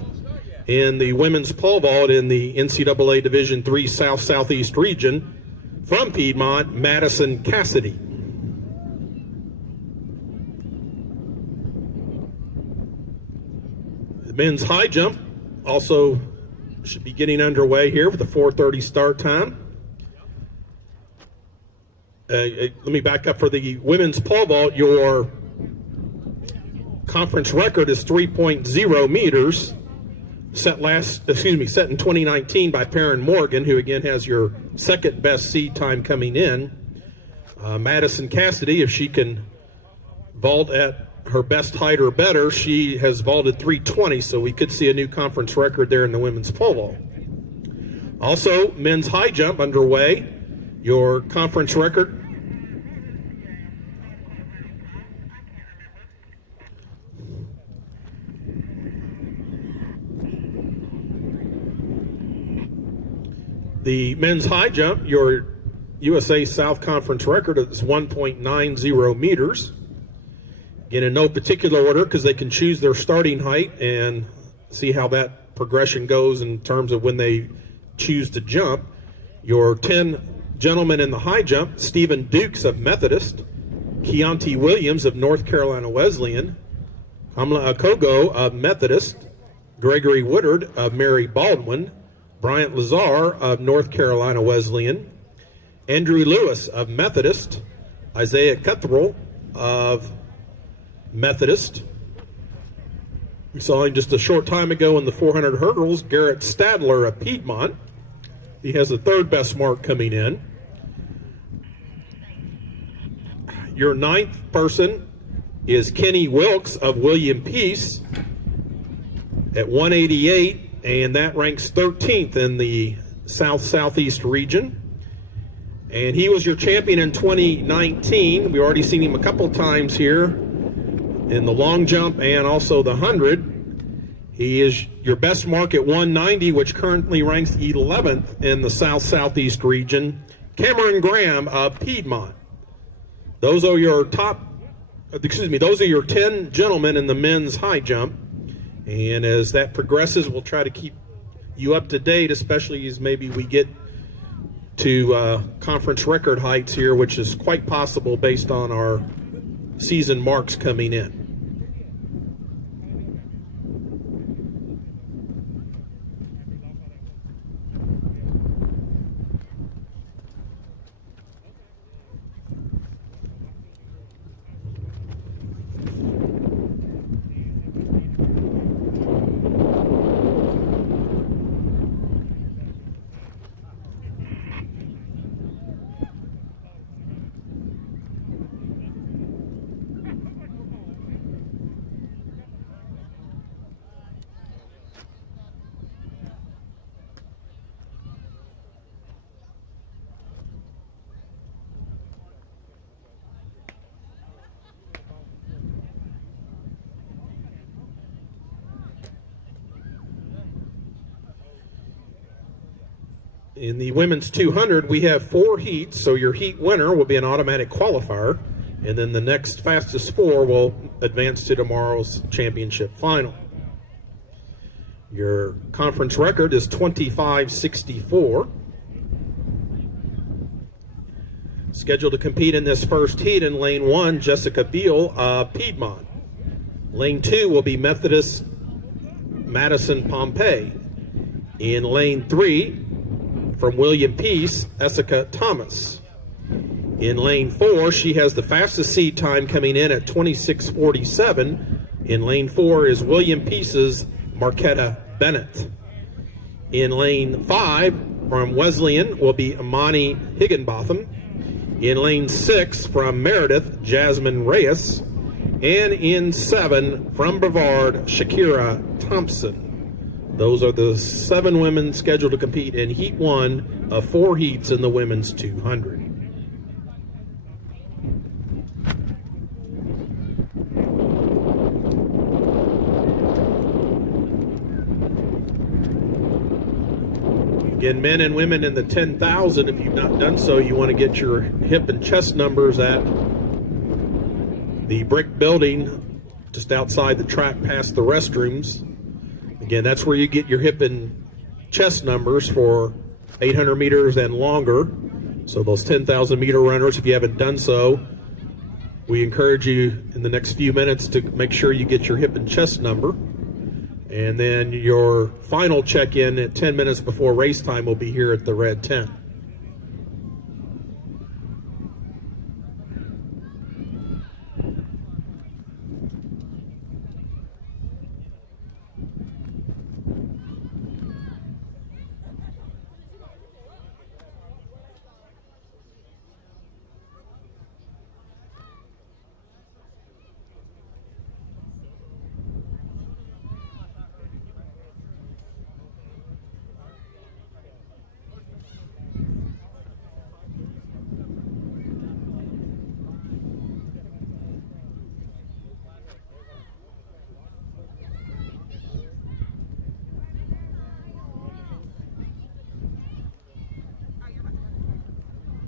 in the women's pole vault in the NCAA Division III South-Southeast region, from Piedmont, Madison Cassidy. The men's high jump also should be getting underway here with a 4:30 start time. Let me back up for the women's pole vault. Your conference record is 3.0 meters, set in 2019 by Perrin Morgan, who again has your second best seed time coming in. Madison Cassidy, if she can vault at her best height or better, she has vaulted 320, so we could see a new conference record there in the women's pole vault. Also, men's high jump underway. Your conference record the men's high jump, your USA South Conference record is 1.90 meters. Again, in no particular order, because they can choose their starting height and see how that progression goes in terms of when they choose to jump. Your 10 gentlemen in the high jump: Stephen Dukes of Methodist, Keontae Williams of North Carolina Wesleyan, Kamala Akogo of Methodist, Gregory Woodard of Mary Baldwin, Bryant Lazar of North Carolina Wesleyan, Andrew Lewis of Methodist, Isaiah Cuthrell of Methodist. We saw him just a short time ago in the 400 hurdles, Garrett Stadler of Piedmont. He has the third best mark coming in. Your 9th person is Kenny Wilkes of William Peace at 188. And that ranks 13th in the South-Southeast region. And he was your champion in 2019. We've already seen him a couple times here in the long jump and also the 100. He is your best mark at 190, which currently ranks 11th in the South-Southeast region. Cameron Graham of Piedmont. Those are your those are your 10 gentlemen in the men's high jump. And as that progresses, we'll try to keep you up to date, especially as maybe we get to conference record heights here, which is quite possible based on our season marks coming in. In the women's 200, we have 4 heats, so your heat winner will be an automatic qualifier, and then the next fastest 4 will advance to tomorrow's championship final. Your conference record is 25.64. Scheduled to compete in this first heat in lane 1, Jessica Beal of Piedmont. Lane 2 will be Methodist Madison Pompey. In lane 3, from William Peace, Essica Thomas. In lane 4, she has the fastest seed time coming in at 26:47. In lane 4 is William Peace's Marquetta Bennett. In lane 5, from Wesleyan, will be Imani Higginbotham. In lane 6, from Meredith, Jasmine Reyes. And in 7, from Brevard, Shakira Thompson. Those are the 7 women scheduled to compete in Heat 1 of 4 heats in the women's 200. Again, men and women in the 10,000, if you've not done so, you want to get your hip and chest numbers at the brick building just outside the track past the restrooms. Again, that's where you get your hip and chest numbers for 800 meters and longer. So those 10,000 meter runners, if you haven't done so, we encourage you in the next few minutes to make sure you get your hip and chest number. And then your final check-in at 10 minutes before race time will be here at the red tent.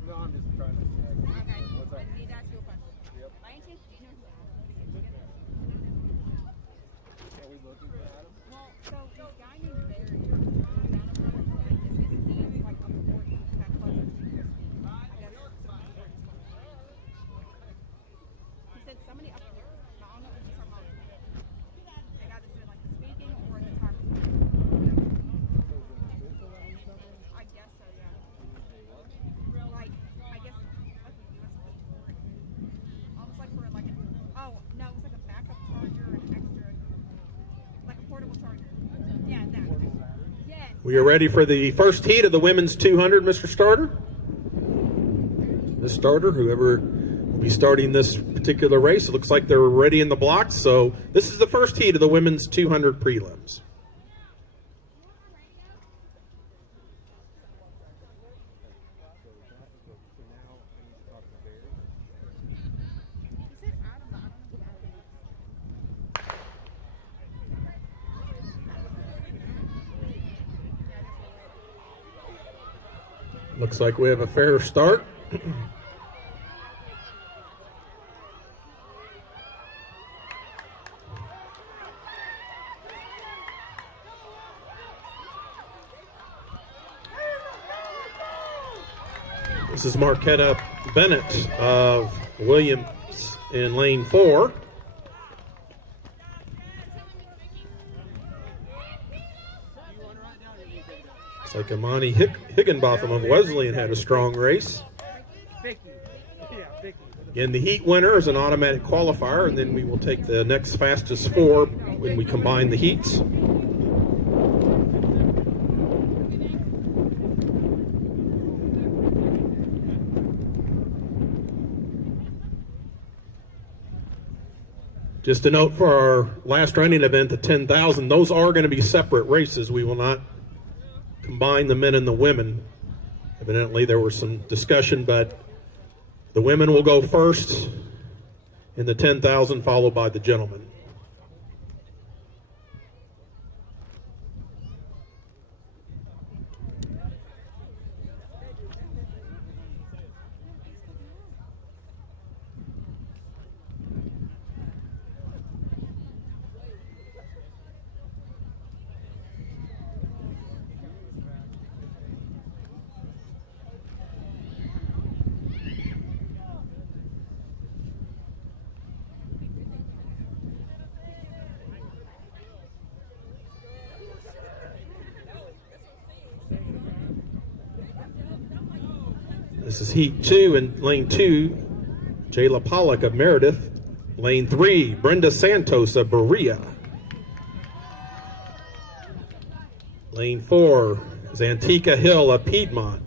No, I'm just trying to see. Okay. What's up? I need to ask you a question. Yep. By any chance, do you know who Are we looking for Adam? Well, so this guy named Berea, down in front of like Discus, he's like a 40 that close to Discus. I guess. He said somebody up here. I don't know if he's talking about the guy that's doing like the speaking or the talking. I guess so, yeah. Like, I guess, like a USB port. Almost like for like oh, no, it was like a backup charger and extra, like a portable charger. Yeah, that. Yes. We are ready for the first heat of the women's 200, Mr. Starter. This starter, whoever will be starting this particular race, it looks like they're ready in the blocks. So this is the first heat of the women's 200 prelims. He said Adam, but I don't know who Adam is. Looks like we have a fair start. This is Marquetta Bennett of Williams in lane 4. Looks like Imani Higginbotham of Wesleyan had a strong race. Vicky. Yeah, Vicky. Again, the heat winner is an automatic qualifier, and then we will take the next fastest 4 when we combine the heats. Just a note for our last running event, the 10,000, those are going to be separate races. We will not combine the men and the women. Evidently there was some discussion, but the women will go first in the 10,000, followed by the gentlemen. This is heat 2 in lane 2, Jayla Pollock of Meredith. Lane 3, Brenda Santos of Berea. Lane 4 is Antika Hill of Piedmont.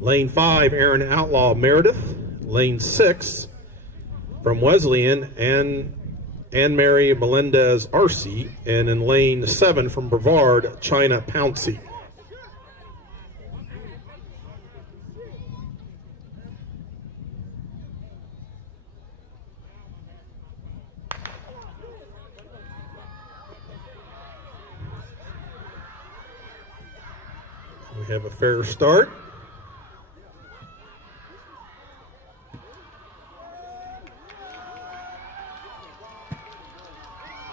Lane 5, Aaron Outlaw of Meredith. Lane 6, from Wesleyan, Anne-Mary Melendez Arce. And in lane 7, from Brevard, China Pouncey. We have a fair start.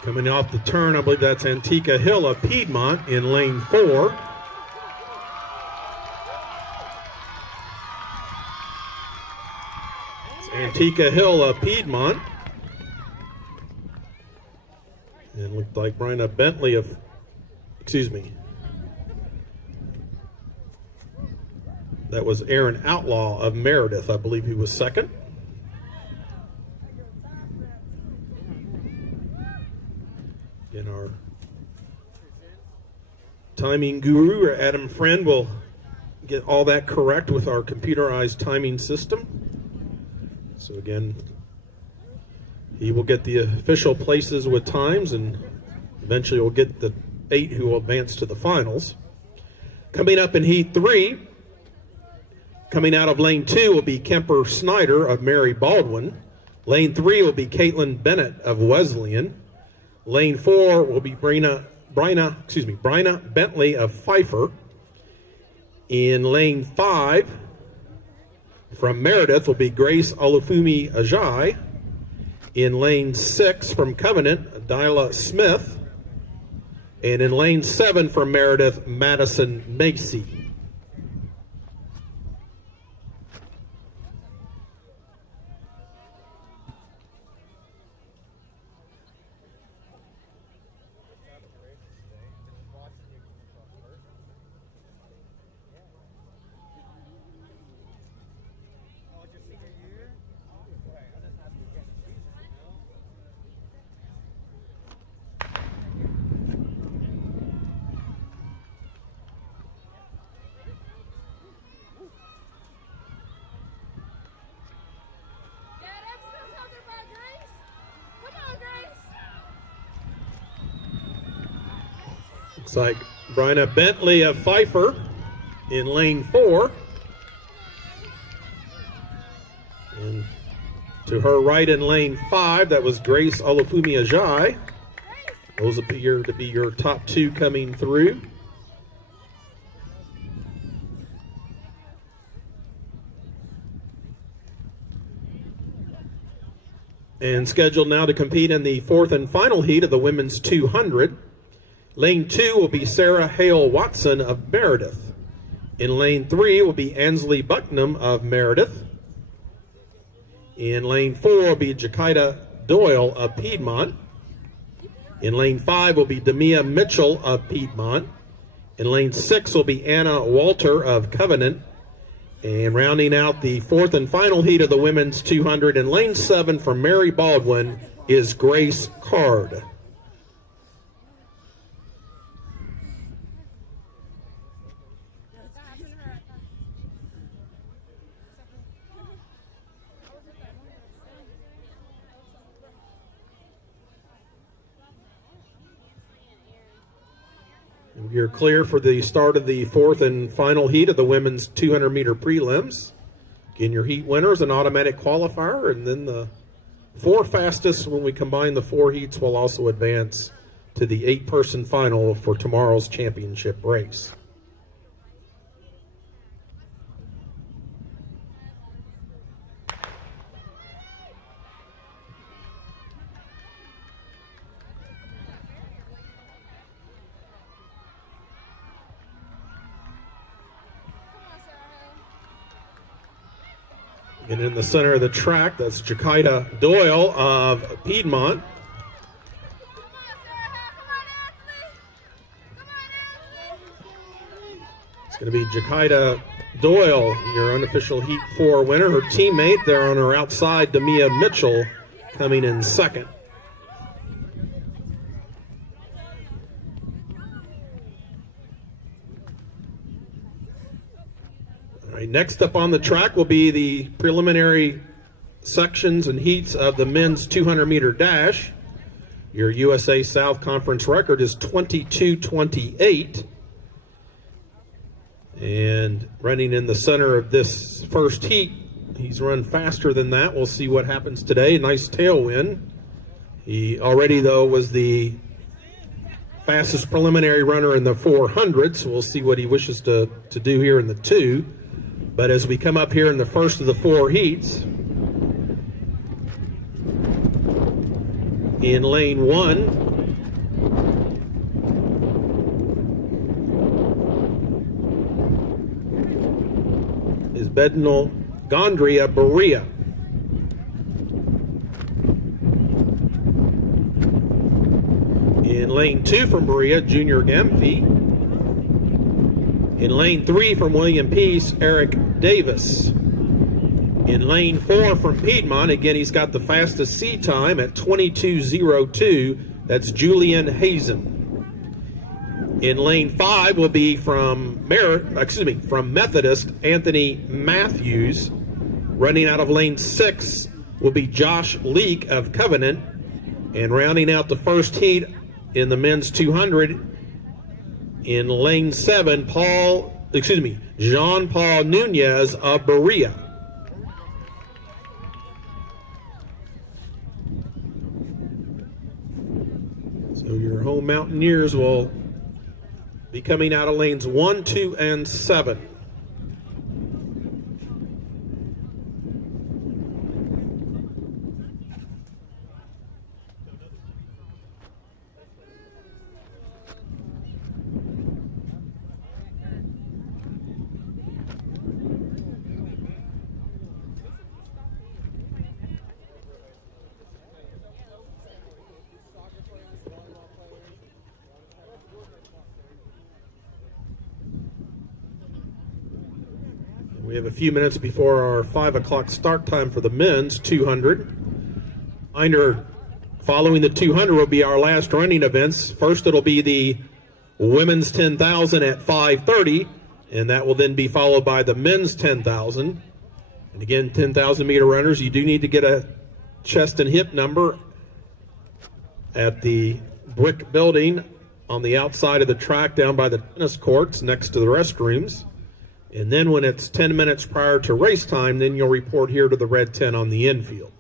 Coming off the turn, I believe that's Antica Hill of Piedmont in lane 4. It's Antica Hill of Piedmont. And looked like Bryna Bentley of, that was Aaron Outlaw of Meredith. I believe he was second. And our timing guru, Adam Friend, will get all that correct with our computerized timing system. So again, he will get the official places with times, and eventually we'll get the 8 who will advance to the finals. Coming up in Heat 3, coming out of lane 2 will be Kemper Snyder of Mary Baldwin. Lane 3 will be Caitlin Bennett of Wesleyan. Lane 4 will be Bryna Bentley of Pfeiffer. In lane 5, from Meredith will be Grace Olufumi Ajay. In lane 6 from Covenant, Dyla Smith. And in lane 7 from Meredith, Madison Macy. Looks like Bryna Bentley of Pfeiffer in lane 4. And to her right in lane 5, that was Grace Olufumi Ajay. Those appear to be your top 2 coming through. And scheduled now to compete in the 4th and final heat of the women's 200. Lane 2 will be Sarah Hale Watson of Meredith. In lane 3 will be Ansley Bucknam of Meredith. In lane 4 will be Jakita Doyle of Piedmont. In lane 5 will be Demia Mitchell of Piedmont. In lane 6 will be Anna Walter of Covenant. And rounding out the 4th and final heat of the women's 200 in lane 7 from Mary Baldwin is Grace Card. You're clear for the start of the 4th and final heat of the women's 200-meter prelims. Again, your heat winners, an automatic qualifier, and then the 4 fastest, when we combine the 4 heats, will also advance to the 8-person final for tomorrow's championship race. And in the center of the track, that's Jakita Doyle of Piedmont. It's going to be Jakita Doyle, your unofficial Heat 4 winner. Her teammate there on her outside, Demia Mitchell, coming in second. Next up on the track will be the preliminary sections and heats of the men's 200-meter dash. Your USA South Conference record is 22:28. And running in the center of this first heat, he's run faster than that. We'll see what happens today. Nice tailwind. He already, though, was the fastest preliminary runner in the 400, so we'll see what he wishes to do here in the 2. But as we come up here in the first of the 4 heats, in lane 1, is Bednal Gondry of Berea. In lane 2 from Berea, Junior Gamfi. In lane 3 from William Peace, Eric Davis. In lane 4 from Piedmont, again, he's got the fastest C time at 22:02. That's Julian Hazen. In lane 5 will be from Methodist, Anthony Matthews. Running out of lane 6 will be Josh Leake of Covenant. And rounding out the first heat in the men's 200, in lane 7, Jean-Paul Nunez of Berea. So your home Mountaineers will be coming out of lanes 1, 2, and 7. We have a few minutes before our 5 o'clock start time for the men's 200. Following the 200 will be our last running events. First, it'll be the women's 10,000 at 5:30, and that will then be followed by the men's 10,000. And again, 10,000 meter runners, you do need to get a chest and hip number at the brick building on the outside of the track down by the tennis courts next to the restrooms. And then when it's 10 minutes prior to race time, then you'll report here to the red tent on the infield.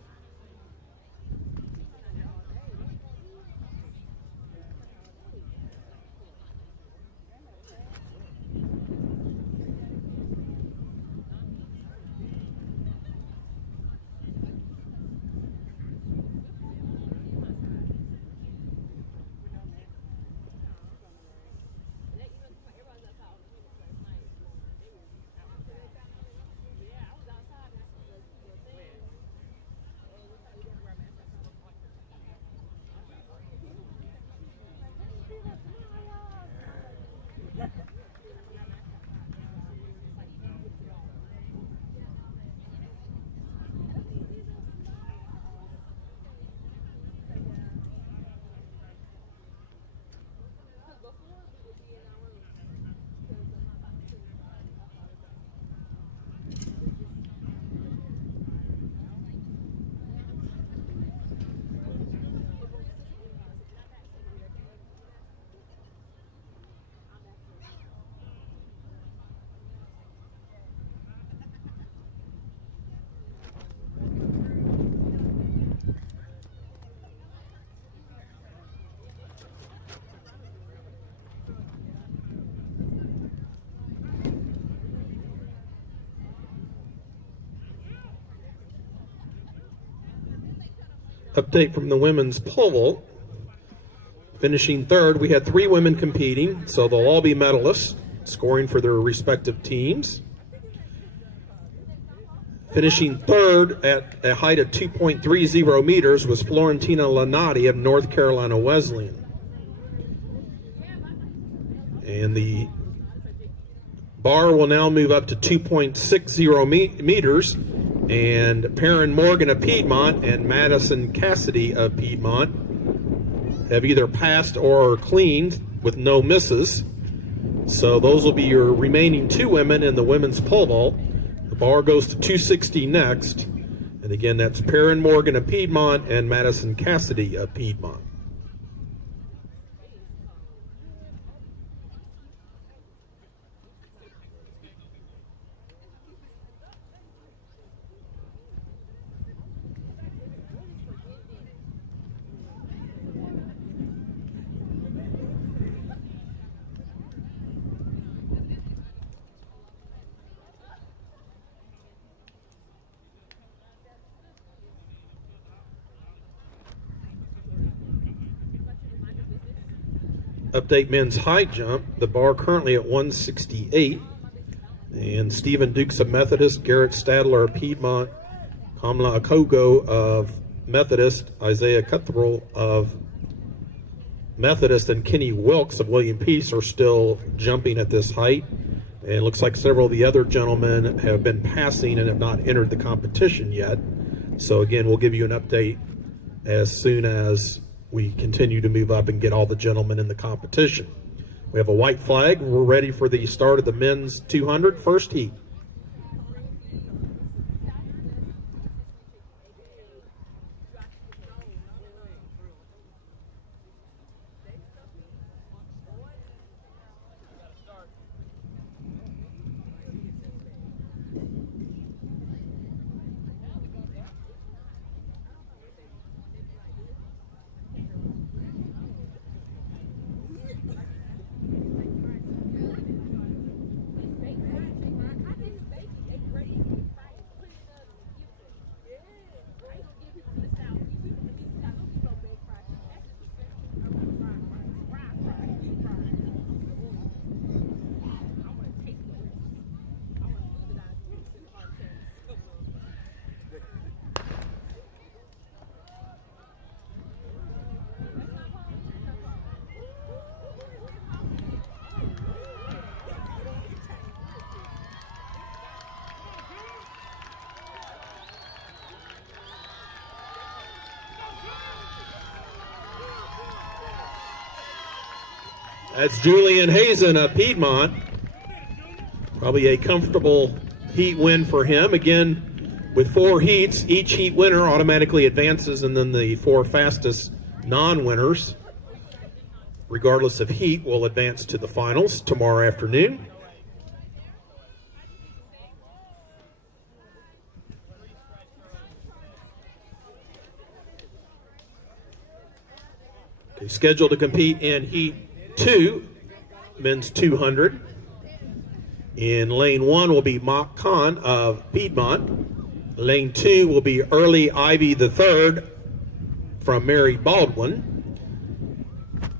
Update from the women's pole vault. Finishing third, we had 3 women competing, so they'll all be medalists, scoring for their respective teams. Finishing third at a height of 2.30 meters was Florentina Lanati of North Carolina Wesleyan. And the bar will now move up to 2.60 meters. And Perrin Morgan of Piedmont and Madison Cassidy of Piedmont have either passed or cleaned with no misses. So those will be your remaining 2 women in the women's pole vault. The bar goes to 260 next. And again, that's Perrin Morgan of Piedmont and Madison Cassidy of Piedmont. update men's high jump. The bar currently at 168. And Stephen Dukes of Methodist, Garrett Stadler of Piedmont, Kamla Akogo of Methodist, Isaiah Cuthrell of Methodist, and Kenny Wilkes of William Peace are still jumping at this height. And it looks like several of the other gentlemen have been passing and have not entered the competition yet. So again, we'll give you an update as soon as we continue to move up and get all the gentlemen in the competition. We have a white flag. We're ready for the start of the men's 200 first heat. That's Julian Hazen of Piedmont. Probably a comfortable heat win for him. Again, with 4 heats, each heat winner automatically advances, and then the 4 fastest non-winners, regardless of heat, will advance to the finals tomorrow afternoon. Okay, scheduled to compete in heat 2, men's 200. In lane 1 will be Mock Khan of Piedmont. Lane 2 will be Early Ivy III from Mary Baldwin.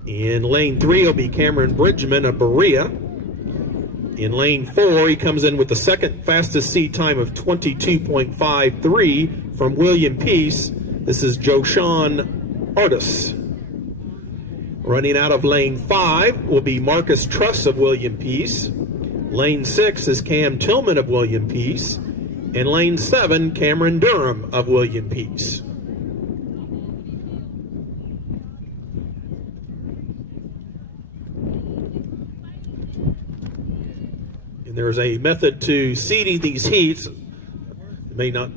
In lane 3 will be Cameron Bridgman of Berea. In lane 4, he comes in with the second fastest seat time of 22.53 from William Peace. This is Joshawn Artis. Running out of lane 5 will be Marcus Truss of William Peace. Lane 6 is Cam Tillman of William Peace. And lane 7, Cameron Durham of William Peace. And there's a method to seeding these heats. It may not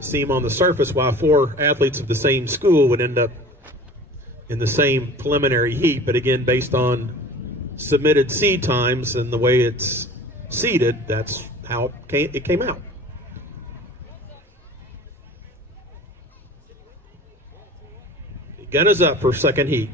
seem on the surface why 4 athletes of the same school would end up in the same preliminary heat, but again, based on submitted seed times and the way it's seeded, that's how it came out. Gun is up for second heat.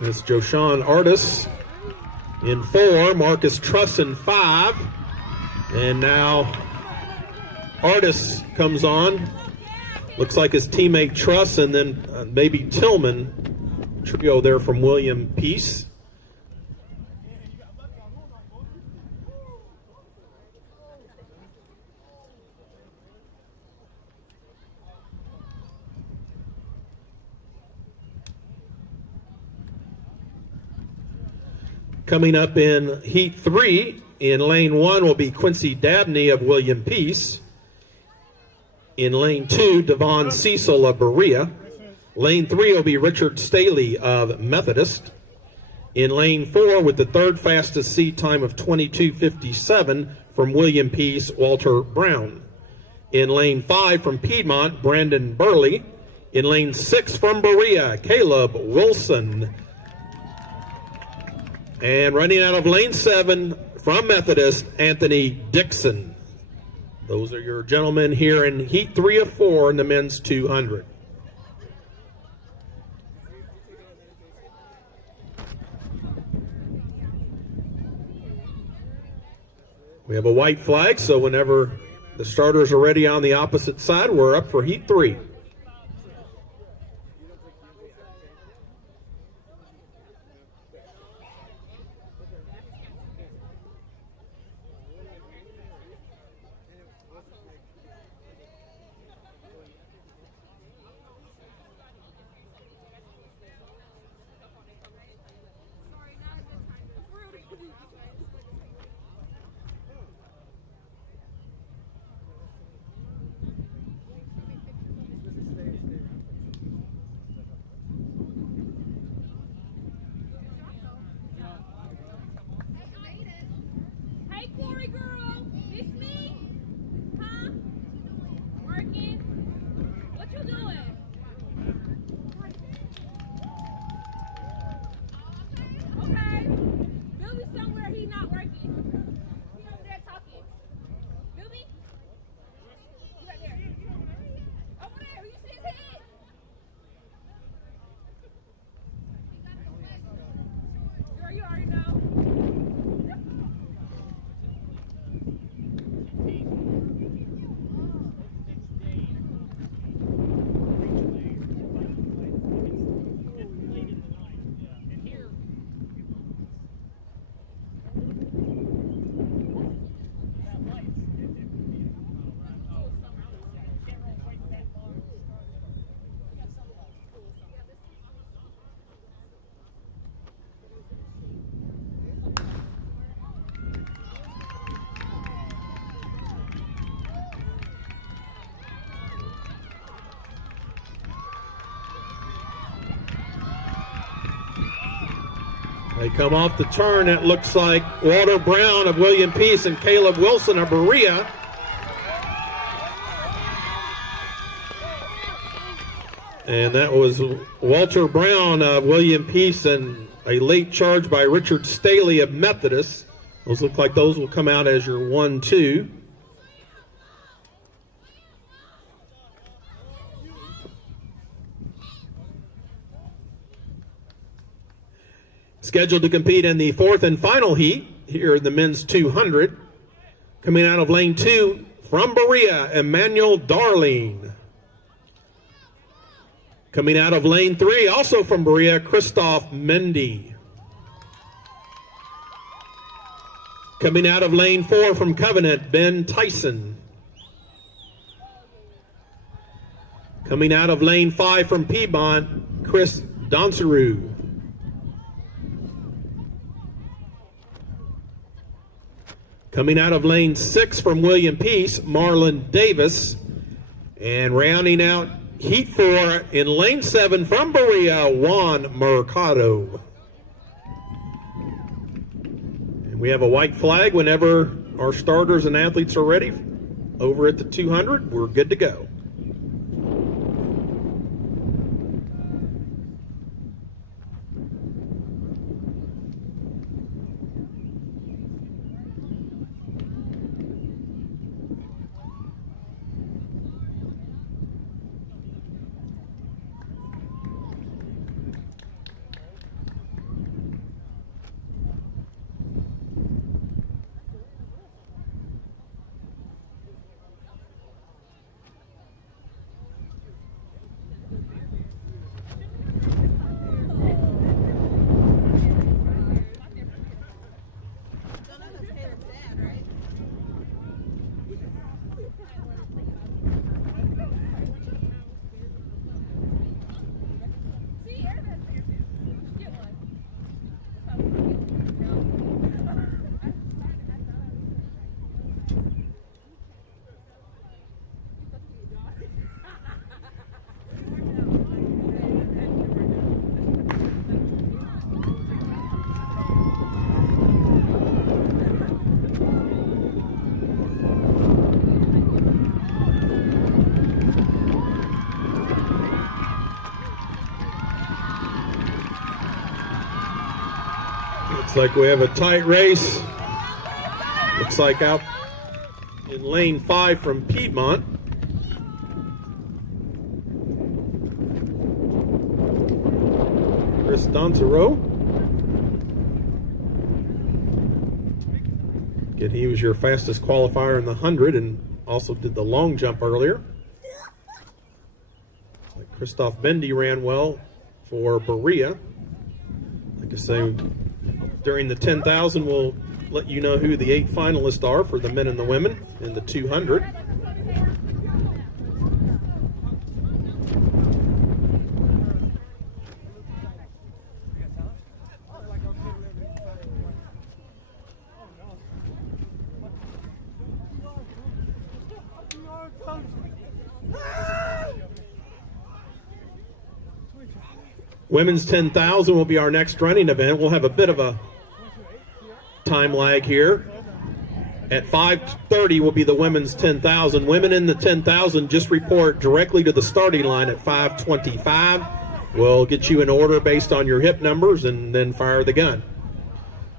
It's Joshawn Artis in 4, Marcus Truss in 5, and now Artis comes on. Looks like his teammate Truss, and then maybe Tillman, trio there from William Peace. Coming up in heat 3, in lane 1 will be Quincy Dabney of William Peace. In lane 2, Devon Cecil of Berea. Lane 3 will be Richard Staley of Methodist. In lane 4, with the third fastest seed time of 22:57 from William Peace, Walter Brown. In lane 5 from Piedmont, Brandon Burley. In lane 6 from Berea, Caleb Wilson. And running out of lane 7 from Methodist, Anthony Dixon. Those are your gentlemen here in heat 3 of 4 in the men's 200. We have a white flag, so whenever the starters are ready on the opposite side, we're up for heat 3. Hey, Corey girl, it's me? Huh? Working? What you doing? Okay. Billy's somewhere he not working. He over there talking. Billy? You right there. Over there, you see his head? Girl, you already know. They come off the turn. It looks like Walter Brown of William Peace and Caleb Wilson of Berea. And that was Walter Brown of William Peace and a late charge by Richard Staley of Methodist. Those look like those will come out as your 1-2. Scheduled to compete in the 4th and final heat here in the men's 200. Coming out of lane 2 from Berea, Emmanuel Darling. Coming out of lane 3, also from Berea, Christoph Mendy. Coming out of lane 4 from Covenant, Ben Tyson. Coming out of lane 5 from Piedmont, Chris Donseru. Coming out of lane 6 from William Peace, Marlon Davis. And rounding out heat 4 in lane 7 from Berea, Juan Mercado. And we have a white flag whenever our starters and athletes are ready. Over at the 200, we're good to go. Looks like we have a tight race. Looks like out in lane 5 from Piedmont. Chris Doncero. Again, he was your fastest qualifier in the 100 and also did the long jump earlier. Christoph Bendy ran well for Berea. Like I say, during the 10,000, we'll let you know who the 8 finalists are for the men and the women in the 200. Women's 10,000 will be our next running event. We'll have a bit of a time lag here. At 5:30 will be the women's 10,000. Women in the 10,000 just report directly to the starting line at 5:25. We'll get you in order based on your hip numbers and then fire the gun.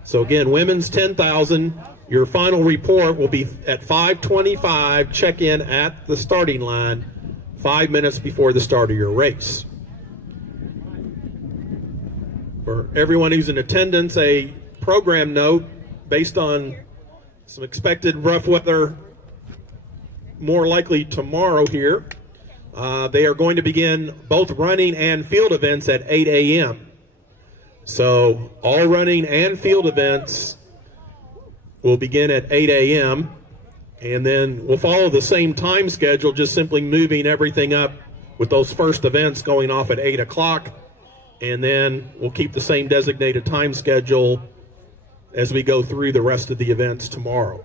So again, women's 10,000, your final report will be at 5:25. Check in at the starting line 5 minutes before the start of your race. For everyone who's in attendance, a program note based on some expected rough weather, more likely tomorrow here. They are going to begin both running and field events at 8 a.m. So all running and field events will begin at 8 a.m. and then we'll follow the same time schedule, just simply moving everything up with those first events going off at 8 o'clock. And then we'll keep the same designated time schedule as we go through the rest of the events tomorrow.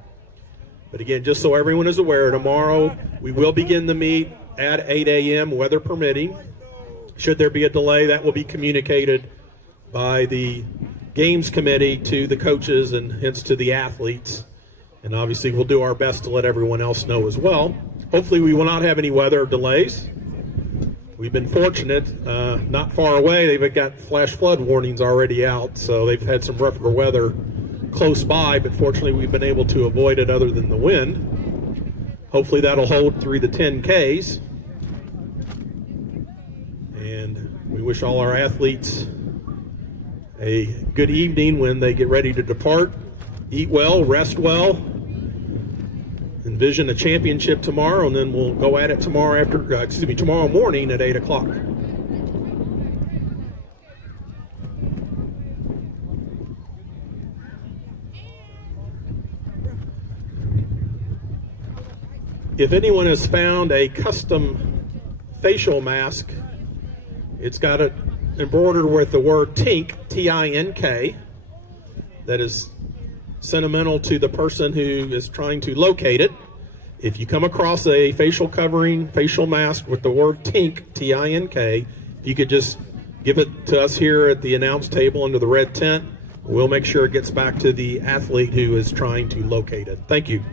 But again, just so everyone is aware, tomorrow we will begin the meet at 8 a.m., weather permitting. Should there be a delay, that will be communicated by the games committee to the coaches and hence to the athletes. And obviously we'll do our best to let everyone else know as well. Hopefully we will not have any weather delays. We've been fortunate, not far away, they've got flash flood warnings already out, so they've had some rougher weather close by, but fortunately we've been able to avoid it other than the wind. Hopefully that'll hold through the 10Ks. And we wish all our athletes a good evening when they get ready to depart. Eat well, rest well. Envision a championship tomorrow, and then we'll go at it tomorrow tomorrow morning at 8 o'clock. If anyone has found a custom facial mask, it's got it embroidered with the word TINK, T-I-N-K, that is sentimental to the person who is trying to locate it. If you come across a facial covering, facial mask with the word TINK, T-I-N-K, if you could just give it to us here at the announce table under the red tent, we'll make sure it gets back to the athlete who is trying to locate it. Thank you.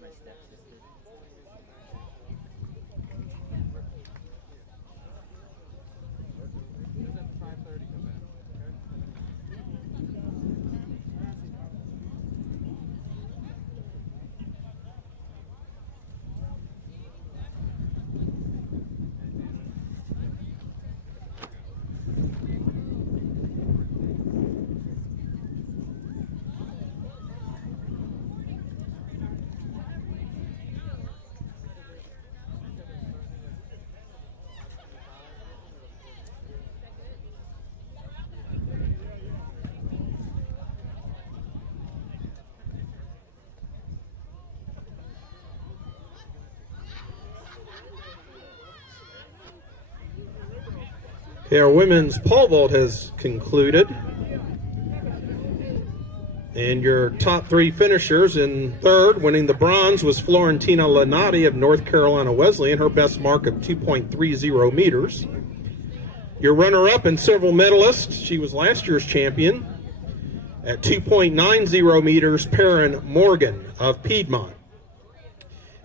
My stepsister. Okay, our women's pole vault has concluded. And your top three finishers: in third, winning the bronze, was Florentina Lanati of North Carolina Wesleyan, her best mark of 2.30 meters. Your runner-up and silver medalist, she was last year's champion, at 2.90 meters, Perrin Morgan of Piedmont.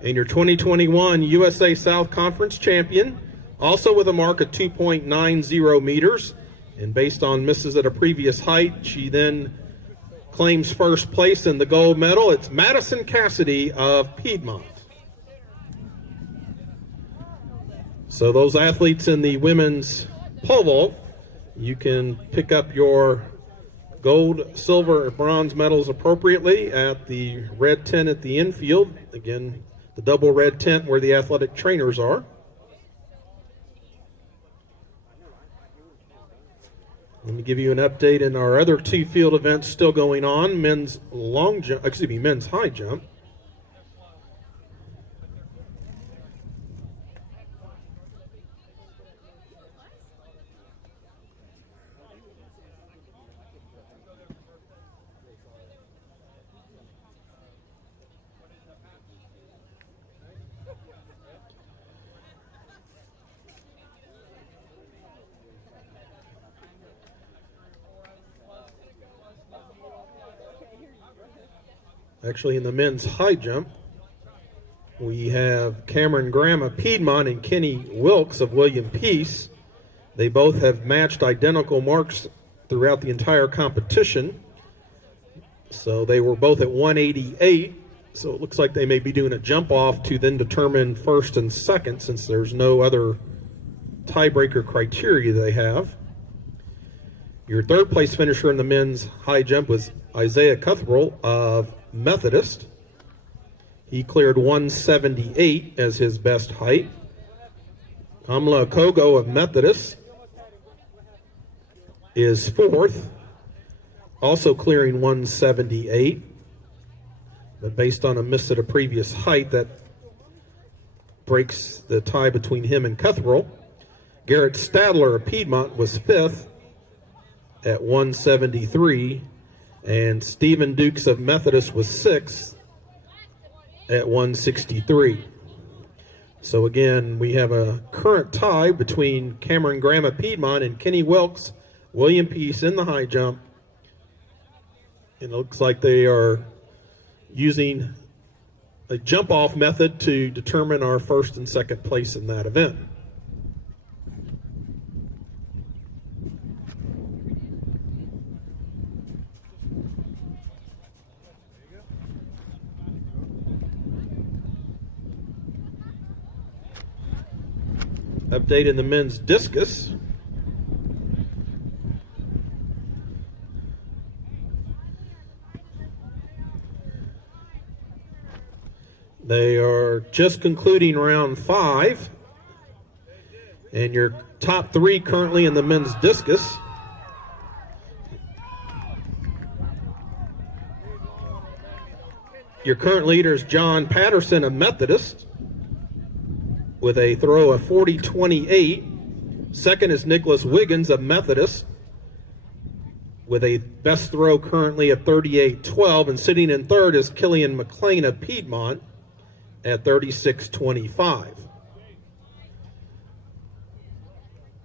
And your 2021 USA South Conference champion, also with a mark of 2.90 meters, and based on misses at a previous height, she then claims first place in the gold medal. It's Madison Cassidy of Piedmont. So those athletes in the women's pole vault, you can pick up your gold, silver, or bronze medals appropriately at the red tent at the infield. Again, the double red tent where the athletic trainers are. Let me give you an update in our other two field events still going on. Men's high jump. Actually, in the men's high jump, we have Cameron Graham of Piedmont and Kenny Wilkes of William Peace. They both have matched identical marks throughout the entire competition. So they were both at 188. So it looks like they may be doing a jump off to then determine first and second, since there's no other tiebreaker criteria they have. Your third place finisher in the men's high jump was Isaiah Cuthbert of Methodist. He cleared 178 as his best height. Kamala Kogo of Methodist is fourth, also clearing 178. But based on a miss at a previous height, that breaks the tie between him and Cuthbert. Garrett Stadler of Piedmont was fifth at 173. And Stephen Dukes of Methodist was sixth at 163. So again, we have a current tie between Cameron Graham of Piedmont and Kenny Wilkes, William Peace in the high jump. And it looks like they are using a jump-off method to determine our first and second place in that event. Update in the men's discus. They are just concluding round 5. And your top 3 currently in the men's discus. Your current leader is John Patterson of Methodist with a throw of 40.28. Second is Nicholas Wiggins of Methodist with a best throw currently of 38.12. And sitting in third is Killian McLean of Piedmont at 36.25.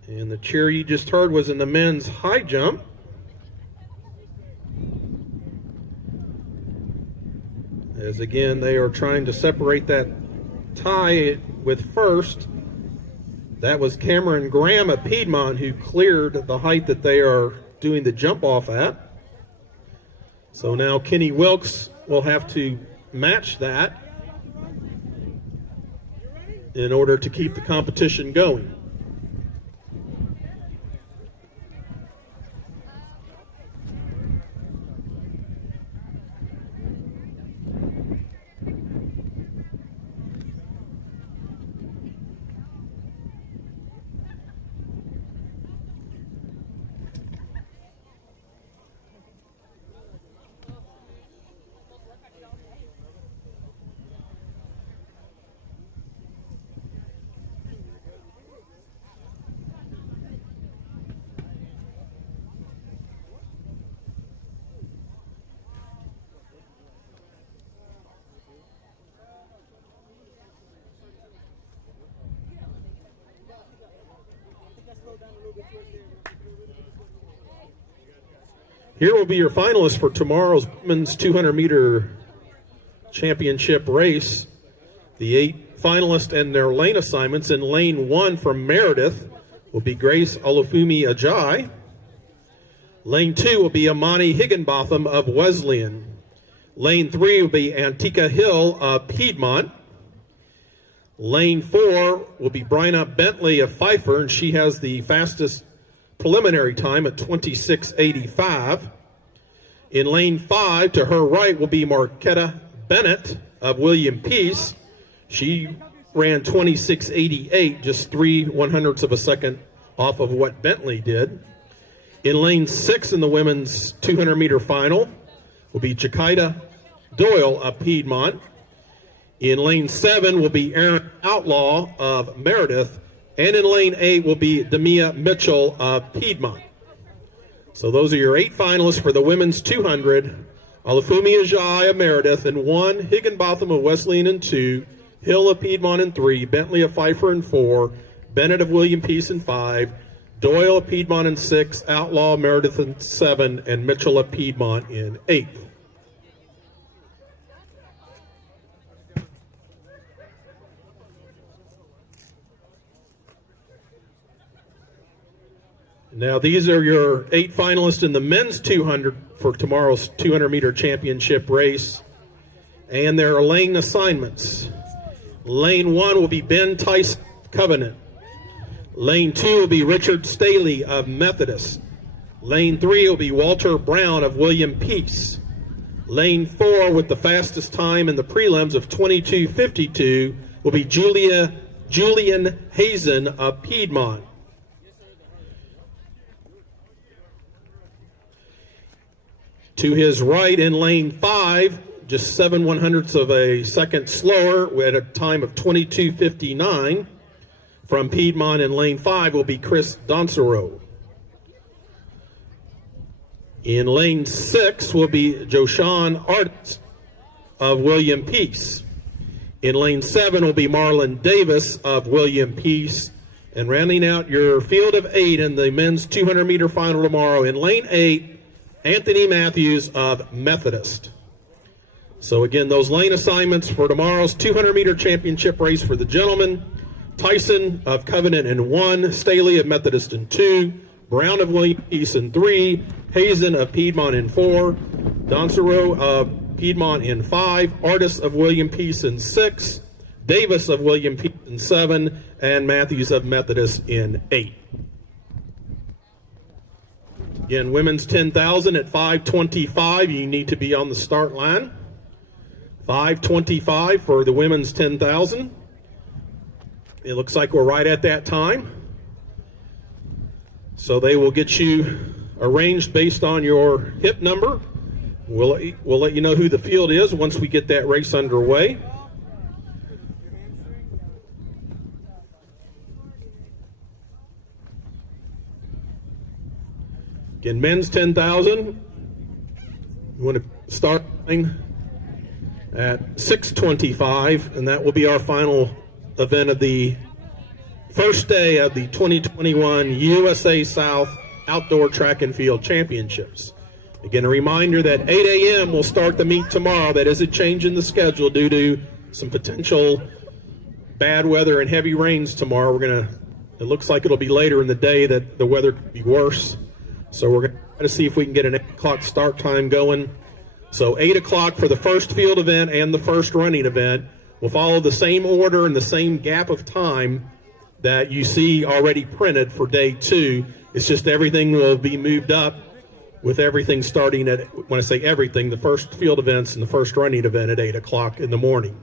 And the cheer you just heard was in the men's high jump. as again they are trying to separate that tie with first. That was Cameron Graham of Piedmont who cleared the height that they are doing the jump off at. So now Kenny Wilkes will have to match that in order to keep the competition going. Here will be your finalists for tomorrow's women's 200-meter championship race. The 8 finalists and their lane assignments. In lane 1 from Meredith will be Grace Olufumi Ajay. Lane 2 will be Amani Higginbotham of Wesleyan. Lane 3 will be Antika Hill of Piedmont. Lane 4 will be Bryna Bentley of Pfeiffer, and she has the fastest preliminary time at 26:85. In lane 5, to her right, will be Marquetta Bennett of William Peace. She ran 26:88, just 3/100ths of a second off of what Bentley did. In lane 6 in the women's 200-meter final will be Jakita Doyle of Piedmont. In lane 7 will be Aaron Outlaw of Meredith. And in lane 8 will be Demia Mitchell of Piedmont. So those are your 8 finalists for the women's 200. Olufumi Ajay of Meredith in 1, Higginbotham of Wesleyan in 2, Hill of Piedmont in 3, Bentley of Pfeiffer in 4, Bennett of William Peace in 5, Doyle of Piedmont in 6, Outlaw of Meredith in 7, and Mitchell of Piedmont in 8. Now these are your 8 finalists in the men's 200 for tomorrow's 200-meter championship race. And there are lane assignments. Lane 1 will be Ben Tice Covenant. Lane 2 will be Richard Staley of Methodist. Lane 3 will be Walter Brown of William Peace. Lane 4 with the fastest time in the prelims of 22:52 will be Julian Hazen of Piedmont. To his right in lane 5, just 7/100ths of a second slower at a time of 22:59. From Piedmont in lane 5 will be Chris Donsero. In lane 6 will be Joshan Artist of William Peace. In lane 7 will be Marlon Davis of William Peace. And rounding out your field of 8 in the men's 200-meter final tomorrow, in lane 8, Anthony Matthews of Methodist. So again, those lane assignments for tomorrow's 200-meter championship race for the gentlemen: Tyson of Covenant in 1, Staley of Methodist in 2, Brown of William Peace in 3, Hazen of Piedmont in 4, Donsero of Piedmont in 5, Artis of William Peace in 6, Davis of William Peace in 7, and Matthews of Methodist in 8. Again, women's 10,000 at 5:25. You need to be on the start line. 5:25 for the women's 10,000. It looks like we're right at that time. So they will get you arranged based on your hip number. We'll let you know who the field is once we get that race underway. Again, men's 10,000, you want to start at 6:25, and that will be our final event of the first day of the 2021 USA South Outdoor Track and Field Championships. Again, a reminder that 8 a.m. will start the meet tomorrow. That is a change in the schedule due to some potential bad weather and heavy rains tomorrow. It looks like it'll be later in the day that the weather could be worse. So we're going to try to see if we can get an 8 o'clock start time going. So 8 o'clock for the first field event and the first running event. We'll follow the same order and the same gap of time that you see already printed for day 2. It's just everything will be moved up with everything starting at, when I say everything, the first field events and the first running event at 8 o'clock in the morning.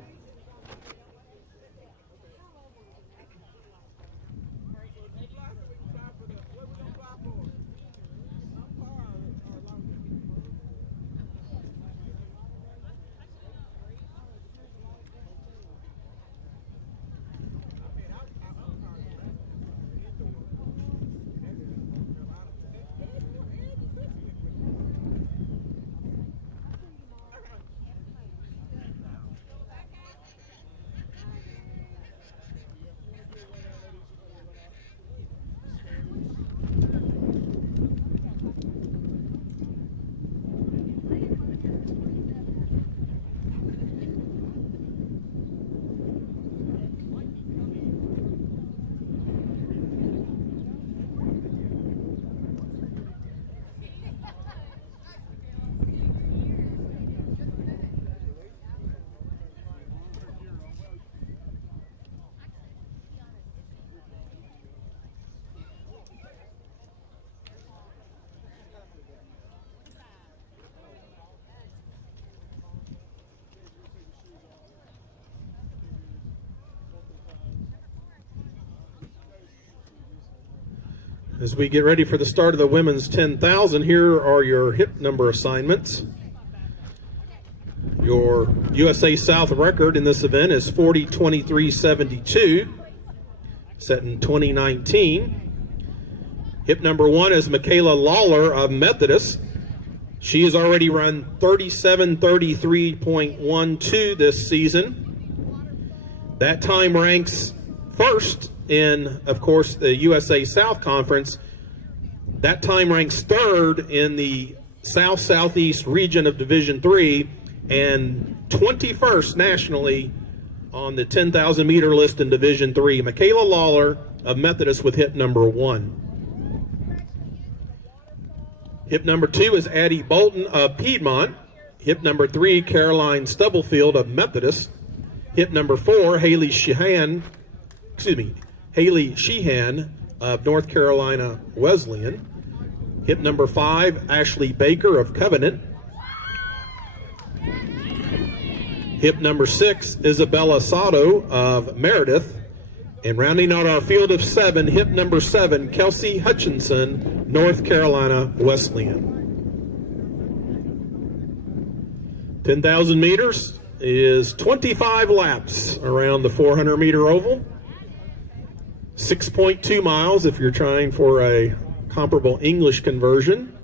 As we get ready for the start of the women's 10,000, here are your hip number assignments. Your USA South record in this event is 40:23.72, set in 2019. Hip number 1 is Michaela Lawler of Methodist. She has already run 37:33.12 this season. That time ranks first in, of course, the USA South Conference. That time ranks third in the South-Southeast region of Division III and 21st nationally on the 10,000 meter list in Division III. Michaela Lawler of Methodist with hip number 1. Hip number 2 is Addie Bolton of Piedmont. Hip number 3, Caroline Stubblefield of Methodist. Hip number 4, Haley Sheehan of North Carolina Wesleyan. Hip number 5, Ashley Baker of Covenant. Hip number 6, Isabella Sato of Meredith. And rounding out our field of 7, hip number 7, Kelsey Hutchinson, North Carolina Wesleyan. 10,000 meters is 25 laps around the 400 meter oval. 6.2 miles if you're trying for a comparable English conversion.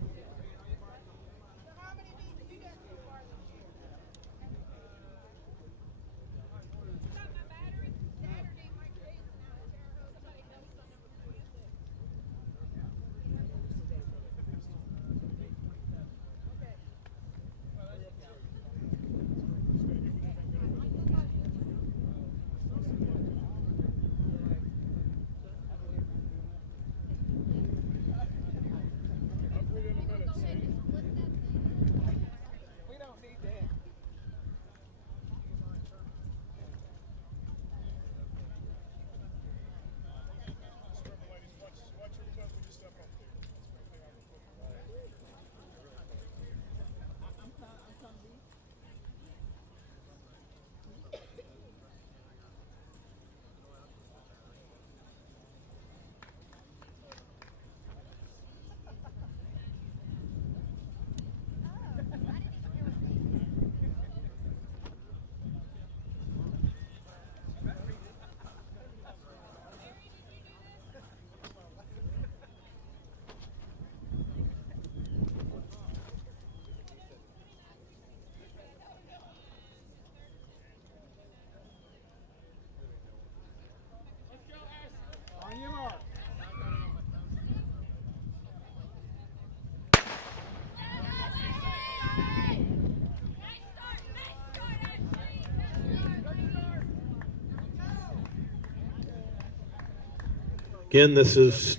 Again, this is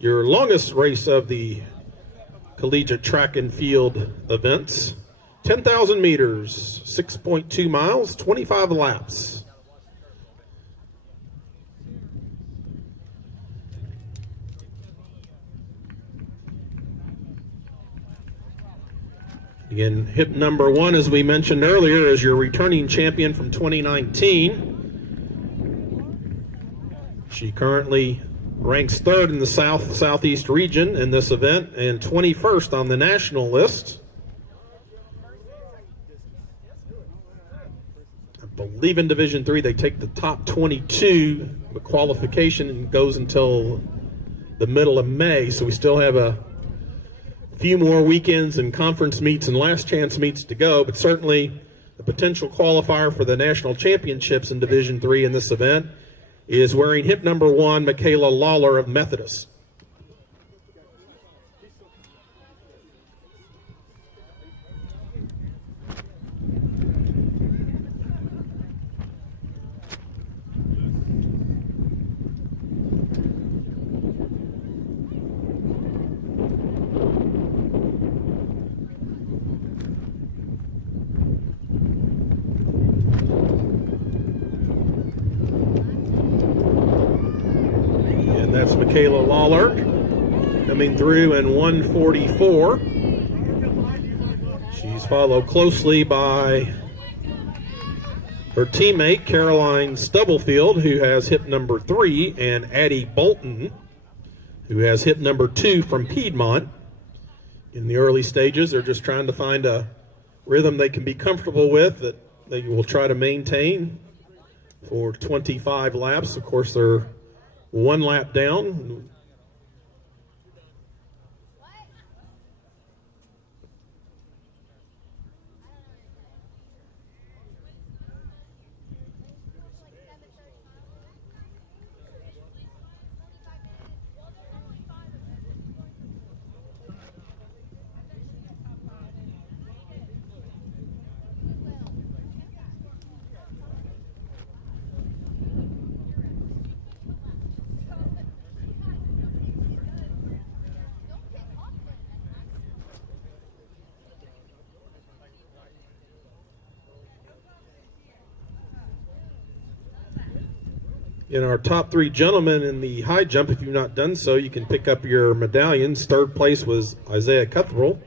your longest race of the collegiate track and field events. 10,000 meters, 6.2 miles, 25 laps. Again, hip number 1, as we mentioned earlier, is your returning champion from 2019. She currently ranks 3rd in the Southeast region in this event and 21st on the national list. I believe in Division 3 they take the top 22. The qualification goes until the middle of May, so we still have a few more weekends and conference meets and last chance meets to go, but certainly the potential qualifier for the national championships in Division 3 in this event is wearing hip number 1, Michaela Lawler of Methodist. That's Michaela Lawler coming through in 1:44. She's followed closely by her teammate Caroline Stubblefield, who has hip number 3, and Addie Bolton, who has hip number 2 from Piedmont. In the early stages, they're just trying to find a rhythm they can be comfortable with that they will try to maintain for 25 laps. Of course, they're 1 lap down. In our top 3 gentlemen in the high jump, if you've not done so, you can pick up your medallions. 3rd place was Isaiah Cuthrell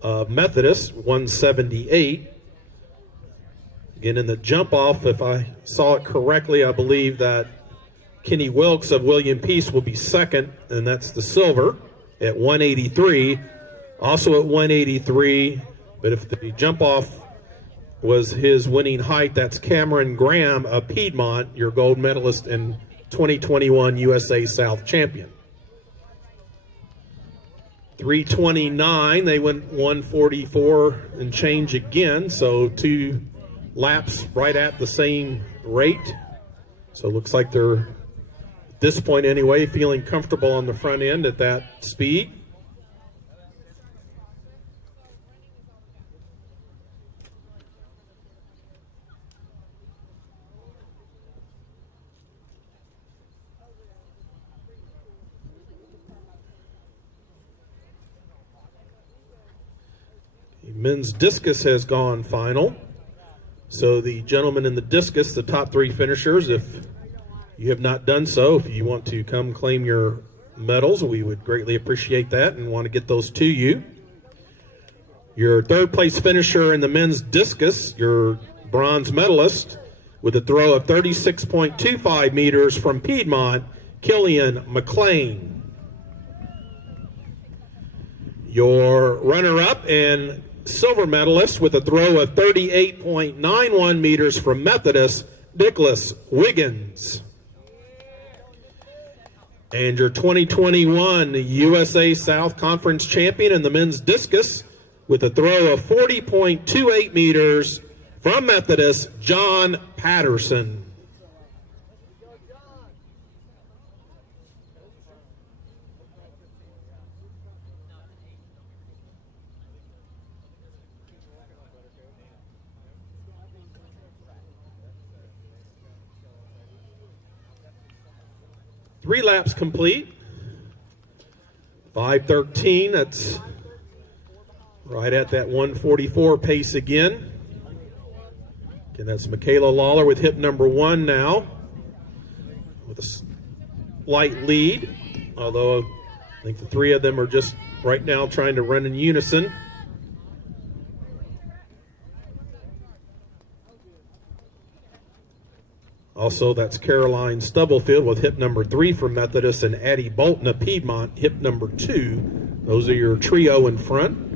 of Methodist, 178. Again, in the jump off, if I saw it correctly, I believe that Kenny Wilkes of William Peace will be 2nd, and that's the silver at 183. Also at 183, but if the jump off was his winning height, that's Cameron Graham of Piedmont, your gold medalist and 2021 USA South champion. 329, they went 144 and change again, so 2 laps right at the same rate. So it looks like they're, at this point anyway, feeling comfortable on the front end at that speed. Men's discus has gone final. So the gentlemen in the discus, the top 3 finishers, if you have not done so, if you want to come claim your medals, we would greatly appreciate that and want to get those to you. Your 3rd place finisher in the men's discus, your bronze medalist, with a throw of 36.25 meters from Piedmont, Killian McLean. Your runner-up and silver medalist with a throw of 38.91 meters from Methodist, Nicholas Wiggins. And your 2021 USA South Conference champion in the men's discus with a throw of 40.28 meters from Methodist, John Patterson. 3 laps complete. 5:13, that's right at that 1:44 pace again. Again, that's Michaela Lawler with hip number 1 now, with a slight lead, although I think the 3 of them are just right now trying to run in unison. Also, that's Caroline Stubblefield with hip number 3 from Methodist, and Addie Bolton of Piedmont, hip number 2. Those are your trio in front.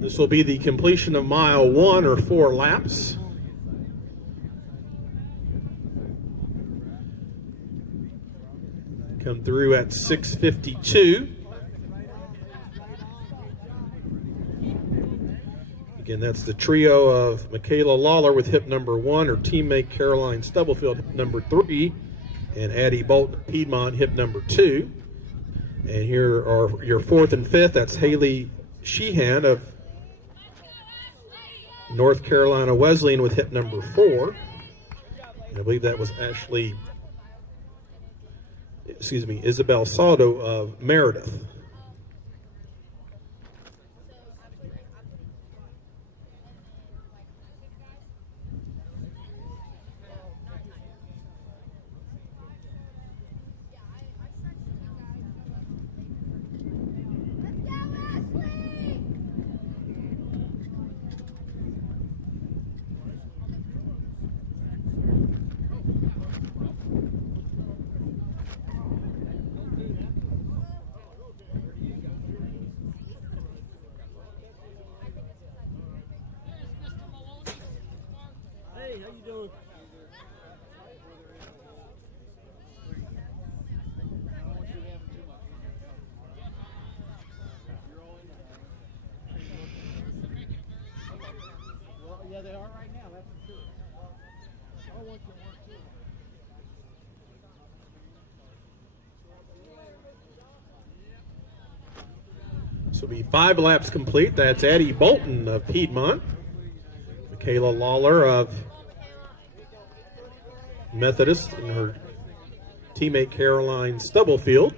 This will be the completion of mile 1, or 4 laps. Come through at 6:52. Again, that's the trio of Michaela Lawler with hip number 1, her teammate Caroline Stubblefield, hip number 3, and Addie Bolton of Piedmont, hip number 2. And here are your 4th and 5th. That's Haley Sheehan of North Carolina Wesleyan with hip number 4. And I believe that was Isabel Saldo of Meredith. Yeah, they are right now, that's for sure. I want you to work too. This will be 5 laps complete. That's Addie Bolton of Piedmont, Michaela Lawler of Methodist, and her teammate Caroline Stubblefield.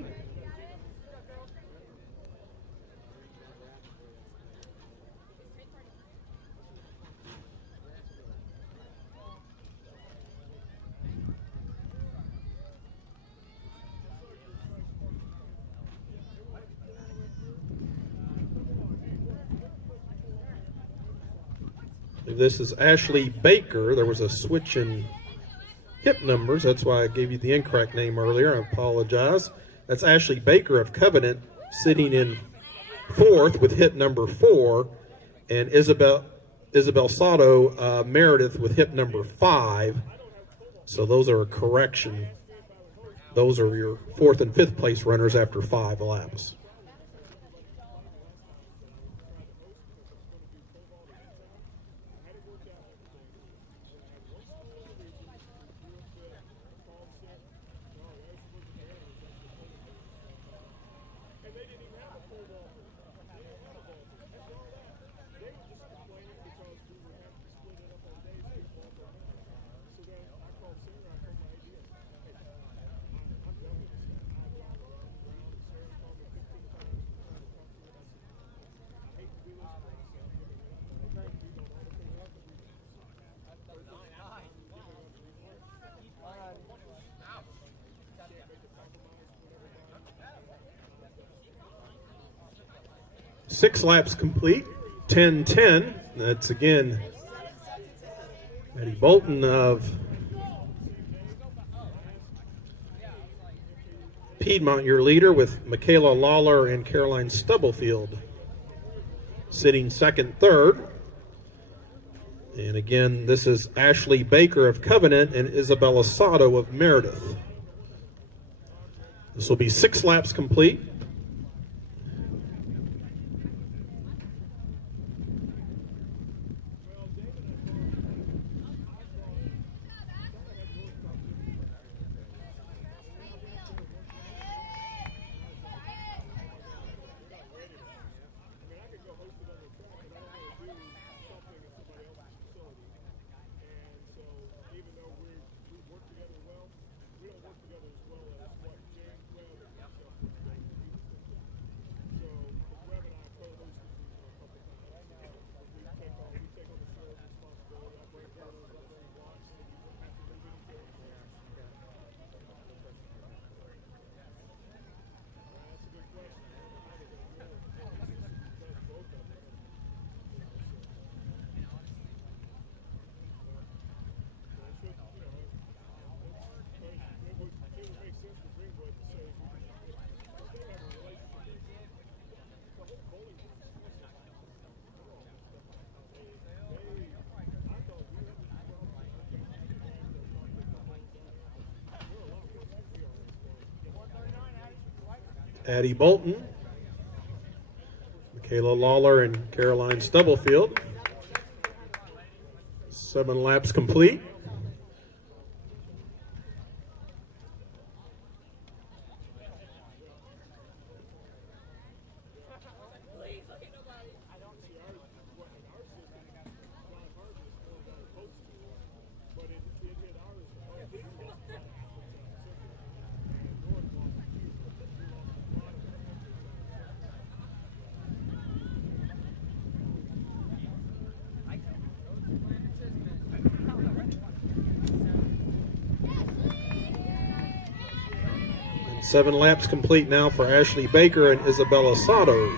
This is Ashley Baker. There was a switch in hip numbers. That's why I gave you the incorrect name earlier. I apologize. That's Ashley Baker of Covenant sitting in 4th with hip number 4, and Isabel Sato Meredith with hip number 5. So those are a correction. Those are your 4th and 5th place runners after 5 laps. 6 laps complete, 10:10. That's again Eddie Bolton of Piedmont, your leader, with Michaela Lawler and Caroline Stubblefield sitting second, third. And again, this is Ashley Baker of Covenant and Isabella Sato of Meredith. This will be 6 laps complete. Addie Bolton, Michaela Lawler, and Caroline Stubblefield. 7 laps complete. And 7 laps complete now for Ashley Baker and Isabella Sato.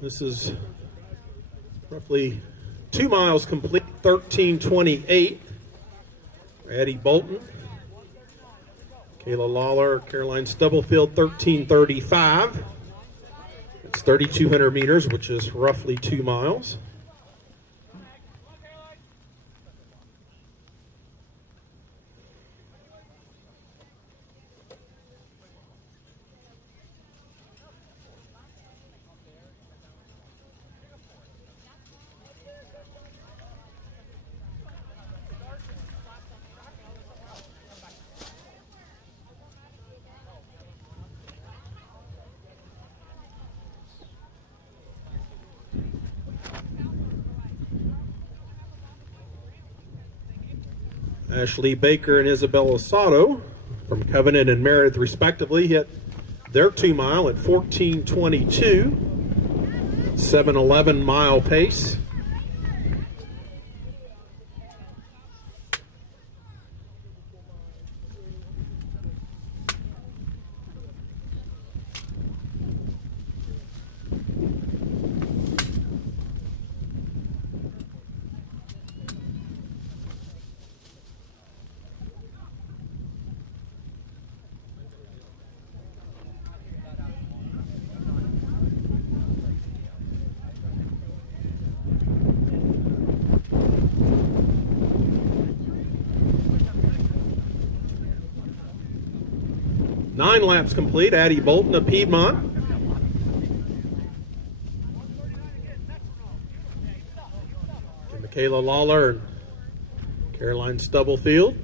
This is roughly 2 miles complete, 13:28. Addie Bolton, Kayla Lawler, Caroline Stubblefield, 13:35. It's 3,200 meters, which is roughly 2 miles. Ashley Baker and Isabella Sato from Covenant and Meredith respectively hit their 2 mile at 14:22, 7:11 mile pace. Nine laps complete. Addie Bolton of Piedmont. Michaela Lawler and Caroline Stubblefield.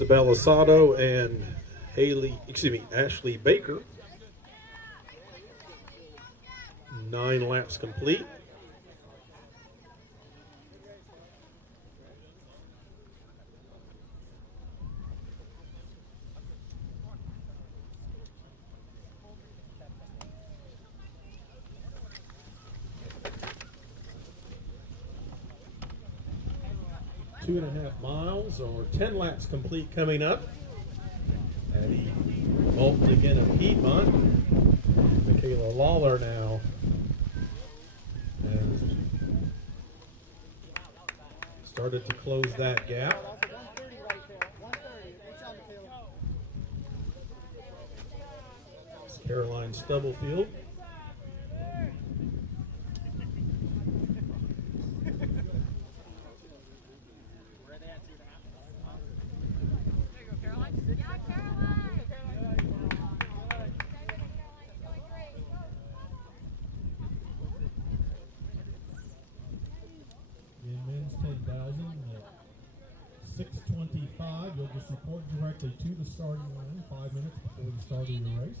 Isabella Sato and Ashley Baker. 9 laps complete. Two and a half miles or 10 laps complete coming up. Addie Bolton again of Piedmont. Michaela Lawler now has started to close that gap. Caroline Stubblefield. You'll just report directly to the starting line 5 minutes before the start of your race.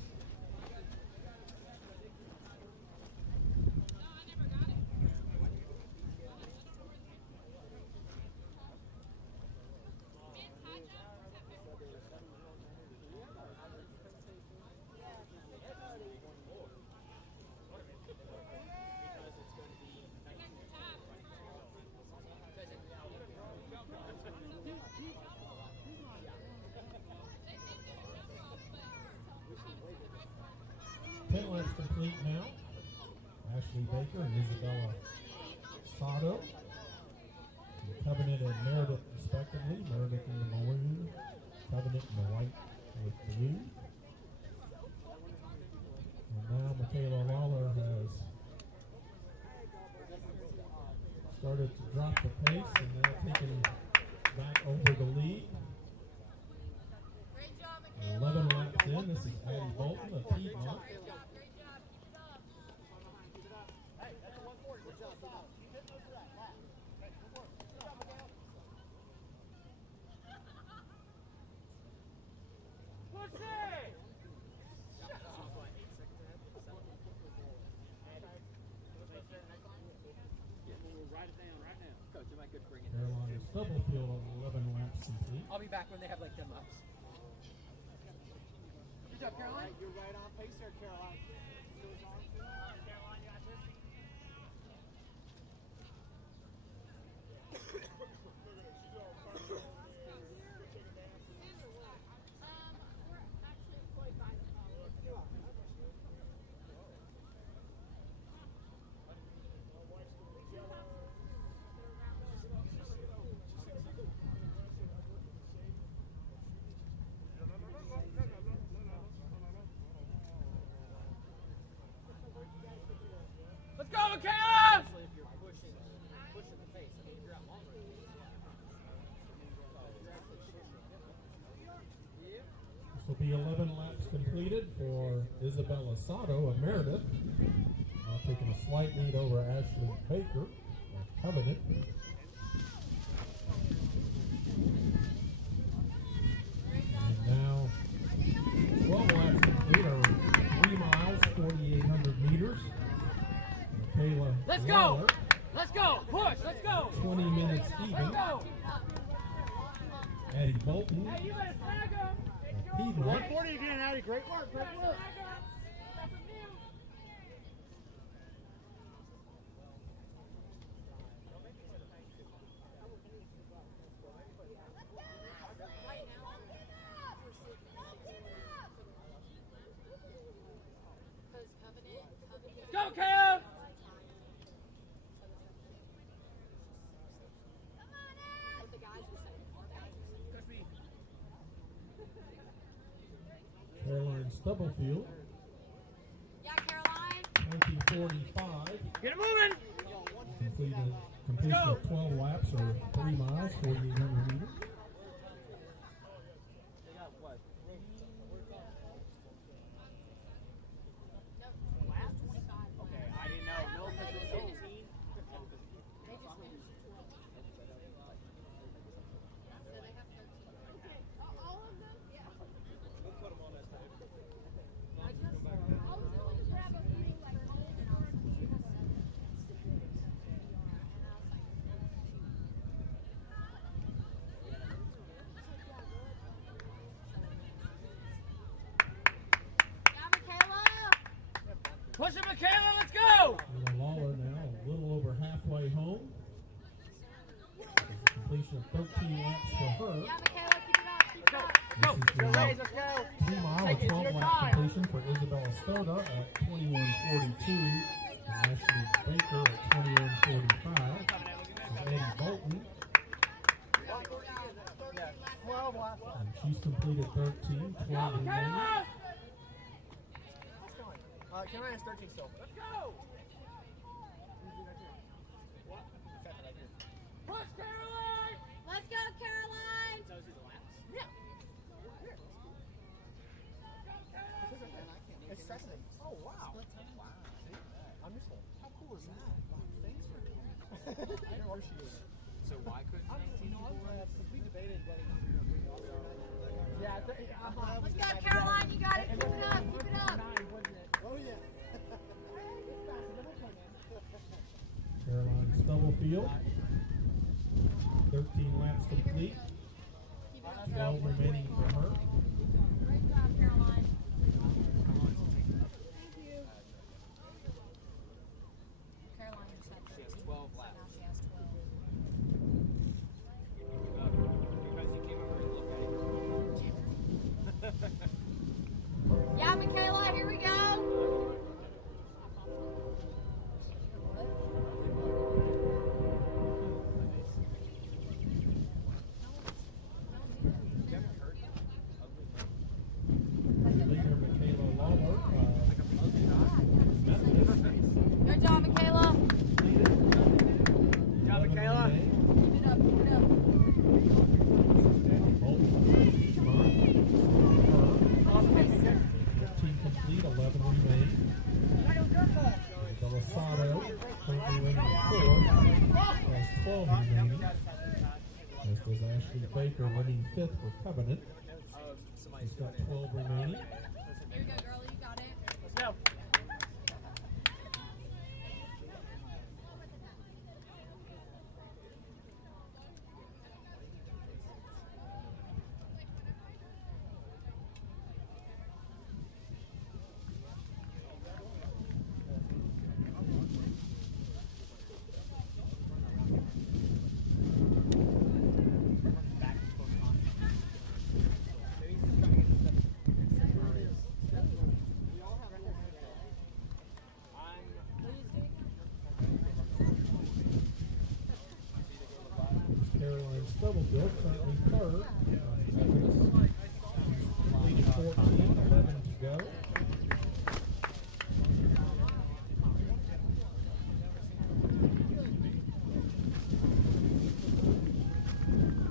Complete now. Ashley Baker and Isabella Sato. Covenant and Meredith respectively. Meredith in the maroon, Covenant in the white with blue. And now Michaela Lawler has started to drop the pace and now taking back over the lead. 11 laps in. This is Addie Bolton of Piedmont. Caroline Stubblefield on 11 laps complete. I'll be back when they have like 10 laps. Good job, Caroline. You're right on pace there, Caroline. Caroline, you got this? Let's go, Michaela! Especially if you're pushing the pace. I mean, if you're out longer. This will be 11 laps completed for Isabella Sato of Meredith. Now taking a slight lead over Ashley Baker of Covenant. And now 12 laps complete are 3 miles, 4,800 meters. Michaela Let's Lawler, go! Let's go! Push! Let's go! 20 minutes even. Let's go! Addie Bolton Hey, you better snag him! of Piedmont. 140 again, Addie. Great work, great work. Snag him! Stubblefield. Yeah, Caroline. 20:45. Get it moving. Completion of 12 laps or 3 miles, 4,800 meters. They got what? Okay, I didn't know. No, because it's 18. Push it, Michaela. Let's go. Lawler now a little over halfway home. Completion of 13 laps for her. Yeah, Michaela, keep it up. Keep it up. Go. This is Go, the Rays, let's go. 3-mile or Take it to your 12 lap time. completion for Isabella Stoda at 21:42. And Ashley Baker at 21:45. Eddie Bolton. Yeah, 12 laps. And she's completed 13, 12 remaining. Carolina's 13 still. Let's go. Push, Caroline. Let's go, Caroline. So is it the laps? Yeah. It's stressing. Oh, wow. I'm just like, how cool is that? Thanks for doing it. I appreciate it. So why couldn't we debated whether or not we were going to bring the audio. Yeah, Let's go, Caroline. You got it. Keep it up. Keep it up. Oh, yeah. Caroline Stubblefield. 13 laps complete. 12 remaining for her. Great job, Caroline. Caroline just had She has 12 laps. now she has 12. Because you came over and looked at it. Yeah, Michaela, here we go. Leader Michaela Lawler. Good job, Michaela. Good job, Michaela. Keep it up. Keep it up. Complete, 11 remain. Delisado currently running 4, has 12 remaining. As does Ashley Baker running 5th for Covenant. She's got 12 remaining. Here we go, girlie. You got it. Let's go. Caroline Stubblefield currently 3rd. Completed 14, 11 to go.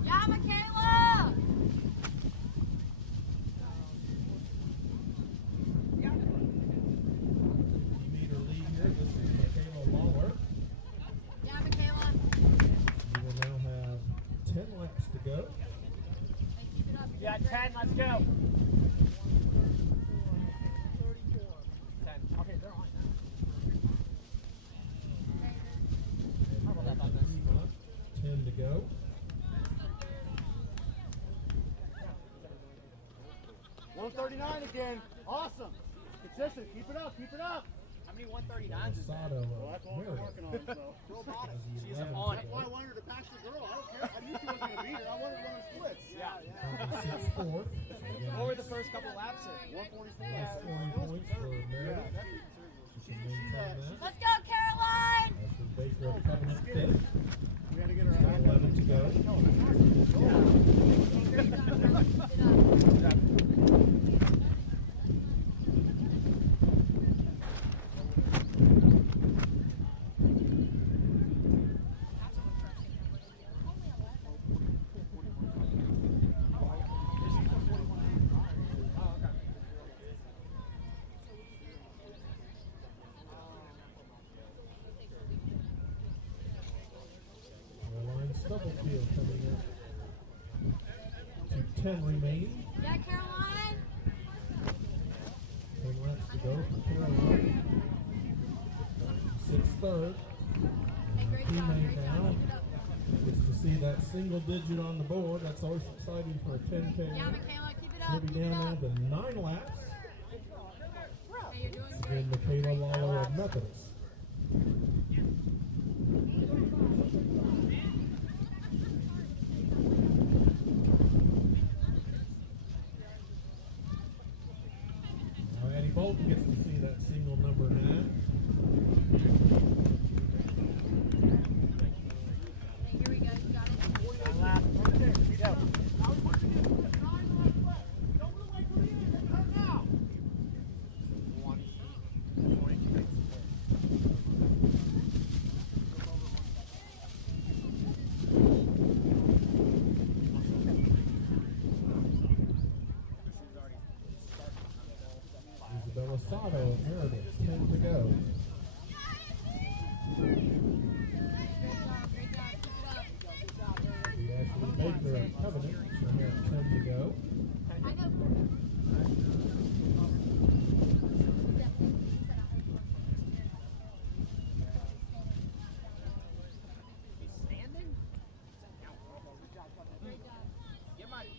Yeah, Michaela. 50-meter lead here. This is Michaela Lawler. Yeah, Michaela. You will now have 10 laps to go. Hey, keep it up. Yeah, 10. Let's go. 10. Okay, they're on now. How about that on this? 10 to go. $139 again. Awesome. Consistent. Keep it up. Keep it up. How many 139s is that? Delisado Well, that's what we're Merritt. working on. So. Robotic. As the She's 11th on to it. go. I wanted her to pass the girl. I don't care. I knew she was going to beat her. I wanted one of the splits. Yeah. 36 4th. What were the first couple laps at? 144. Plus scoring points for Meredith. She can maintain that. Let's go, Caroline. Ashley Baker of Covenant 5th. We got to get her Still back 11 to go. Keep it up. 10 remaining. Yeah, Caroline. 10 laps to go for Caroline. 6th, 3rd. Hey, great job, Teammate great now job. Keep it up. gets to see that single digit on the board. That's always exciting for a 10K. Yeah, Michaela, keep it She'll up. be Keep it down now up. to 9 laps. Hey, you're doing great. And Michaela Lawler of Methodist. Now Eddie Bolton gets to see that single number 9. Hey, here we go. You got it. Isabella Sato of Meredith, 10 to go. Great job, great job. Keep it up. The Ashley Baker of Covenant, she'll have 10 to go. I know.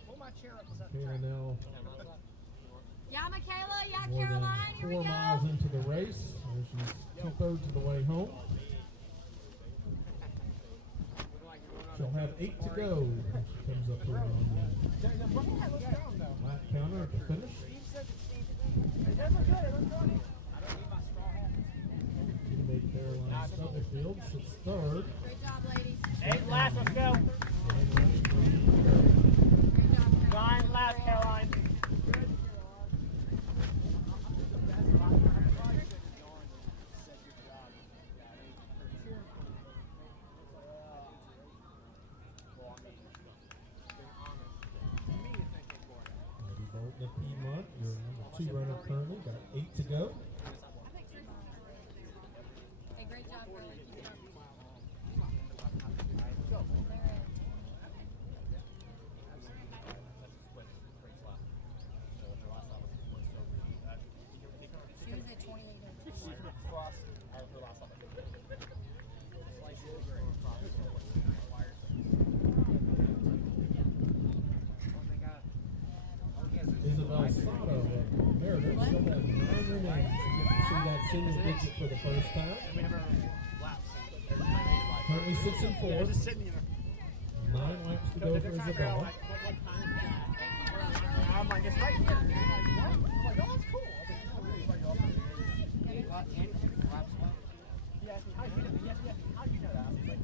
Pull my chair up. Michaela now Yeah, Michaela. Yeah, more Caroline. Here than we 4 miles go. into the race. There she's 2/3 of the way home. She'll have 8 to go when she comes up here on the lap counter at the finish. Teammate Caroline Stubblefield sits 3rd. Great job, ladies. 8 laps, let's go. 9 laps for Caroline. Great job. 9 laps, Caroline. Eddie Bolton of Piedmont, your number 2 runner currently, got 8 to go. Hey, great job, girlie. Keep it up. She was at 20 leaders. Isabel Sato of Meredith, she'll have 9 remaining. She gets to see that single digit for the first time. Currently 6 and 4. 9 laps to go for Isabella. I'm like, it's right here. I'm like, oh, that's cool. He asked me, how do you know that? How do you know that? I was like,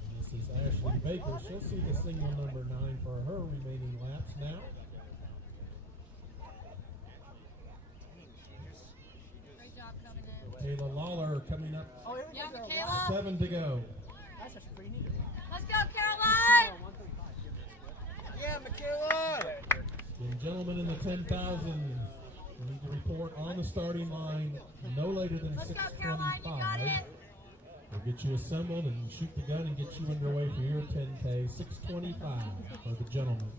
And this is Ashley Baker. She'll see the single number 9 for her remaining laps now. Great job coming in. Kayla Lawler coming up, Yeah, Michaela. 7 to go. that's just pretty neat. Let's go, Caroline. Yeah, Michaela! And gentlemen in the 10,000, we need to report on the starting line no later than Let's go, Caroline. You got 6:25. it. We'll get you assembled and shoot the gun and get you underway for your 10K. 6:25 for the gentlemen.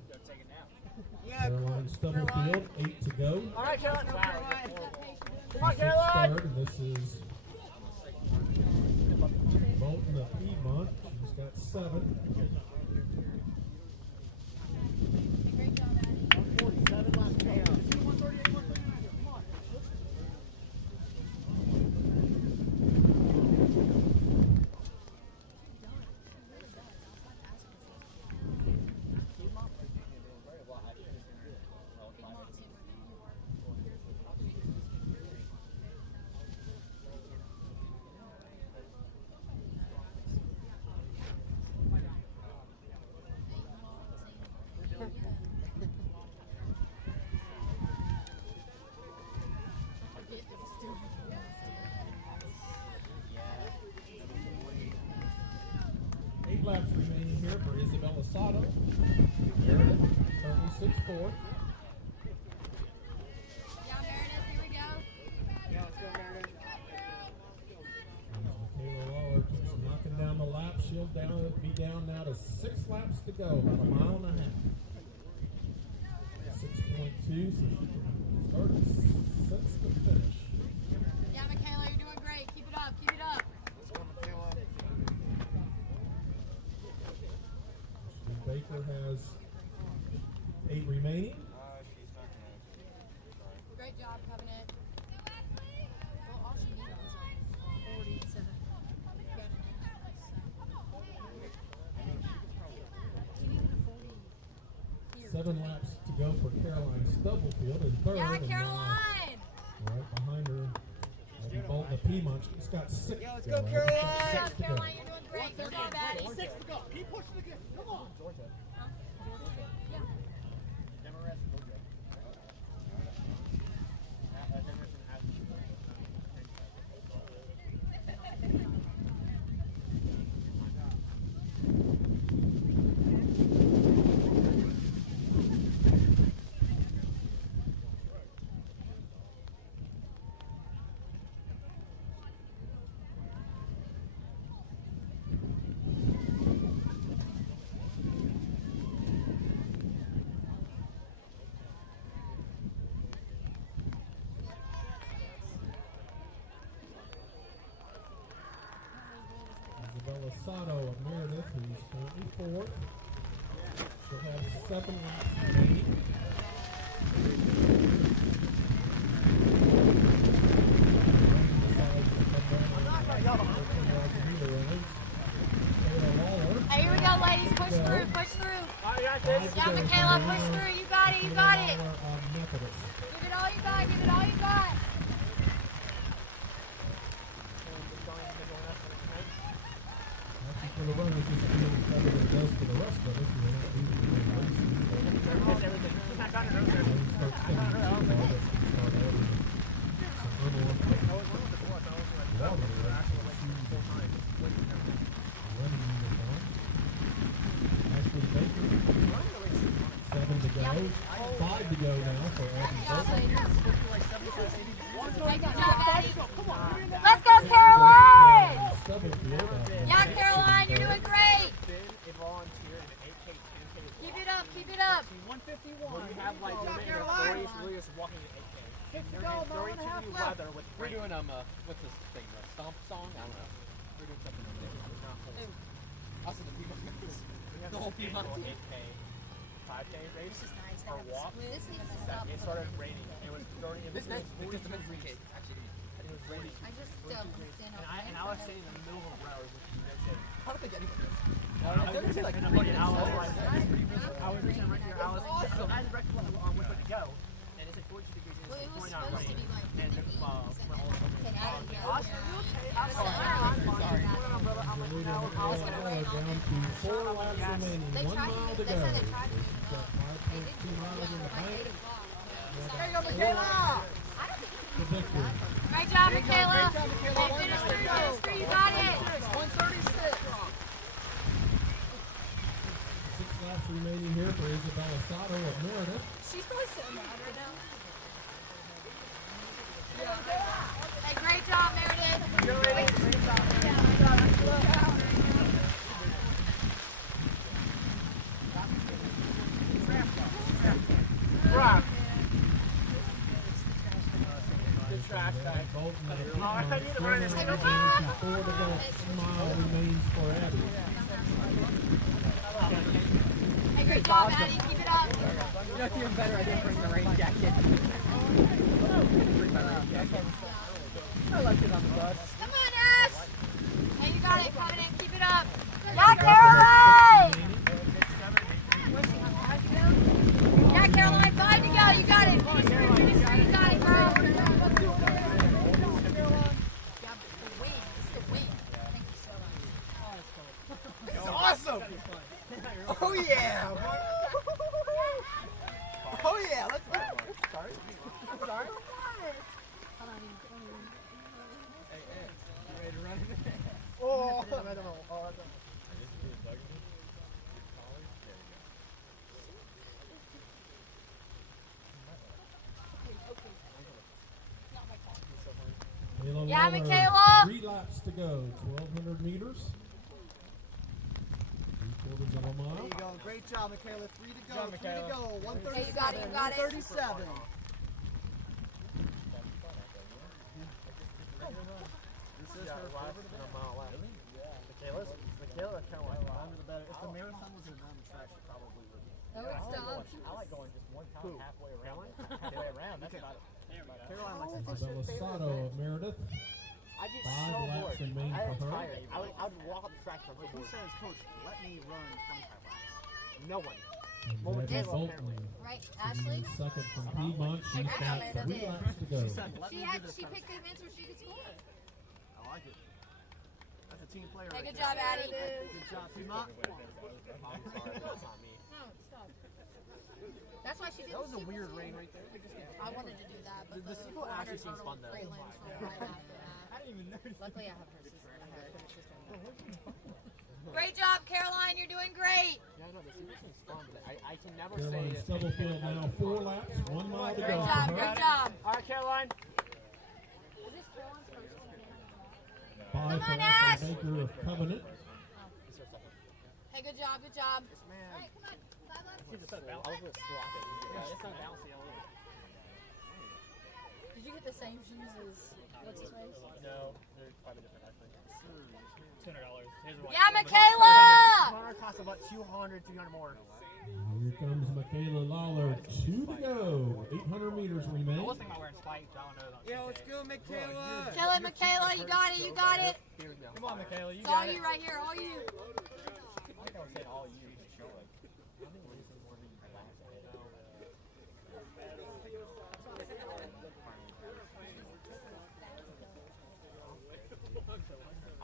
Caroline Stubblefield, 8 to go. All right, Caroline. Come on, Sits Caroline. 3rd, and this is Bolton of Piedmont. She's got 7. Hey, great job, Addie. 47 laps, Caroline. Laps remaining here for Isabella Sato. Meredith, currently 6'4". Yeah, Meredith, here we go. Yeah, let's go, Meredith. Michaela Lawler keeps knocking down the laps. She'll be down now to 6 laps to go, about a mile and a half. 6.2, so she started since the finish. Yeah, Michaela, you're doing great. Keep it up, keep it up. Let's go, Michaela. Baker has 8 remaining. She's not gonna. Sorry. Great job, Covenant. Well, all she needed was like 47. She needed a 40. Here. 7 laps to go for Caroline Stubblefield in third. Yeah, and Caroline! right behind her, maybe Bolton the Piedmont. She's got 6 Yeah, let's to go, go. Caroline! She's got Good 6 job, to go. Caroline. You're doing great. Good job, Addie. 6 to go. Keep pushing again. Come on. Georgia. Yeah. Demarest, Georgia. Isabella Sato of Meredith, who's currently 4th. She'll have 7 laps remaining. Hey, here we go, ladies. Push through, push through. Yeah, Michaela, push through. You got it, you got it. Give it all you got, give it all you got. For the runners, this is really better than it does for the rest of us. We're not losing any racing. Start spending some time to start adding some unwanted water running uniform. As for the Baker, 7 to go. 5 to go now for Abby Baker. Good job, Addie. Let's go, Caroline! Yeah, Caroline, you're doing great. A volunteer and an 8K, 10K. Keep it up, keep it up. 151. When you have like women in their 40s, really just walking an 8K. And they're in very chilly weather with We're rain. doing what's this thing? The stomp song? I don't know. We're doing something over there. It's not cold. Us and the Piedmont members. We have The whole this Piedmont annual team. 8K, 5K race or walk. This needs to That stop. it started raining. It was 30. It was This next, because the 40 men's 3K is actually going to It was raining. I just stand up. And I was sitting in the middle of a road, which is no shade. I don't think anyone knows. I was They're like and I'm 3 looking, minutes I was slower. like, I was reaching right here. I was I had the record on which way to go, and it's like 42 degrees. Well, it And was it's 29 supposed to rain. be like And the 58%. went all over. Okay, Addie, yeah. Austin, you okay? I'm sorry. I'm brother. I'm like, no, I was gonna rain all Down to 4 laps remaining. They 1 tried mile to, to they go. said they tried to use it Got up. They did 5.2 miles in the like bank. 8 o'clock. There you go, Michaela. I don't think The victory. Great job, Michaela. Hey, finish through, you got it. 136. 6 laps remaining here for Isabella Sato of Meredith. She's probably sitting down right now. Hey, great job, Meredith. Rock. Trash bag. Bolton of the Piedmont I knew the run is down gonna to be- 4 to go. Smile remains for Abby. Hey, great job, Addie. Keep it up. You know, it's even better. I didn't bring the rain jacket. Bring my rain jacket. I left it on the bus. Come on, Ash. Hey, you got it, Covenant. Keep it up. Yeah, Caroline. Yeah, Caroline. 5 to go. You got it. Finish through. Finish through. You got it, girl. Yeah, the wing. It's the wing. Thank you so much. This is awesome. Oh yeah. Oh yeah. Let's go. Sorry. I'm sorry. Hey, you ready to run? Oh, I don't know. Oh, I don't know. Michaela Yeah, Lawler, Michaela. 3 laps to go. 1,200 meters. quarters of a There mile. you go. Great job, Michaela. 3 to go. job, 3 to Michaela. go. 137. Hey, you got it, you got it. 137. This is her favorite event. Michaela kind of like Longer the better. If the marathon was a normal track, she probably would. Oh, it stopped. I like going just one time halfway around. Halfway around. That's about it. Caroline likes to Belisado of Meredith. I get 5 so laps bored. remain I am for her. tired. I would walk up the track from He bored. says, Coach, let me run 25 laps. No one. Debbie Bolton Right, sitting Ashley? in second from Piedmont. She's got 3 laps to go. She said, let me do this. She picked events where she could score. I like it. That's a team player. Hey, right good there. job, Addie. Good job, Piedmont. I'm sorry, that's not me. No, stop. That's why she did That was a weird rain right there. I wanted to do that, but The sequel actually seems fun, though. prelims were right after that. I didn't even notice. Luckily, I have her sister. I have her sister. Great job, Caroline. You're doing great. Yeah, no, the sequel seems fun, but I can never Caroline say it. Stubblefield now 4 laps, 1 mile to go. Great for job. her. Great job. All right, Caroline. Is this Caroline's first one? 5 Come for on, Ashley Ash. Baker of Covenant. Hey, good job. Good job. Man. All right, come on. 5 laps. I was going to slap it. Yeah, it's not bouncy all over. Did you get the same shoes as what's his face? No, they're probably different, I think. $200. Here's one. Yeah, Michaela. Our costs about 200, 300 more. Here comes Michaela Lawler. 2 to go. 800 meters remain. I was thinking about wearing spikes. I don't know. Yeah, let's go, Michaela. Kill it, Michaela. You got it. You got it. Here we go. Come on, Michaela. You It's all got it. you right here. All you. I think I was saying all you. Show like, I think we're using more than last.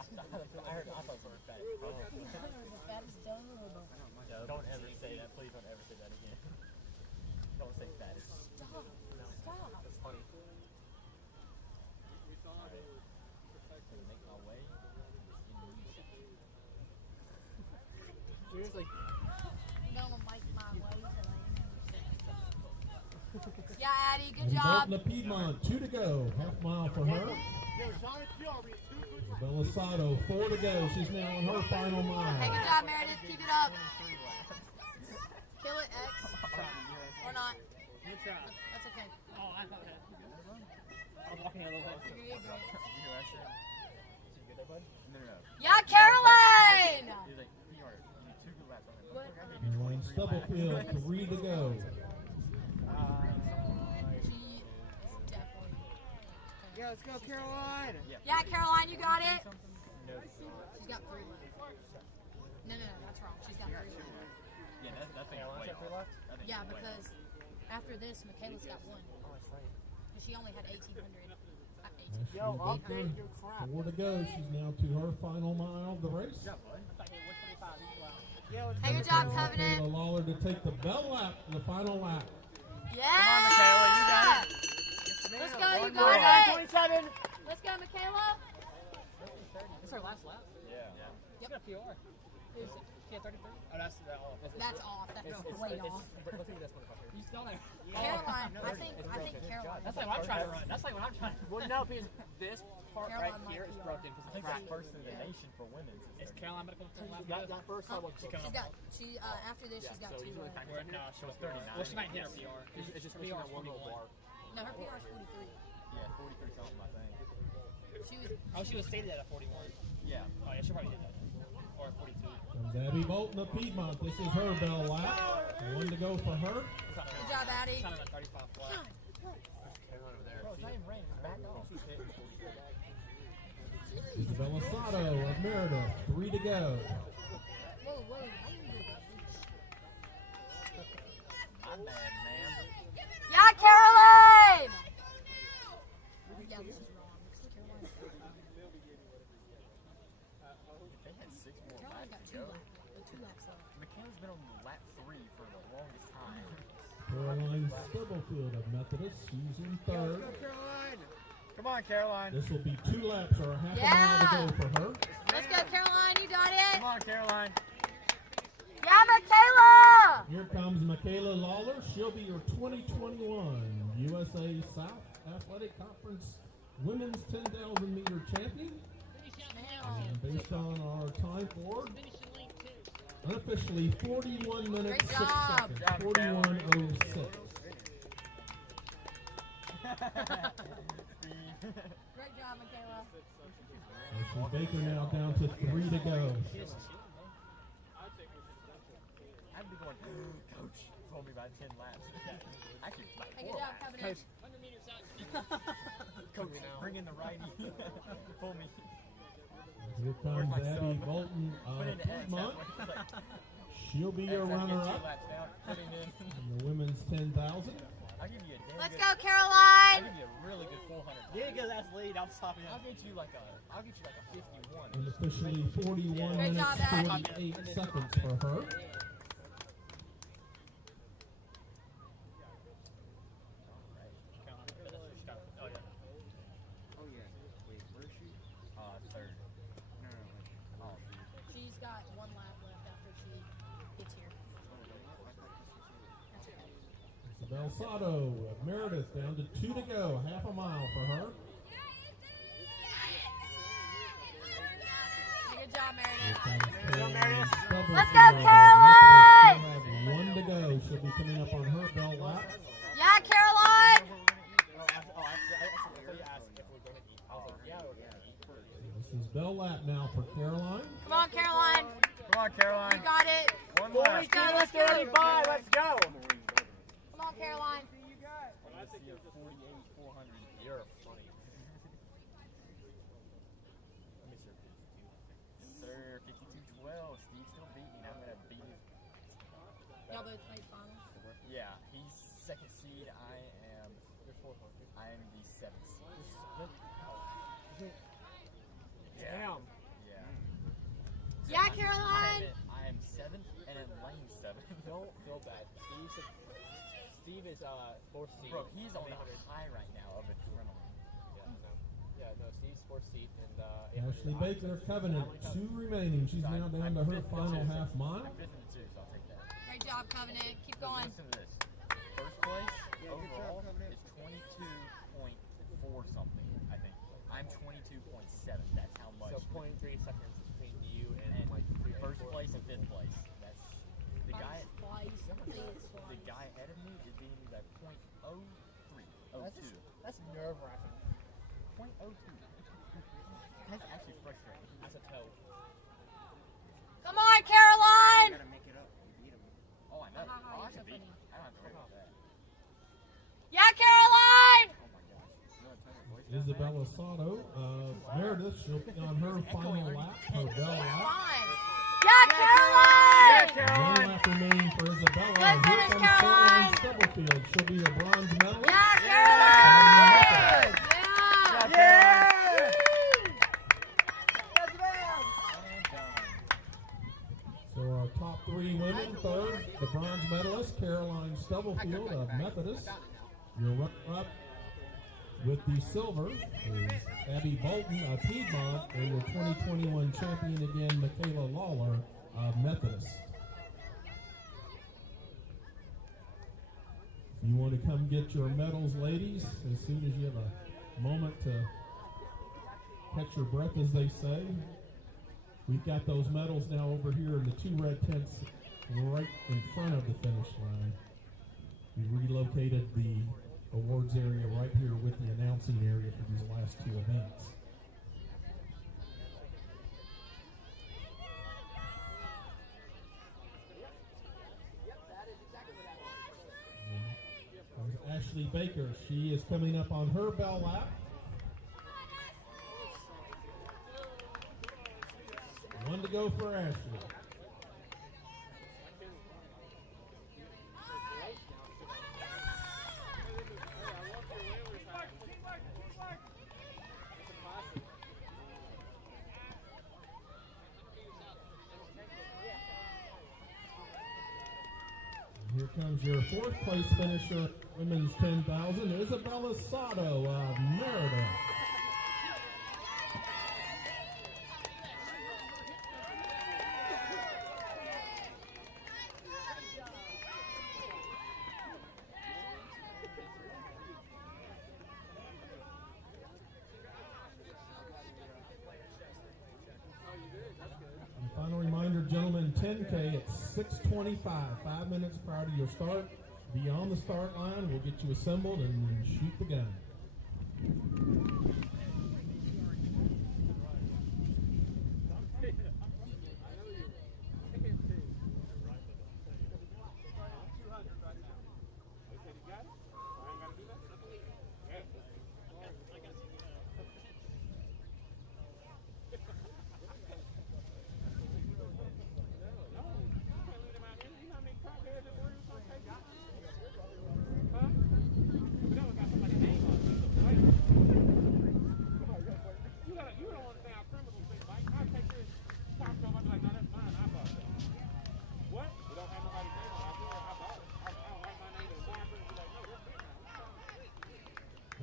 I thought we were fat. Don't ever say that. Please don't ever say that again. Don't say fat. Stop. No. Stop. That's funny. Gonna make my way. Seriously. Gonna make my way to Yeah, Addie. Good And job. Bolton of Piedmont. 2 to go. Half mile for her. Belisado, 4 to go. She's now on her final Hey, mile. good job, Meredith. Keep it up. Kill it, X. Or not. That's okay. Oh, I thought that. I was walking a little bit. You're good, bro. You good there, bud? No. Yeah, Caroline. He's like, you are 2 good laps on him. What? Caroline Stubblefield, 3 to go. She definitely. Yeah, let's go, Caroline. Yeah, Caroline, you got it. No. She's got 3 left. No, that's wrong. She's got 3 left. Yeah, that's way off. Yeah, because after this, Michaela's got 1. Oh, that's right. Because she only had 1,800. Ashley Baker, 4 to go. She's now to her final mile of the race. Yeah, let's Hey, good job, Michaela Covenant. Lawler to take the bell lap, the final lap. Yeah. Michaela, you got it. Let's go, you One got more. it. 27. Let's go, Michaela. It's our last lap. Yeah. She's got a PR. Is it? She had 33? Oh, that's off. That's off. That's way off. Look at this motherfucker. You still there? Caroline, I think Caroline. That's like what I'm trying to run. That's like what I'm trying to run. Well, no, because this part Caroline right here is might be broken because it's the first in the nation for women. Is Caroline going to come to that first one? She after this she's got 2 left. No, she was 39. Well, she might hit her PR. It's just PR one little bar. No, her PR is 43. Yeah, 43 something, I think. She was stated at a 41. Yeah. Oh, yeah, she'll probably hit that. Or 42. Comes Abby Bolton of Piedmont. This is her bell lap. 1 to go for her. Good job, Addie. Kind of a 35 flat. Over there. Bro, it's not even raining. It's back off. Isabella Sato of Meredith. 3 to go. Whoa. I'm mad, man. Yeah, Caroline. Yeah, this is wrong. They had 6 more Caroline laps got to 2 go. laps left. Michaela's been on lap 3 for the longest time. Caroline Stubblefield of Methodist. She's in Let's 3rd. go, Caroline. Come on, Caroline. This will be 2 laps or a half a mile to go for her. Let's go, Caroline. You got it. Come on, Caroline. Yeah, Michaela. Here comes Michaela Lawler. She'll be your 2021 USA South Athletic Conference Women's 10,000 meter champion. And based on our time forward, Unofficially 41 minutes, Great 6 job. seconds. 41:06. Great job, Michaela. Ashley Baker now down to 3 to go. I'd be going, coach, told me about 10 laps. Actually, about Hey, 4 good job, laps. Covenant. Coach, bring in the righty. Pull me. Here Where's comes my Abby son? Bolton Put of in X. Piedmont. Like, She'll be your X, I get 2 runner-up laps down, putting in. in the women's 10,000. I'll give you a damn Let's good, go, I'll Caroline. give you a really good 400. Yeah, because that's lead. I'm stopping. I'll get you like a 51. Unofficially 41 Great minutes, job, Abby. 48 seconds for her. Oh yeah. Wait, where is she? Third. No, no, wait. Oh, She's got 1 lap left after she gets here. That's okay. Isabel Sato of Meredith down to 2 to go. Half a mile for her. Good job, Meredith. Here comes Caroline Stubblefield. Let's go, Methodist Caroline! still have 1 to go. She'll be coming up on her bell lap. Yeah, Caroline. This is bell lap now for Caroline. Come on, Caroline. come on, Caroline. You got it. One lap. Let's go, let's go. 35. Let's go. Come on, Caroline. I see a 48, 400. You're funny. Let me sir. 52-12. Steve still beat me. I'm gonna beat his. Y'all both played finals. Yeah, he's second seed. I am the 7th seed. Damn. Yeah. Yeah, Caroline. I am 7th and in lane 7. Don't feel bad. Steve is 4th seed. Bro, he's on the high right now of adrenaline. No, Steve's 4th seed and Ashley Baker, Covenant, 2 remaining. She's now down to her final half mile. I'm 5th and 2, so I'll take that. Great job, Covenant. Keep going. Listen to this. First place overall is 22.4 something, I think. I'm 22.7. That's how much. So 0.3 seconds between you and And like first place and 5th place. That's the guy. Twice. The guy ahead of me is beating me by 0.03. That's nerve wracking. 0.02. That's actually frustrating. That's a toe. Come on, Caroline. gotta make it up. You beat him. Oh, I know. Ha, ha, ha, Oh, I you're can so beat. funny. I don't have to worry about that. Yeah, Caroline. Oh my gosh. You want to tell me voice? Isabella Sato of Meredith. She'll be on her final lap, her bell lap. Fine. Yeah, Caroline. 1 lap remaining for Isabella. Good Here finish, comes Caroline. Caroline Stubblefield. She'll be a bronze medalist. Yeah, Caroline. Yeah. Yeah. So our top 3 women, third, the bronze medalist, Caroline Stubblefield of Methodist. Your runner-up with the silver is Abby Bolton of Piedmont, and your 2021 champion again, Michaela Lawler of Methodist. If you want to come get your medals, ladies, as soon as you have a moment to catch your breath, as they say. We've got those medals now over here in the 2 red tents right in front of the finish line. We relocated the awards area right here with the announcing area for these last 2 events. There's Ashley Baker. She is coming up on her bell lap. 1 to go for Ashley. Here comes your 4th place finisher, women's 10,000, Isabella Sato of Meredith. And final reminder, gentlemen, 10 10K at 6:25, 5 minutes prior to your start. Be on the start line. We'll get you assembled and shoot the gun.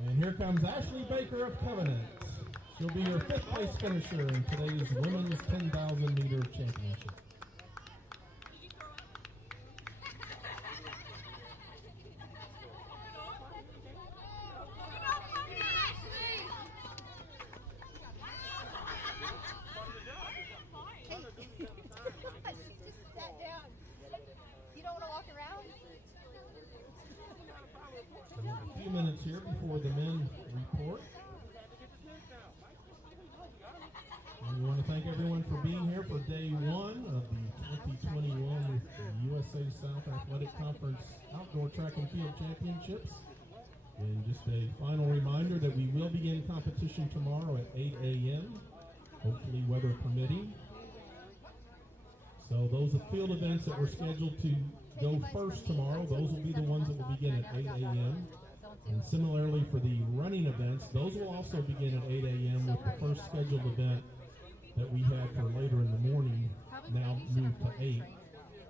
And here comes Ashley Baker of Covenant. She'll be your 5th place finisher in today's women's 10,000 meter championship. A few minutes here before the men report. And we want to thank everyone for being here for day 1 of the 2021 USA South Athletic Conference Outdoor Track and Field Championships. And just a final reminder that we will begin competition tomorrow at 8 a.m., hopefully weather permitting. So those field events that were scheduled to go first tomorrow, those will be the ones that will begin at 8 a.m. And similarly for the running events, those will also begin at 8 a.m. with the first scheduled event that we had for later in the morning now moved to 8.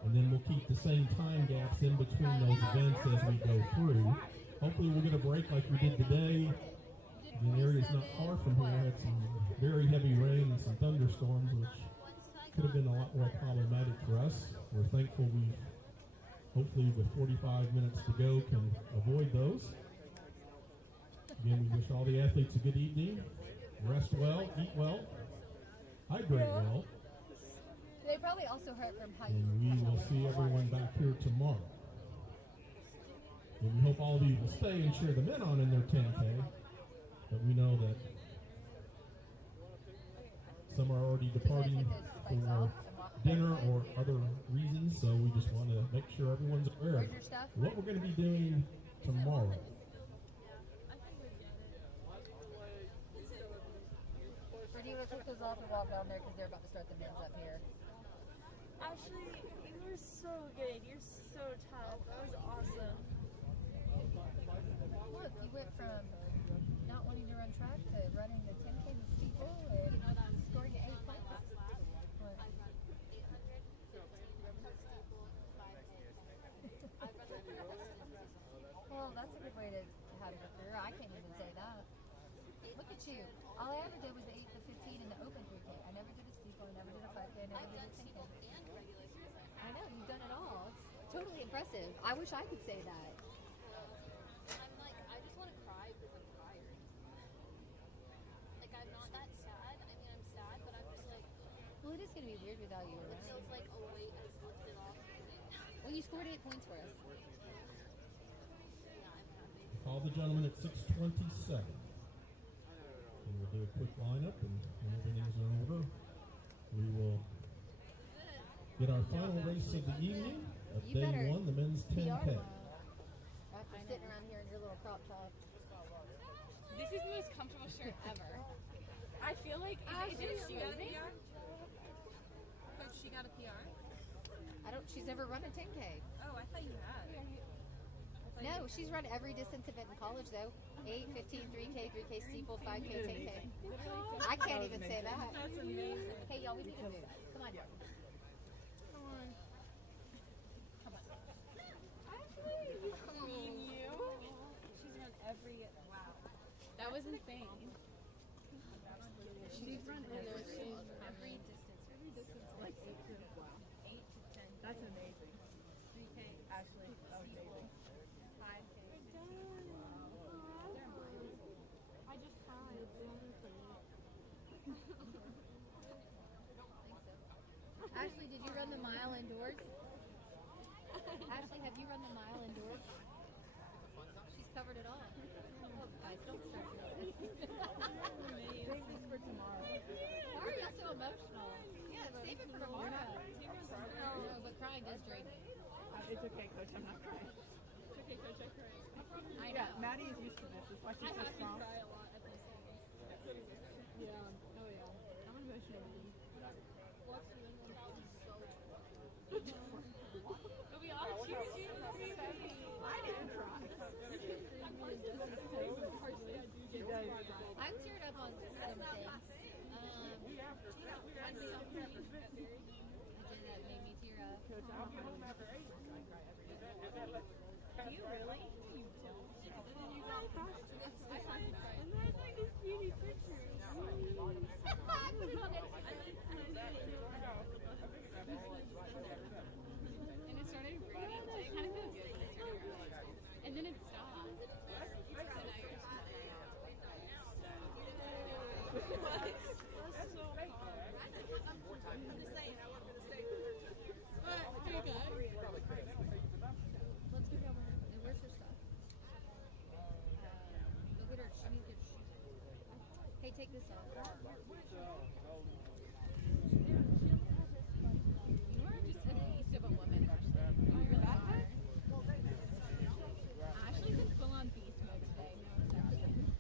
And then we'll keep the same time gaps in between those events as we go through. Hopefully we'll get a break like we did today. The area's not far from here had some very heavy rain and some thunderstorms, which could have been a lot more problematic for us. We're thankful we, hopefully with 45 minutes to go, can avoid those. Again, we wish all the athletes a good evening. Rest well, eat well, hydrate well. They probably also hurt from height. And we will see everyone back here tomorrow. And we hope all of you will stay and cheer the men on in their 10K. But we know that some are already departing for dinner or other reasons, so we just want to make sure everyone's aware of what we're going to be doing tomorrow. Or do you want to take those off and walk down there because they're about to start the men's up here? Ashley, you were so good. You're so tough. That was awesome. Look, you went from not wanting to run track to running the 10K with steeple and scoring 8 points. What? Well, that's a good way to have your career. I can't even say that. Look at you. All I ever did was the 8, the 15, and the open 3K. I never did a steeple, I never did a 5K, I never did a 10K. I know, you've done it all. It's totally impressive. I wish I could say that. I'm like, I just want to cry because I'm tired. Like, I'm not that sad. I mean, I'm sad, but I'm just like... Well, it is going to be weird without you around. It feels like a weight has lifted off of me. Well, you scored 8 points for us. Call the gentleman at 6:27. And we'll do a quick lineup, and when everything's in order, we will get our final race of the evening of day 1, the men's 10K. After sitting around here in your little crop top. This is the most comfortable shirt ever. I feel like Coach, she got a PR? She's never run a 10K. Oh, I thought you had. No, she's run every distance event in college though. 8, 15, 3K, 3K steeple, 5K, 10K. I can't even say that. That's amazing. Hey y'all, we need to move. Come on. Come on. Come on. I mean you. She's run every, wow. That was insane. She's run every distance. Every distance like 8 to, wow. 8 to 10. That's amazing. 3K. Ashley, that was amazing. 5K. I just cried. Ashley, did you run the mile indoors? Ashley, have you run the mile indoors? She's covered it all. Oh, guys, don't start this. Save this for tomorrow. Why are y'all so emotional? Yeah, save it for tomorrow. No, but crying does drain me. It's okay, Coach. I'm not crying. It's okay, Coach. I cry. I know. Yeah, Maddie is used to this. That's why she's so strong. I cry a lot at these things. Yeah. Oh yeah. I'm emotional. But we all cheered you. I didn't cry. I've teared up on some things. That made me tear up. Coach, I'll get home after 8. Do you really? You don't. I like these beauty pictures. I put it on it. And it started raining. It kind of felt good when it started raining. And then it stopped. So now you're just That's so hard. I'm just saying, I work for the state. Alright, here you go. Let's go down there. And where's her stuff? Go get her shoes. Get her shoes. Hey, take this off. You are just a beast of a woman, Ashley. You really are. Ashley's in full-on beast mode today. No exception.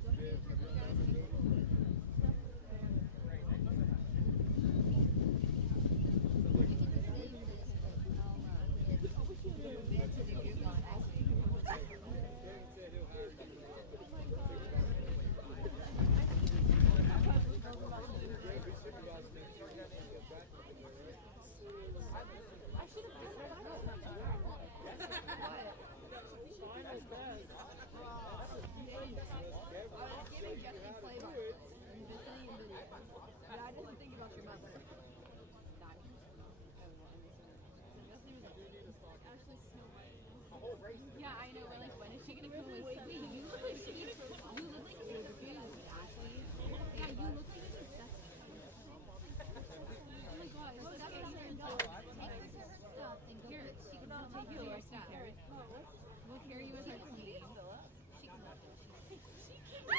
Yeah, I know. We're like, when is she gonna come away? Wait, you look like she. You look like you're confused, Ashley. Yeah, you look like you're obsessed. Oh my god, Well, it's that's so what I'm saying. Go. Take her to her stuff and go Here, get she can all take you to your stuff. We'll carry you as our team. She can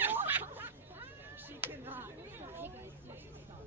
help you. She cannot. Hey guys, seriously, stop.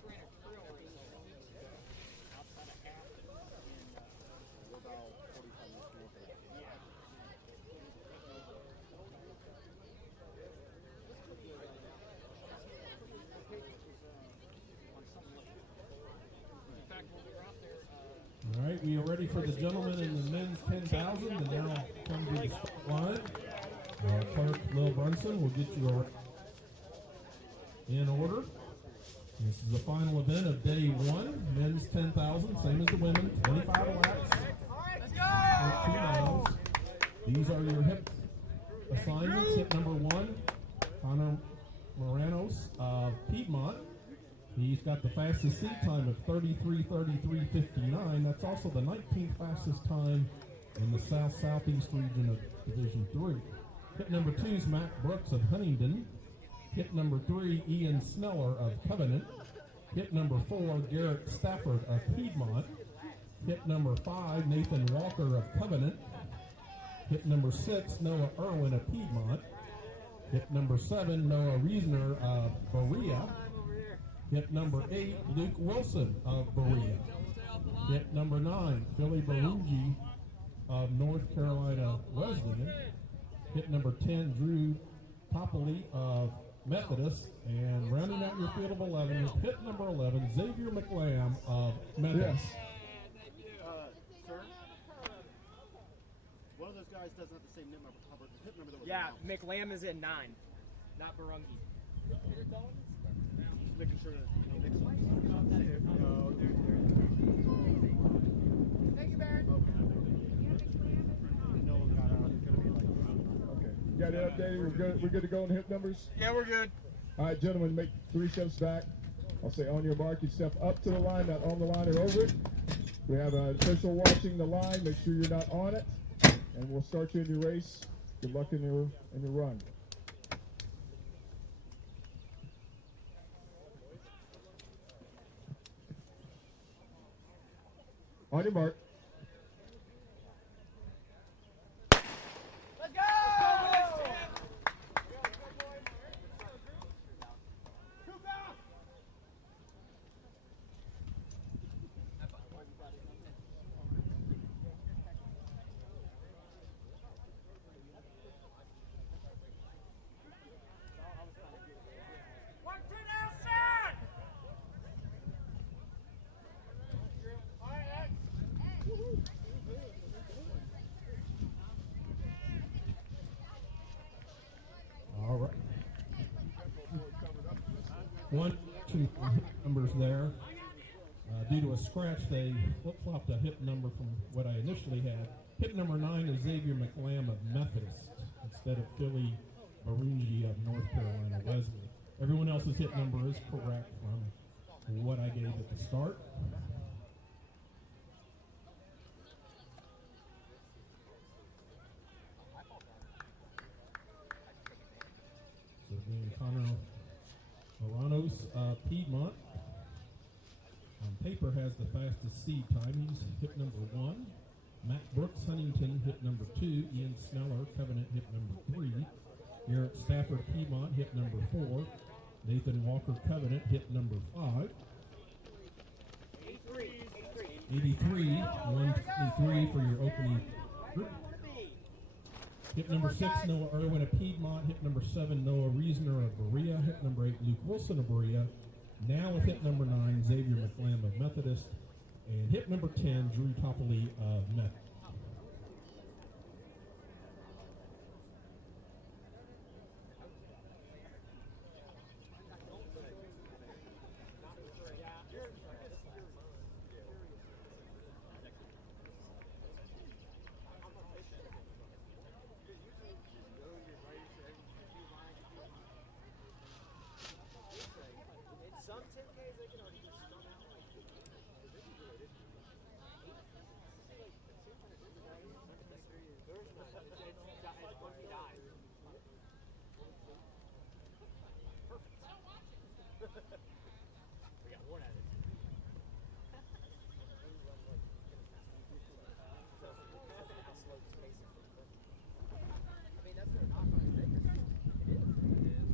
just ran a drill outside of Afton, and we're about 45 minutes north of that. Yeah. In fact, when we were out there, All right, we are ready for the gentlemen in the men's 10,000 to now come to the start line. Our clerk, Lil Brunson, will get you in order. This is the final event of day one, men's 10,000, same as the women, 25 laps, 2 miles. These are your hip assignments. Hip number 1, Connor Moranos of Piedmont. He's got the fastest seat time of 33:33:59. That's also the 19th fastest time in the South-Southeast region of Division 3. Hit number 2 is Matt Brooks of Huntingdon. Hit number 3, Ian Sneller of Covenant. Hit number 4, Garrett Stafford of Piedmont. Hit number 5, Nathan Walker of Covenant. Hit number 6, Noah Irwin of Piedmont. Hit number 7, Noah Reisner of Berea. Hit number 8, Luke Wilson of Berea. Hit number 9, Philly Barungi of North Carolina Wesleyan. Hit number 10, Drew Topley of Methodist. And rounding out your field of 11 is hit number 11, Xavier McLam of Methodist. sir, one of those guys doesn't have the same hip number that was Yeah, announced. McLam is in 9, not Barungi. Just making sure that Nick's no, Thank you, Baron. no one got out. It's gonna be like Okay. You got it updated? We're good to go on hip numbers? Yeah, we're good. All right, gentlemen, make 3 steps back. I'll say on your mark, you step up to the line, not on the line or over it. We have an official watching the line. Make sure you're not on it. And we'll start you in your race. Good luck in your run. On your mark. Let's go! All right. 1, 2 numbers there. Due to a scratch, they flip-flopped a hip number from what I initially had. Hip number 9 is Xavier McLam of Methodist instead of Philly Barungi of North Carolina Wesleyan. Everyone else's hip number is correct from what I gave at the start. So again, Connor Moranos, Piedmont, on paper has the fastest seed time. He's hit number 1. Matt Brooks, Huntington, hit number 2. Ian Sneller, Covenant, hit number 3. Garrett Stafford, Piedmont, hit number 4. Nathan Walker, Covenant, hit number 5. 83, 123 for your opening group. Hit number 6, Noah Irwin of Piedmont. Hit number 7, Noah Reisner of Berea. Hit number 8, Luke Wilson of Berea. Now with hit number 9, Xavier McLam of Methodist. And hit number 10, Drew Topley of Methodist. Some 10Ks they can already just start out like we got one at it. I mean, that's their knock on it. It is. It is what it is.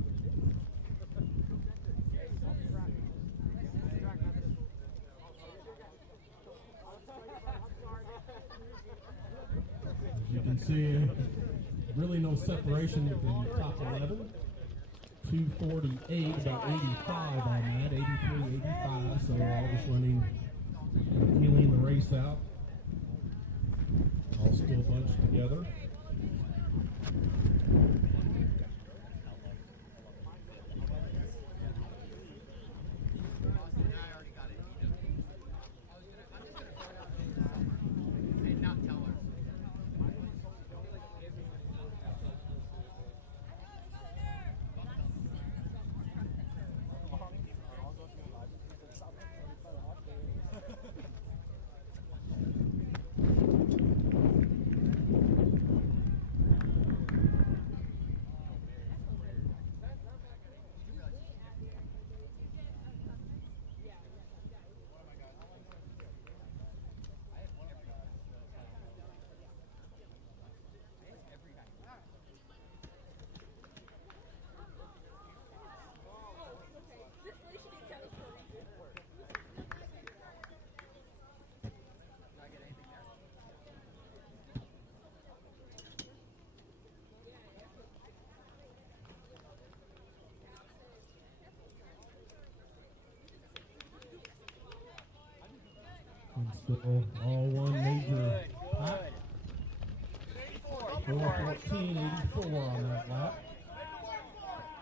really no separation with the top 11. 2:48, about 85 on that, 83, 85. So we're all just running, feeling the race out. All still bunched together. And still all one major pack. 4:14, 84 on that lap.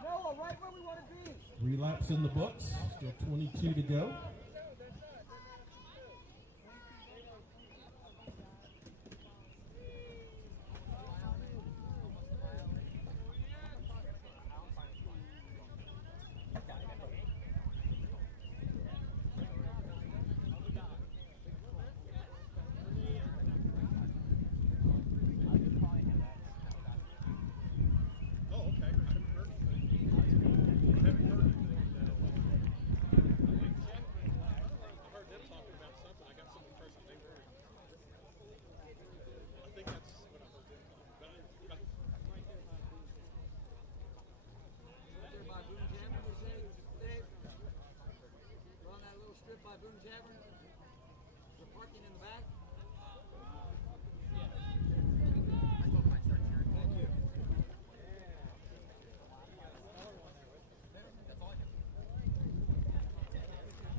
Noah, right where we want to be. 3 laps in the books, still 22 to go.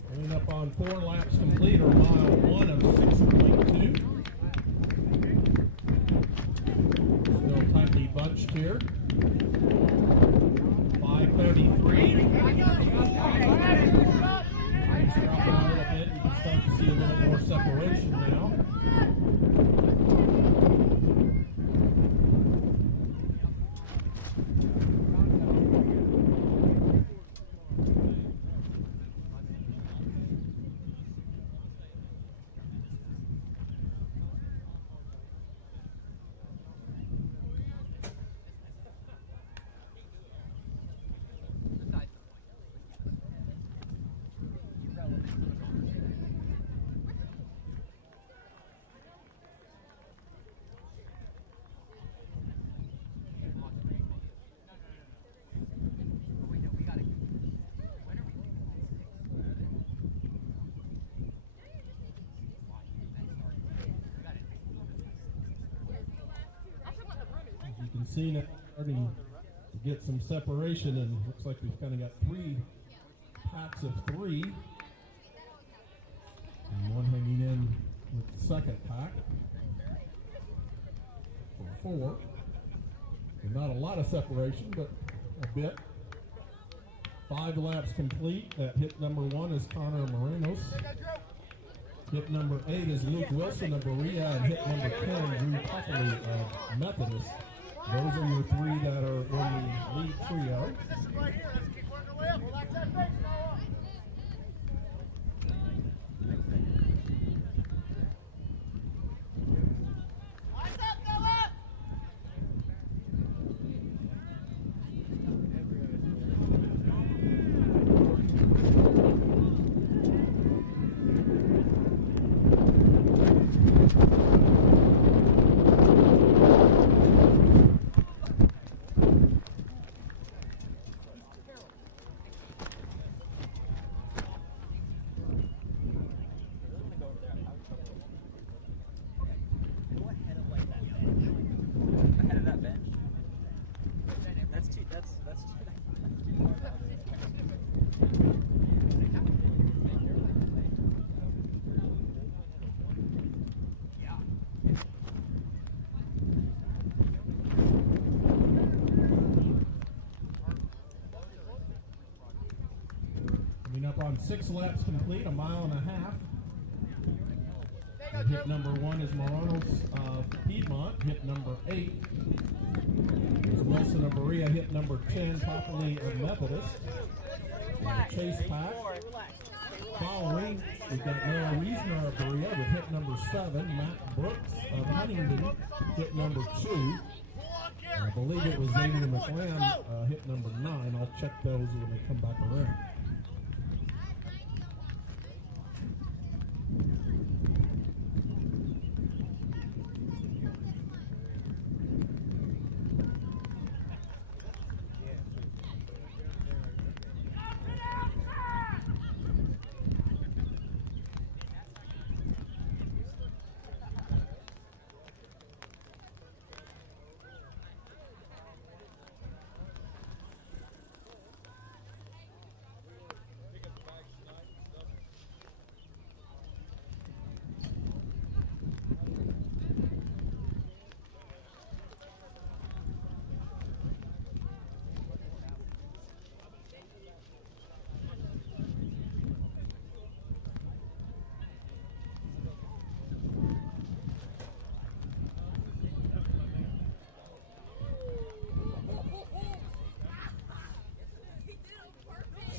Coming up on 4 laps complete, or mile 1 of 6.2. Still tightly bunched here. 5:33. It's dropping a little bit. You can start to see a little more separation now. You can see now starting to get some separation, and looks like we've kind of got 3 packs of 3, and one hanging in with the second pack for 4. And not a lot of separation, but a bit. 5 laps complete. At hit number 1 is Connor Morenos. Hit number 8 is Luke Wilson of Berea, and hit number 10, Drew Copley of Methodist. Those are your 3 that are in the lead trio. Right here, let's keep working our way up. Relax that face, Noah. Eyes up, Noah! up on 6 laps complete, a mile and a half. Hit number 1 is Morano's of Piedmont. Hit number 8 is Wilson of Berea. Hit number 10, Popoli of Methodist. Chase pack. Following, we've got Noah Reisner of Berea with hit number 7. Matt Brooks of Huntington, hit number 2. I believe it was Xavier McLean, hit number 9. I'll check those when they come back around.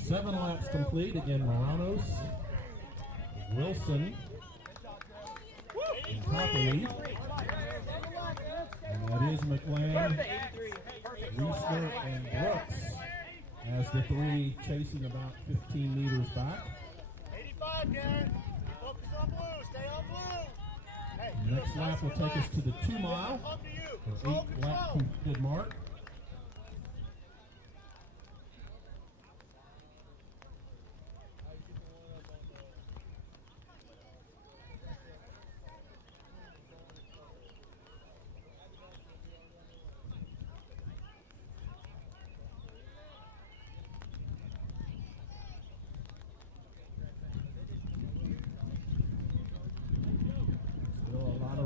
Seven laps complete. Again, Moranos, Wilson, and Popoli. And that is McLean, Reisner, and Brooks as the 3 chasing about 15 meters back. 85, Garrett. Focus on blue. Stay on blue. Hey, the next lap will take us to the 2 mile, or 8 lap completed mark.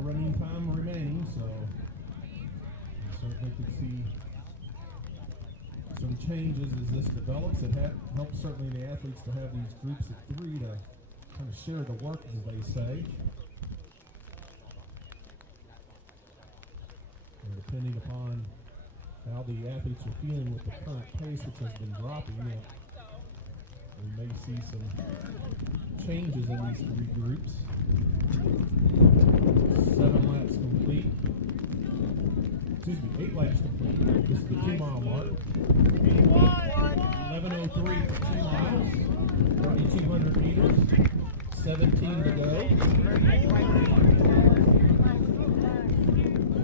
Running time remaining, so I certainly could see some changes as this develops. It helps certainly the athletes to have these groups of 3 to kind of share the work, as they say. And depending upon how the athletes are feeling with the current pace, which has been dropping, we may see some changes in these 3 groups. 7 laps complete. Excuse me, 8 laps complete. This is the 2 mile mark. 11:03 for 2 miles. 3,200 meters. 17 to go.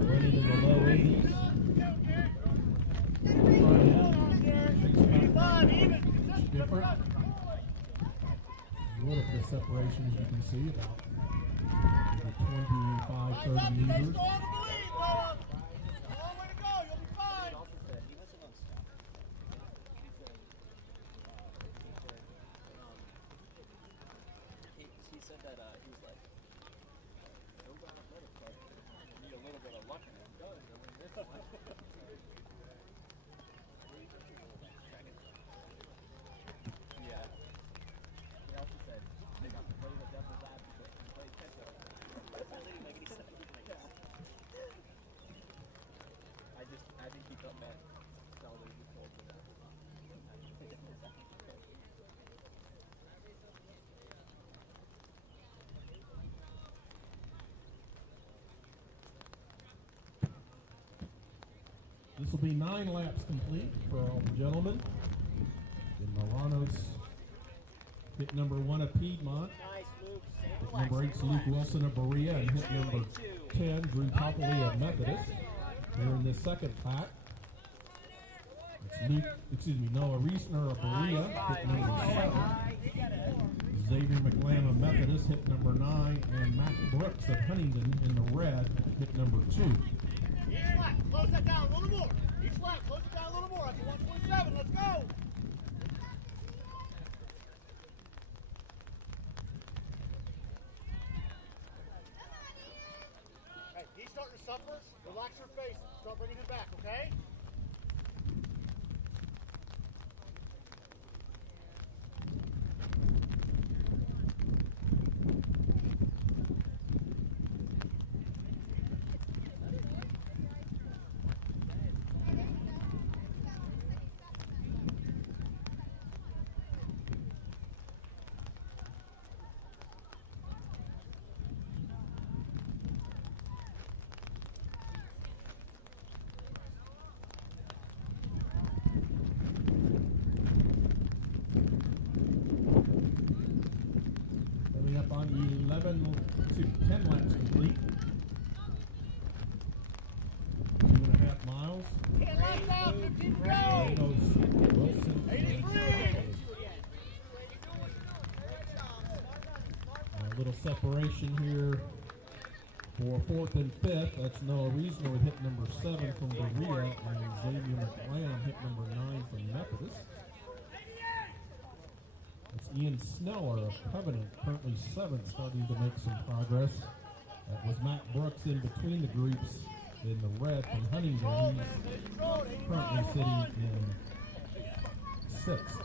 Running in the low 80s. Different. Look at the separations you can see about 25, 30 meters. He said that he was like, go down athletic, but you need a little bit of luck in it. Yeah. He also said they got to play the devil's advocate and play catch up. That didn't make any sense. I think he felt bad. Salary was told for that. This will be 9 laps complete for all the gentlemen. In Moranos, hit number 1 of Piedmont. Hit number 8 is Luke Wilson of Berea, and hit number 10, Drew Popoli of Methodist. Here in this second pack, it's Noah Reisner of Berea, hit number 7. Xavier McLean of Methodist, hit number 9, and Matt Brooks of Huntington in the red, hit number 2. Close that down a little more. Each lap, close it down a little more. That's 127. Let's go. Hey, he's starting to suffer. Relax your face. Start bringing him back, okay? 10 laps complete. 2.5 miles. Reynolds, Wilson, and a little separation here for 4th and 5th. That's Noah Reasoner with hit number 7 from Berea, and Xavier McLeod hit number 9 from Methodist. It's Ian Sneller of Covenant, currently 7th, starting to make some progress. That was Matt Brooks in between the groups in the red from Huntington. He's currently sitting in 6th.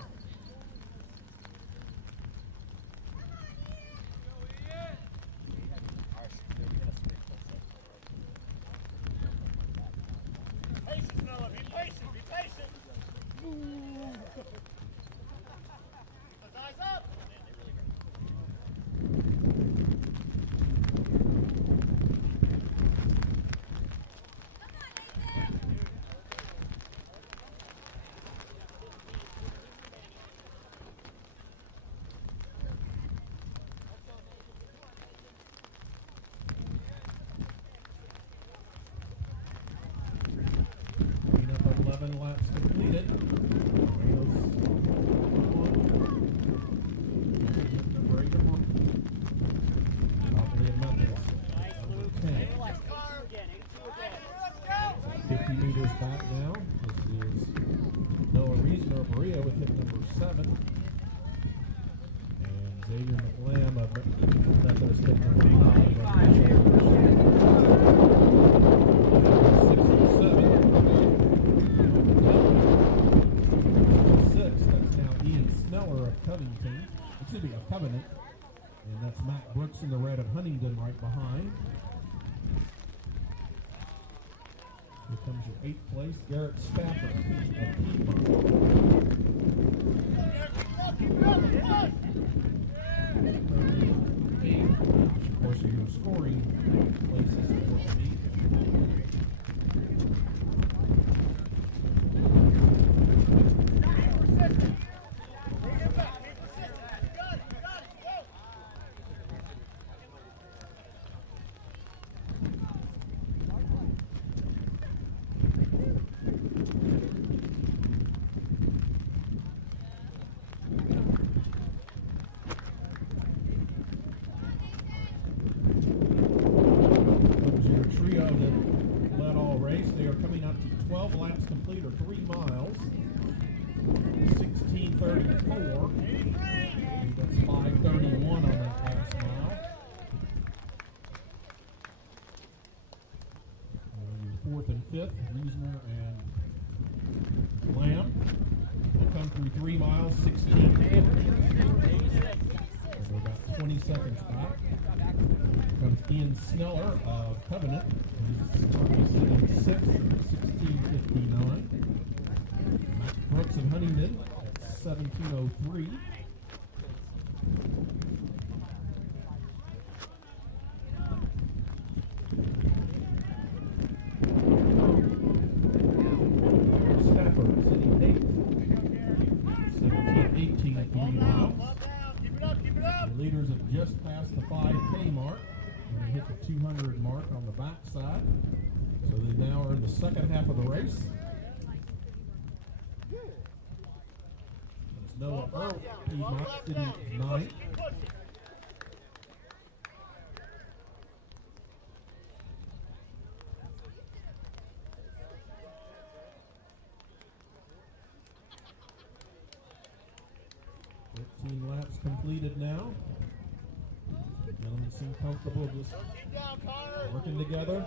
Laps completed. Number 8 50 meters back now. This is Noah Reasoner of Berea with hit number 7. And Xavier McLam of Methodist hit number 9. 6 and 7. 6, that's now Ian Sneller of Covington, of Covenant, and that's Matt Brooks in the red of Huntington right behind. Here comes your 8th place, Garrett Stafford of Piedmont. Of course, your scoring places for the meet. They are coming up to 12 laps complete, or 3 miles. 16:34. That's 5:31 on that last mile. Your 4th and 5th, Reasoner and Lamb. They come through 3 miles, 16:50. We're about 20 seconds back. Comes Ian Sneller of Covenant. He's currently sitting 6th, 16:59. Matt Brooks of Huntington at 17:03. Stafford sitting 8th, 17:18 at 3 miles. The leaders have just passed the 5K mark. And they hit the 200 mark on the backside. So they now are in the second half of the race. It's Noah Earl, Piedmont, sitting 9th. Laps completed now. The gentlemen seem comfortable just working together.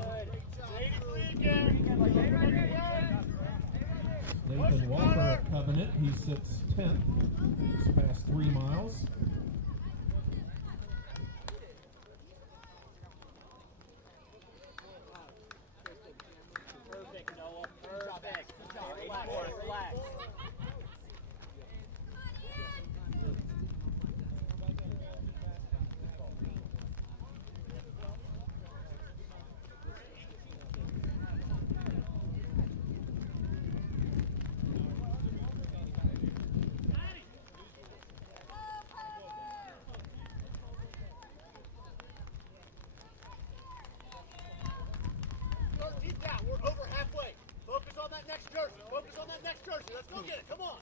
Nathan Walker of Covenant, he sits 10th. He's past 3 miles. Perfect, Noah. Perfect. Relax. Let's go get it. Come on.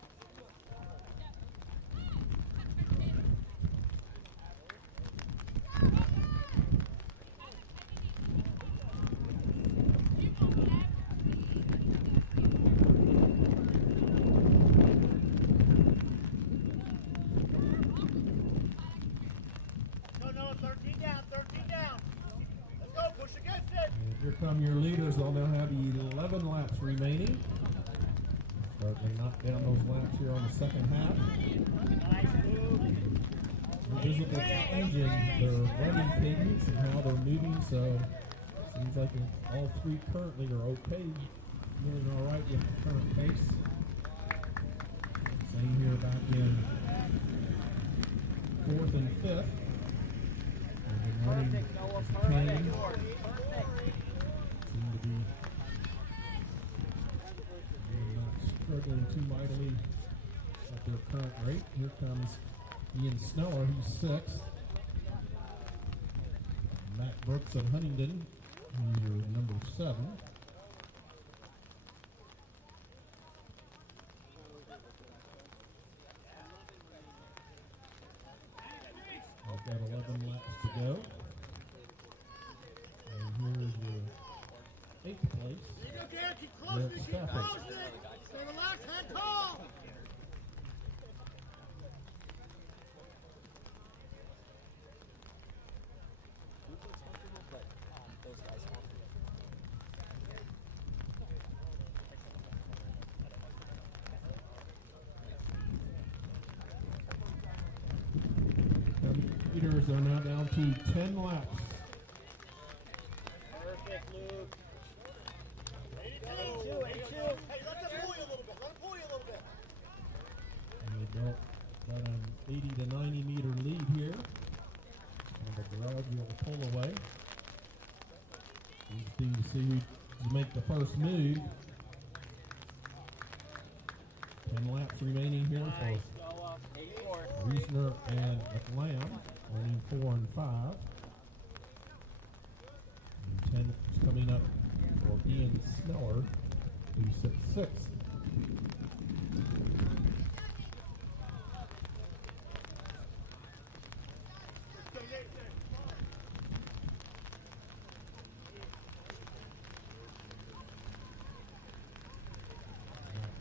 Here come your leaders. They'll now have 11 laps remaining. Starting to knock down those laps here on the second half. Visible change in their running cadence and how they're moving, so seems like all three currently are okay, doing all right with the current pace. Same here back in 4th and 5th. They've been running as a team. Seem to be not struggling too mightily at their current rate. Here comes Ian Sneller, who's 6th. Matt Brooks of Huntingdon, who's number 7. I've got 11 laps to go. And here's your 8th place. Rick Stafford. Stay relaxed, head tall. Leaders are now down to 10 laps. Perfect, Luke. 82. Hey, let them pull you a little bit. Let them pull you a little bit. And they built about an 80 to 90 meter lead here. And the garage will pull away. Interesting to see who to make the first move. 10 laps remaining here for Reisner and McLam, running 4 and 5. And 10 is coming up for Ian Sneller, who sits 6th.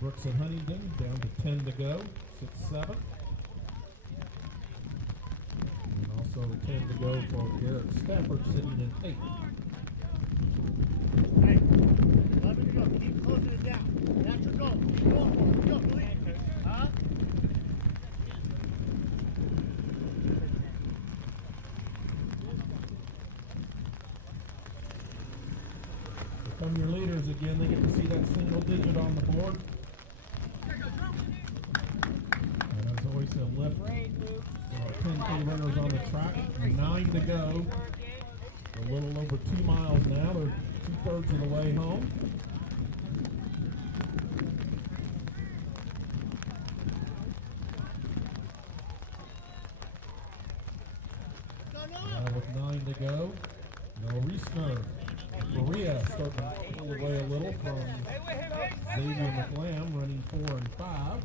Brooks and Huntingdon down to 10 to go, 6-7. And also 10 to go for Garrett Stafford sitting in 8th. Hey, 11 to go. Keep closing it down. That's your goal. Keep going for it. Go, please. Huh? Here come your leaders again. They get to see that single digit on the board. And as always, a lift. 10K runners on the track. 9 to go. A little over 2 miles now. They're 2/3 of the way home. With 9 to go. No Reisner. Berea starting to pull away a little from Xavier McLam, running 4 and 5.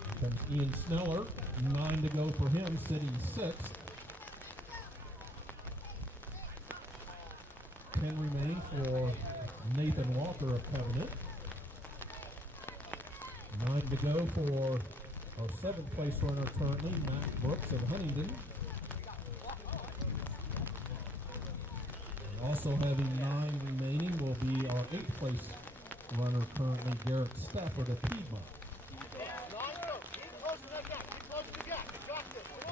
Here comes Ian Sneller, 9 to go for him, sitting 6th. 10 remaining for Nathan Walker of Covenant. 9 to go for our 7th place runner currently, Matt Brooks of Huntingdon. And also having 9 remaining will be our 8th place runner currently, Garrett Stafford of Piedmont.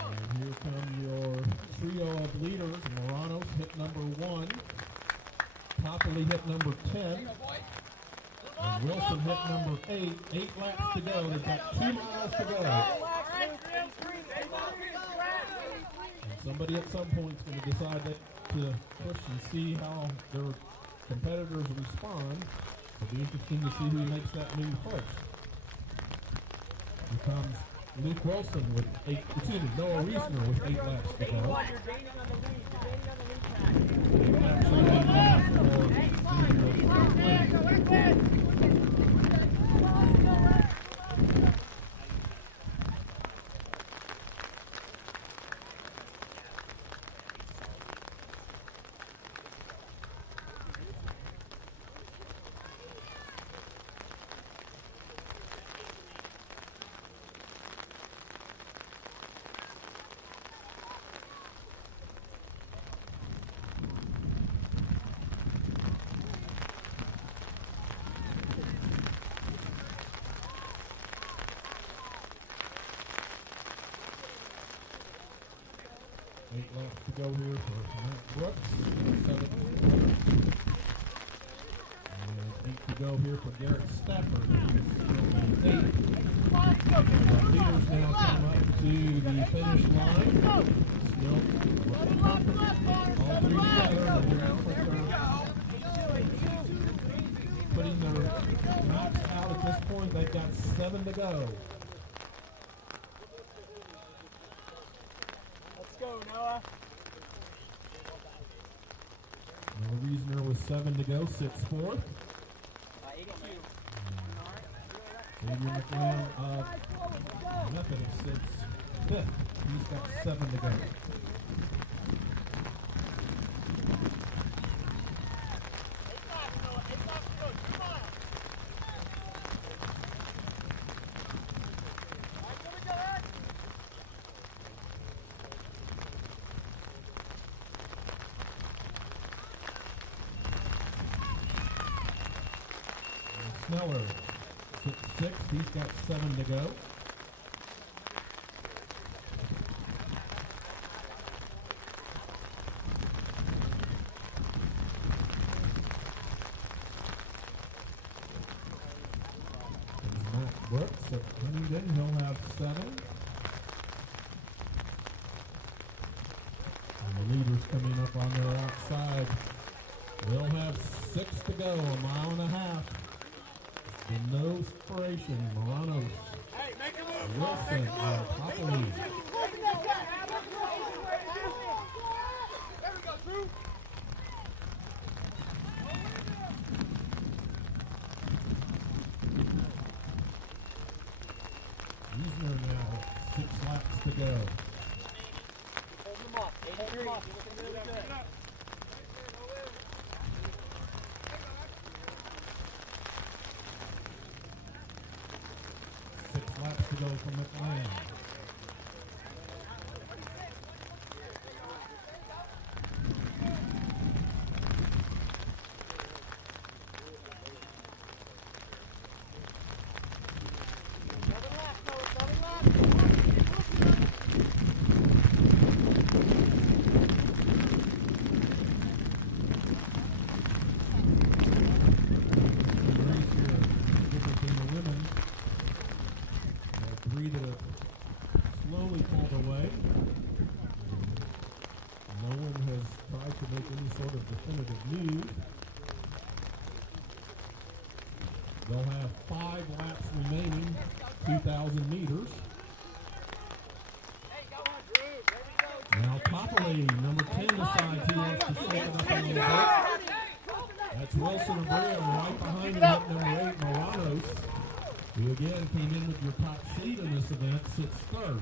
And here come your trio of leaders. Morano's hit number 1. Topperly hit number 10. And Wilson hit number 8. 8 laps to go. They've got 2 miles to go. And somebody at some point is going to decide to push and see how their competitors respond. It'll be interesting to see who makes that move first. Here comes Luke Wilson with Noah Reisner with 8 laps to go. To go here for Matt Brooks, 7. And 8 to go here for Garrett Stafford, who's 8. The leaders now come up to the finish line. Still all 3 together, and they're putting their laps out at this point. They've got 7 to go. Let's go, Noah. Noah Reisner with 7 to go, sits 4th. Xavier McLean of Methodist sits 5th. He's got 7 to go. Sneller sits 6th. He's got 7 to go. Matt Brooks at Huntington, he'll have 7. And the leaders coming up on their outside. They'll have 6 to go, a mile and a half. The no separation, Moranos, Wilson, and Popoli. Reisner now 6 laps to go. Hold them up. Hold them up. You're looking really good. 6 laps to go from McLean. They'll have 5 laps remaining, 2,000 meters. Now Popoli, number 10, decides he wants to shake it up a little bit. That's Wilson and Berea, right behind him at number 8, Moranos, who again came in with your top seed in this event, sits 3rd.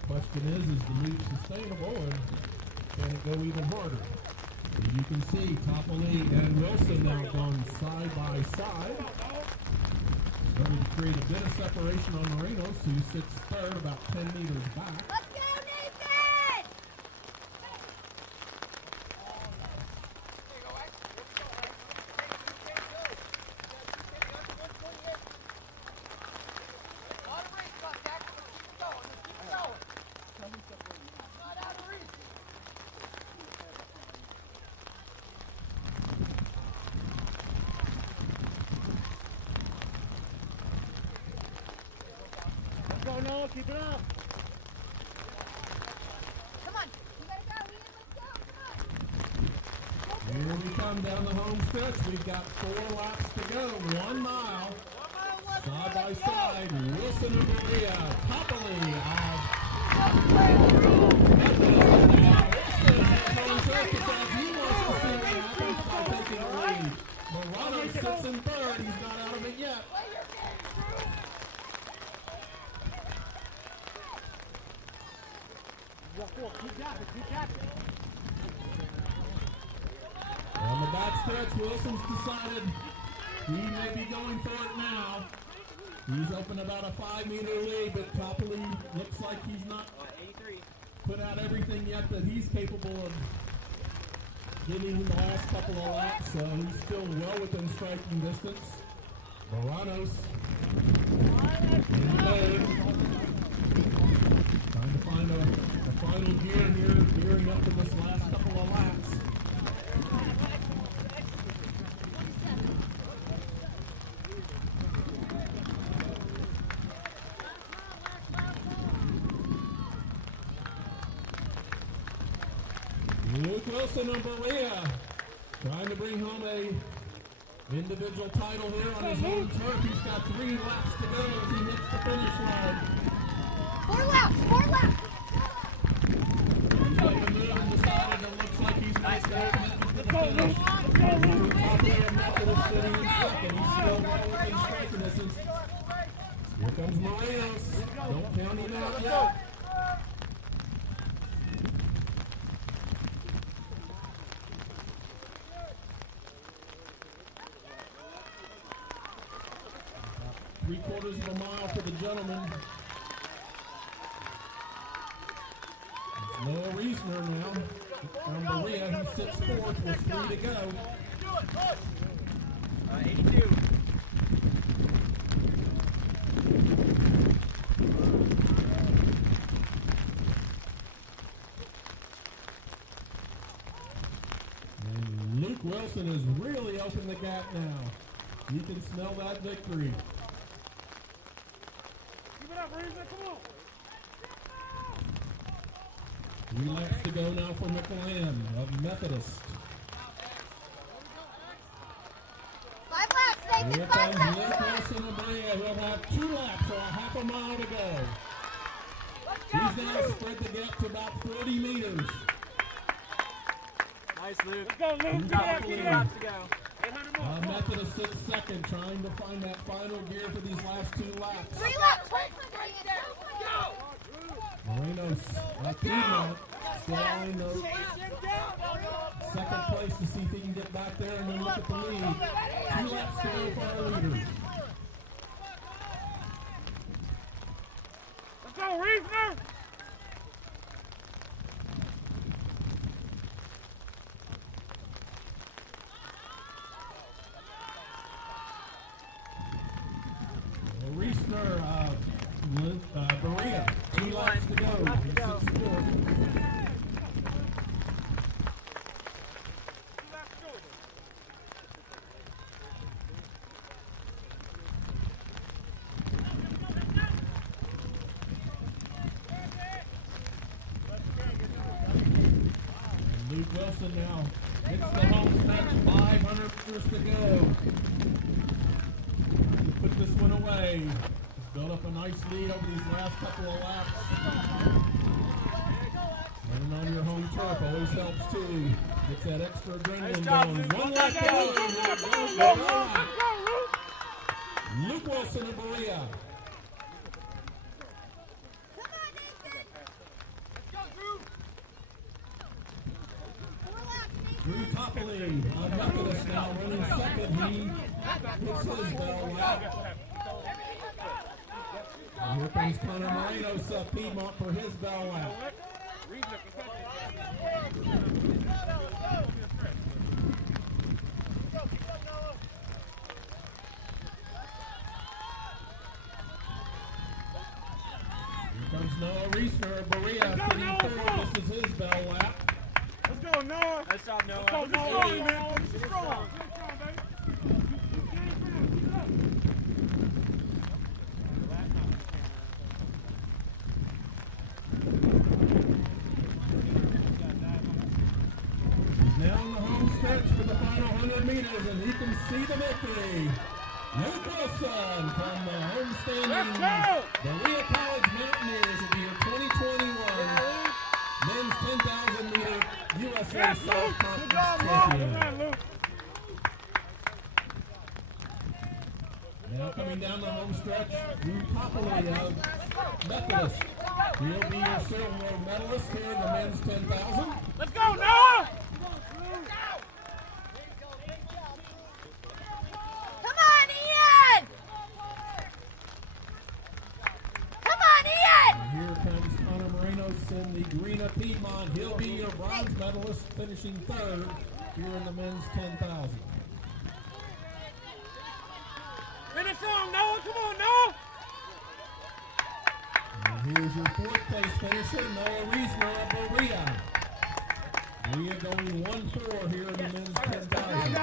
The question is the lead sustainable, and can it go even harder? As you can see, Popoli and Wilson now gone side by side. Starting to create a bit of separation on Moranos, who sits 3rd, about 10 meters back. Let's go, Nathan! Go, Noah, keep it up. Come on, you gotta go, Ian, let's go, come on. Here we come down the home stretch. We've got 4 laps to go, 1 mile. by side. Wilson and Berea. Copley. Morano sits in third. He's not out of it yet. On the back stretch, Wilson's decided he may be going for it now. He's opened about a 5-meter lead, but Copley looks like he's not put out everything yet that he's capable of getting in the last couple of laps, so he's still well within striking distance. Moranos in third. Trying to find a final gear here, gearing up in this last couple of laps. Luke Wilson of Berea trying to bring home a individual title here on his home turf. He's got 3 laps to go as he hits the finish line. 4 laps, 4 laps. He's made a move and decided it looks like he's nice to finish. Copley of Methodist sitting in second. He's still well within striking distance. Here comes Moranos. Don't count him out yet. Three-quarters of a mile for the gentleman. It's Noah Reisner now from Berea, who sits fourth with 3 to go. 82. And Luke Wilson has really opened the gap now. You can smell that victory. 3 laps to go now for McLean of Methodist. 5 laps, Nathan, Here 5 comes laps. Luke Wilson of Berea. He'll have 2 laps or a half a mile to go. He's now spread the gap to about 40 meters. Nice, Luke. Let's go, Luke. Good job. 2 laps to go. Methodist sits second, trying to find that final gear for these last 2 laps. 3 laps. Moreno's Piedmont still in the second place to see if he can get back there and then look at the lead. 2 laps to go for our leaders. Let's go, Reisner. Reisner, Berea, 2 laps to go. He sits fourth. And Luke Wilson now hits the home stretch, 500 meters to go. Put this one away. He's built up a nice lead over these last couple of laps. Running on your home turf always helps too. Gets that extra adrenaline going. 1 lap to go. Luke Wilson of Berea. Drew Copley of Methodist now running second. He hits his bell lap. And here comes Connor Morenos of Piedmont for his bell lap. Here comes Noah Reisner of Berea sitting third. This is his bell lap. Let's go, Noah. Nice job, Noah. Let's go, Noah. Strong. He's now on the home stretch for the final 100 meters, and he can see the victory. Luke Wilson from the homestanding Berea College Mountaineers will be your 2021 men's 10,000 meter USA South Conference champion. Now coming down the home stretch, Drew Popoli of Methodist. He'll be your silver medalist here in the men's 10,000. Let's go, Noah! Come on, Ian! Come on, Ian! And here comes Connor Morenos in the green of Piedmont. He'll be your bronze medalist, finishing third here in the men's 10,000. Finish strong, Noah! Come on, Noah! And here's your fourth place finisher, Noah Reesner of Berea. Berea going 1-4 here in the men's 10,000.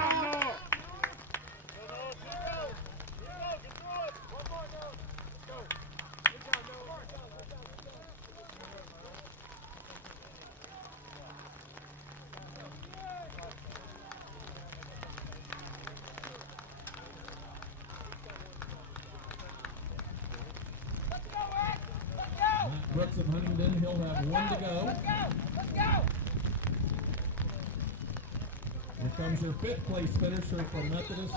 Brooks of Huntingdon, he'll have one to go. Here comes your fifth place finisher from Methodist,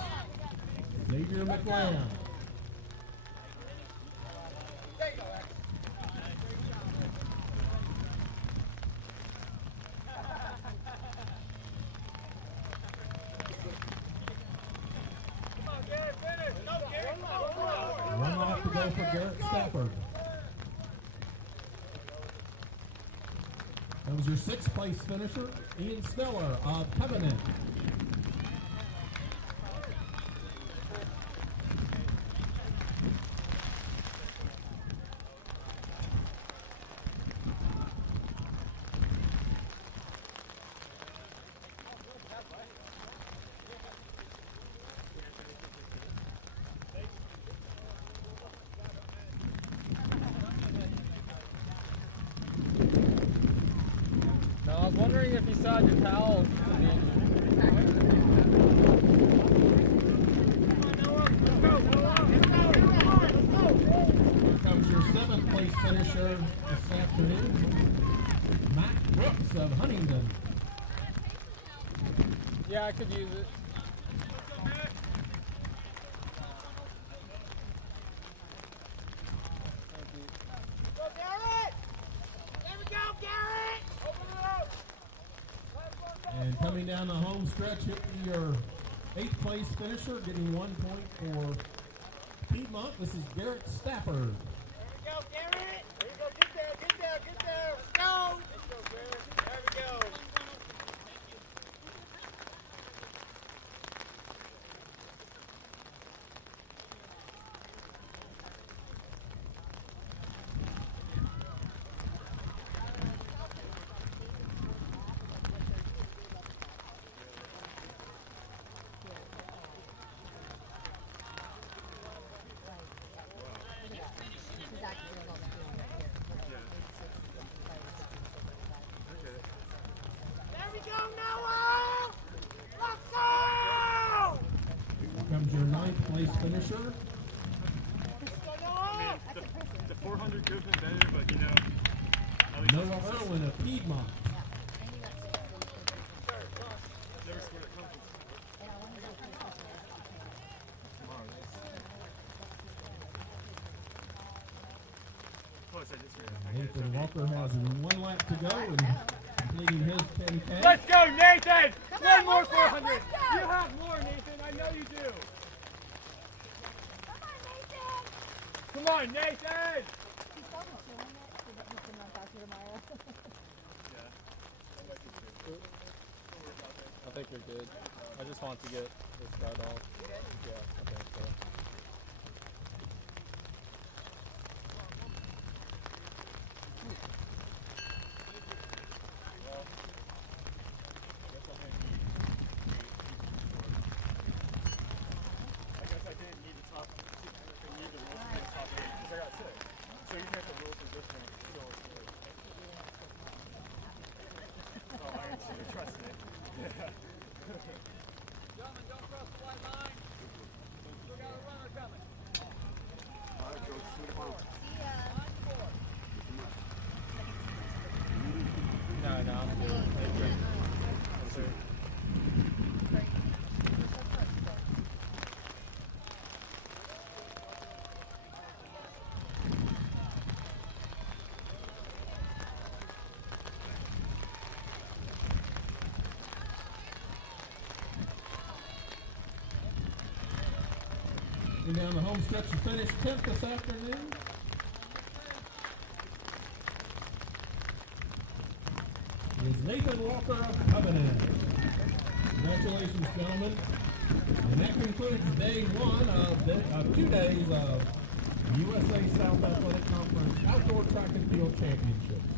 Xavier McLeod. One off to go for Garrett Stafford. That was your sixth place finisher, Ian Steller of Covenant. I was wondering if you saw your towel. Here comes your seventh place finisher this afternoon, Matt Brooks of Huntingdon. Yeah, I could use it. And coming down the home stretch, it'll be your eighth place finisher, getting 1 point for Piedmont. This is Garrett Stafford. There we go, Garrett! There you go, get there, get there, get there! Let's go! Let's go, Garrett. There we go. There we go, Noah! Let's go! Here comes your ninth place finisher. The 400 could have been better, but you know. At least Noah Irwin of Piedmont. never scored at conference. Plus, I just realized. Nathan Walker has 1 lap to go and completing his 10K. Let's go, Nathan! One more one lap, 400. let's go. You have more, Nathan. I know you do. Come on, Nathan! He's probably chewing it so that he can talk to you tomorrow. I think you're good. I just want to get this start off. Yeah, I think so. I guess I didn't need the top. I need the rules for the top 8 because I got 6. So even if the rules are different, it's still good. Oh, I actually trust it. Yeah. Gentlemen, don't cross the white line. Still got to run. No, no, I'm good. Thank you. Yes, sir. And down the home stretch to finish 10th this afternoon. Is Nathan Walker of Javelin. Congratulations, gentlemen. And that concludes day one of 2 days of USA South Athletic Conference Outdoor Track and Field Championships.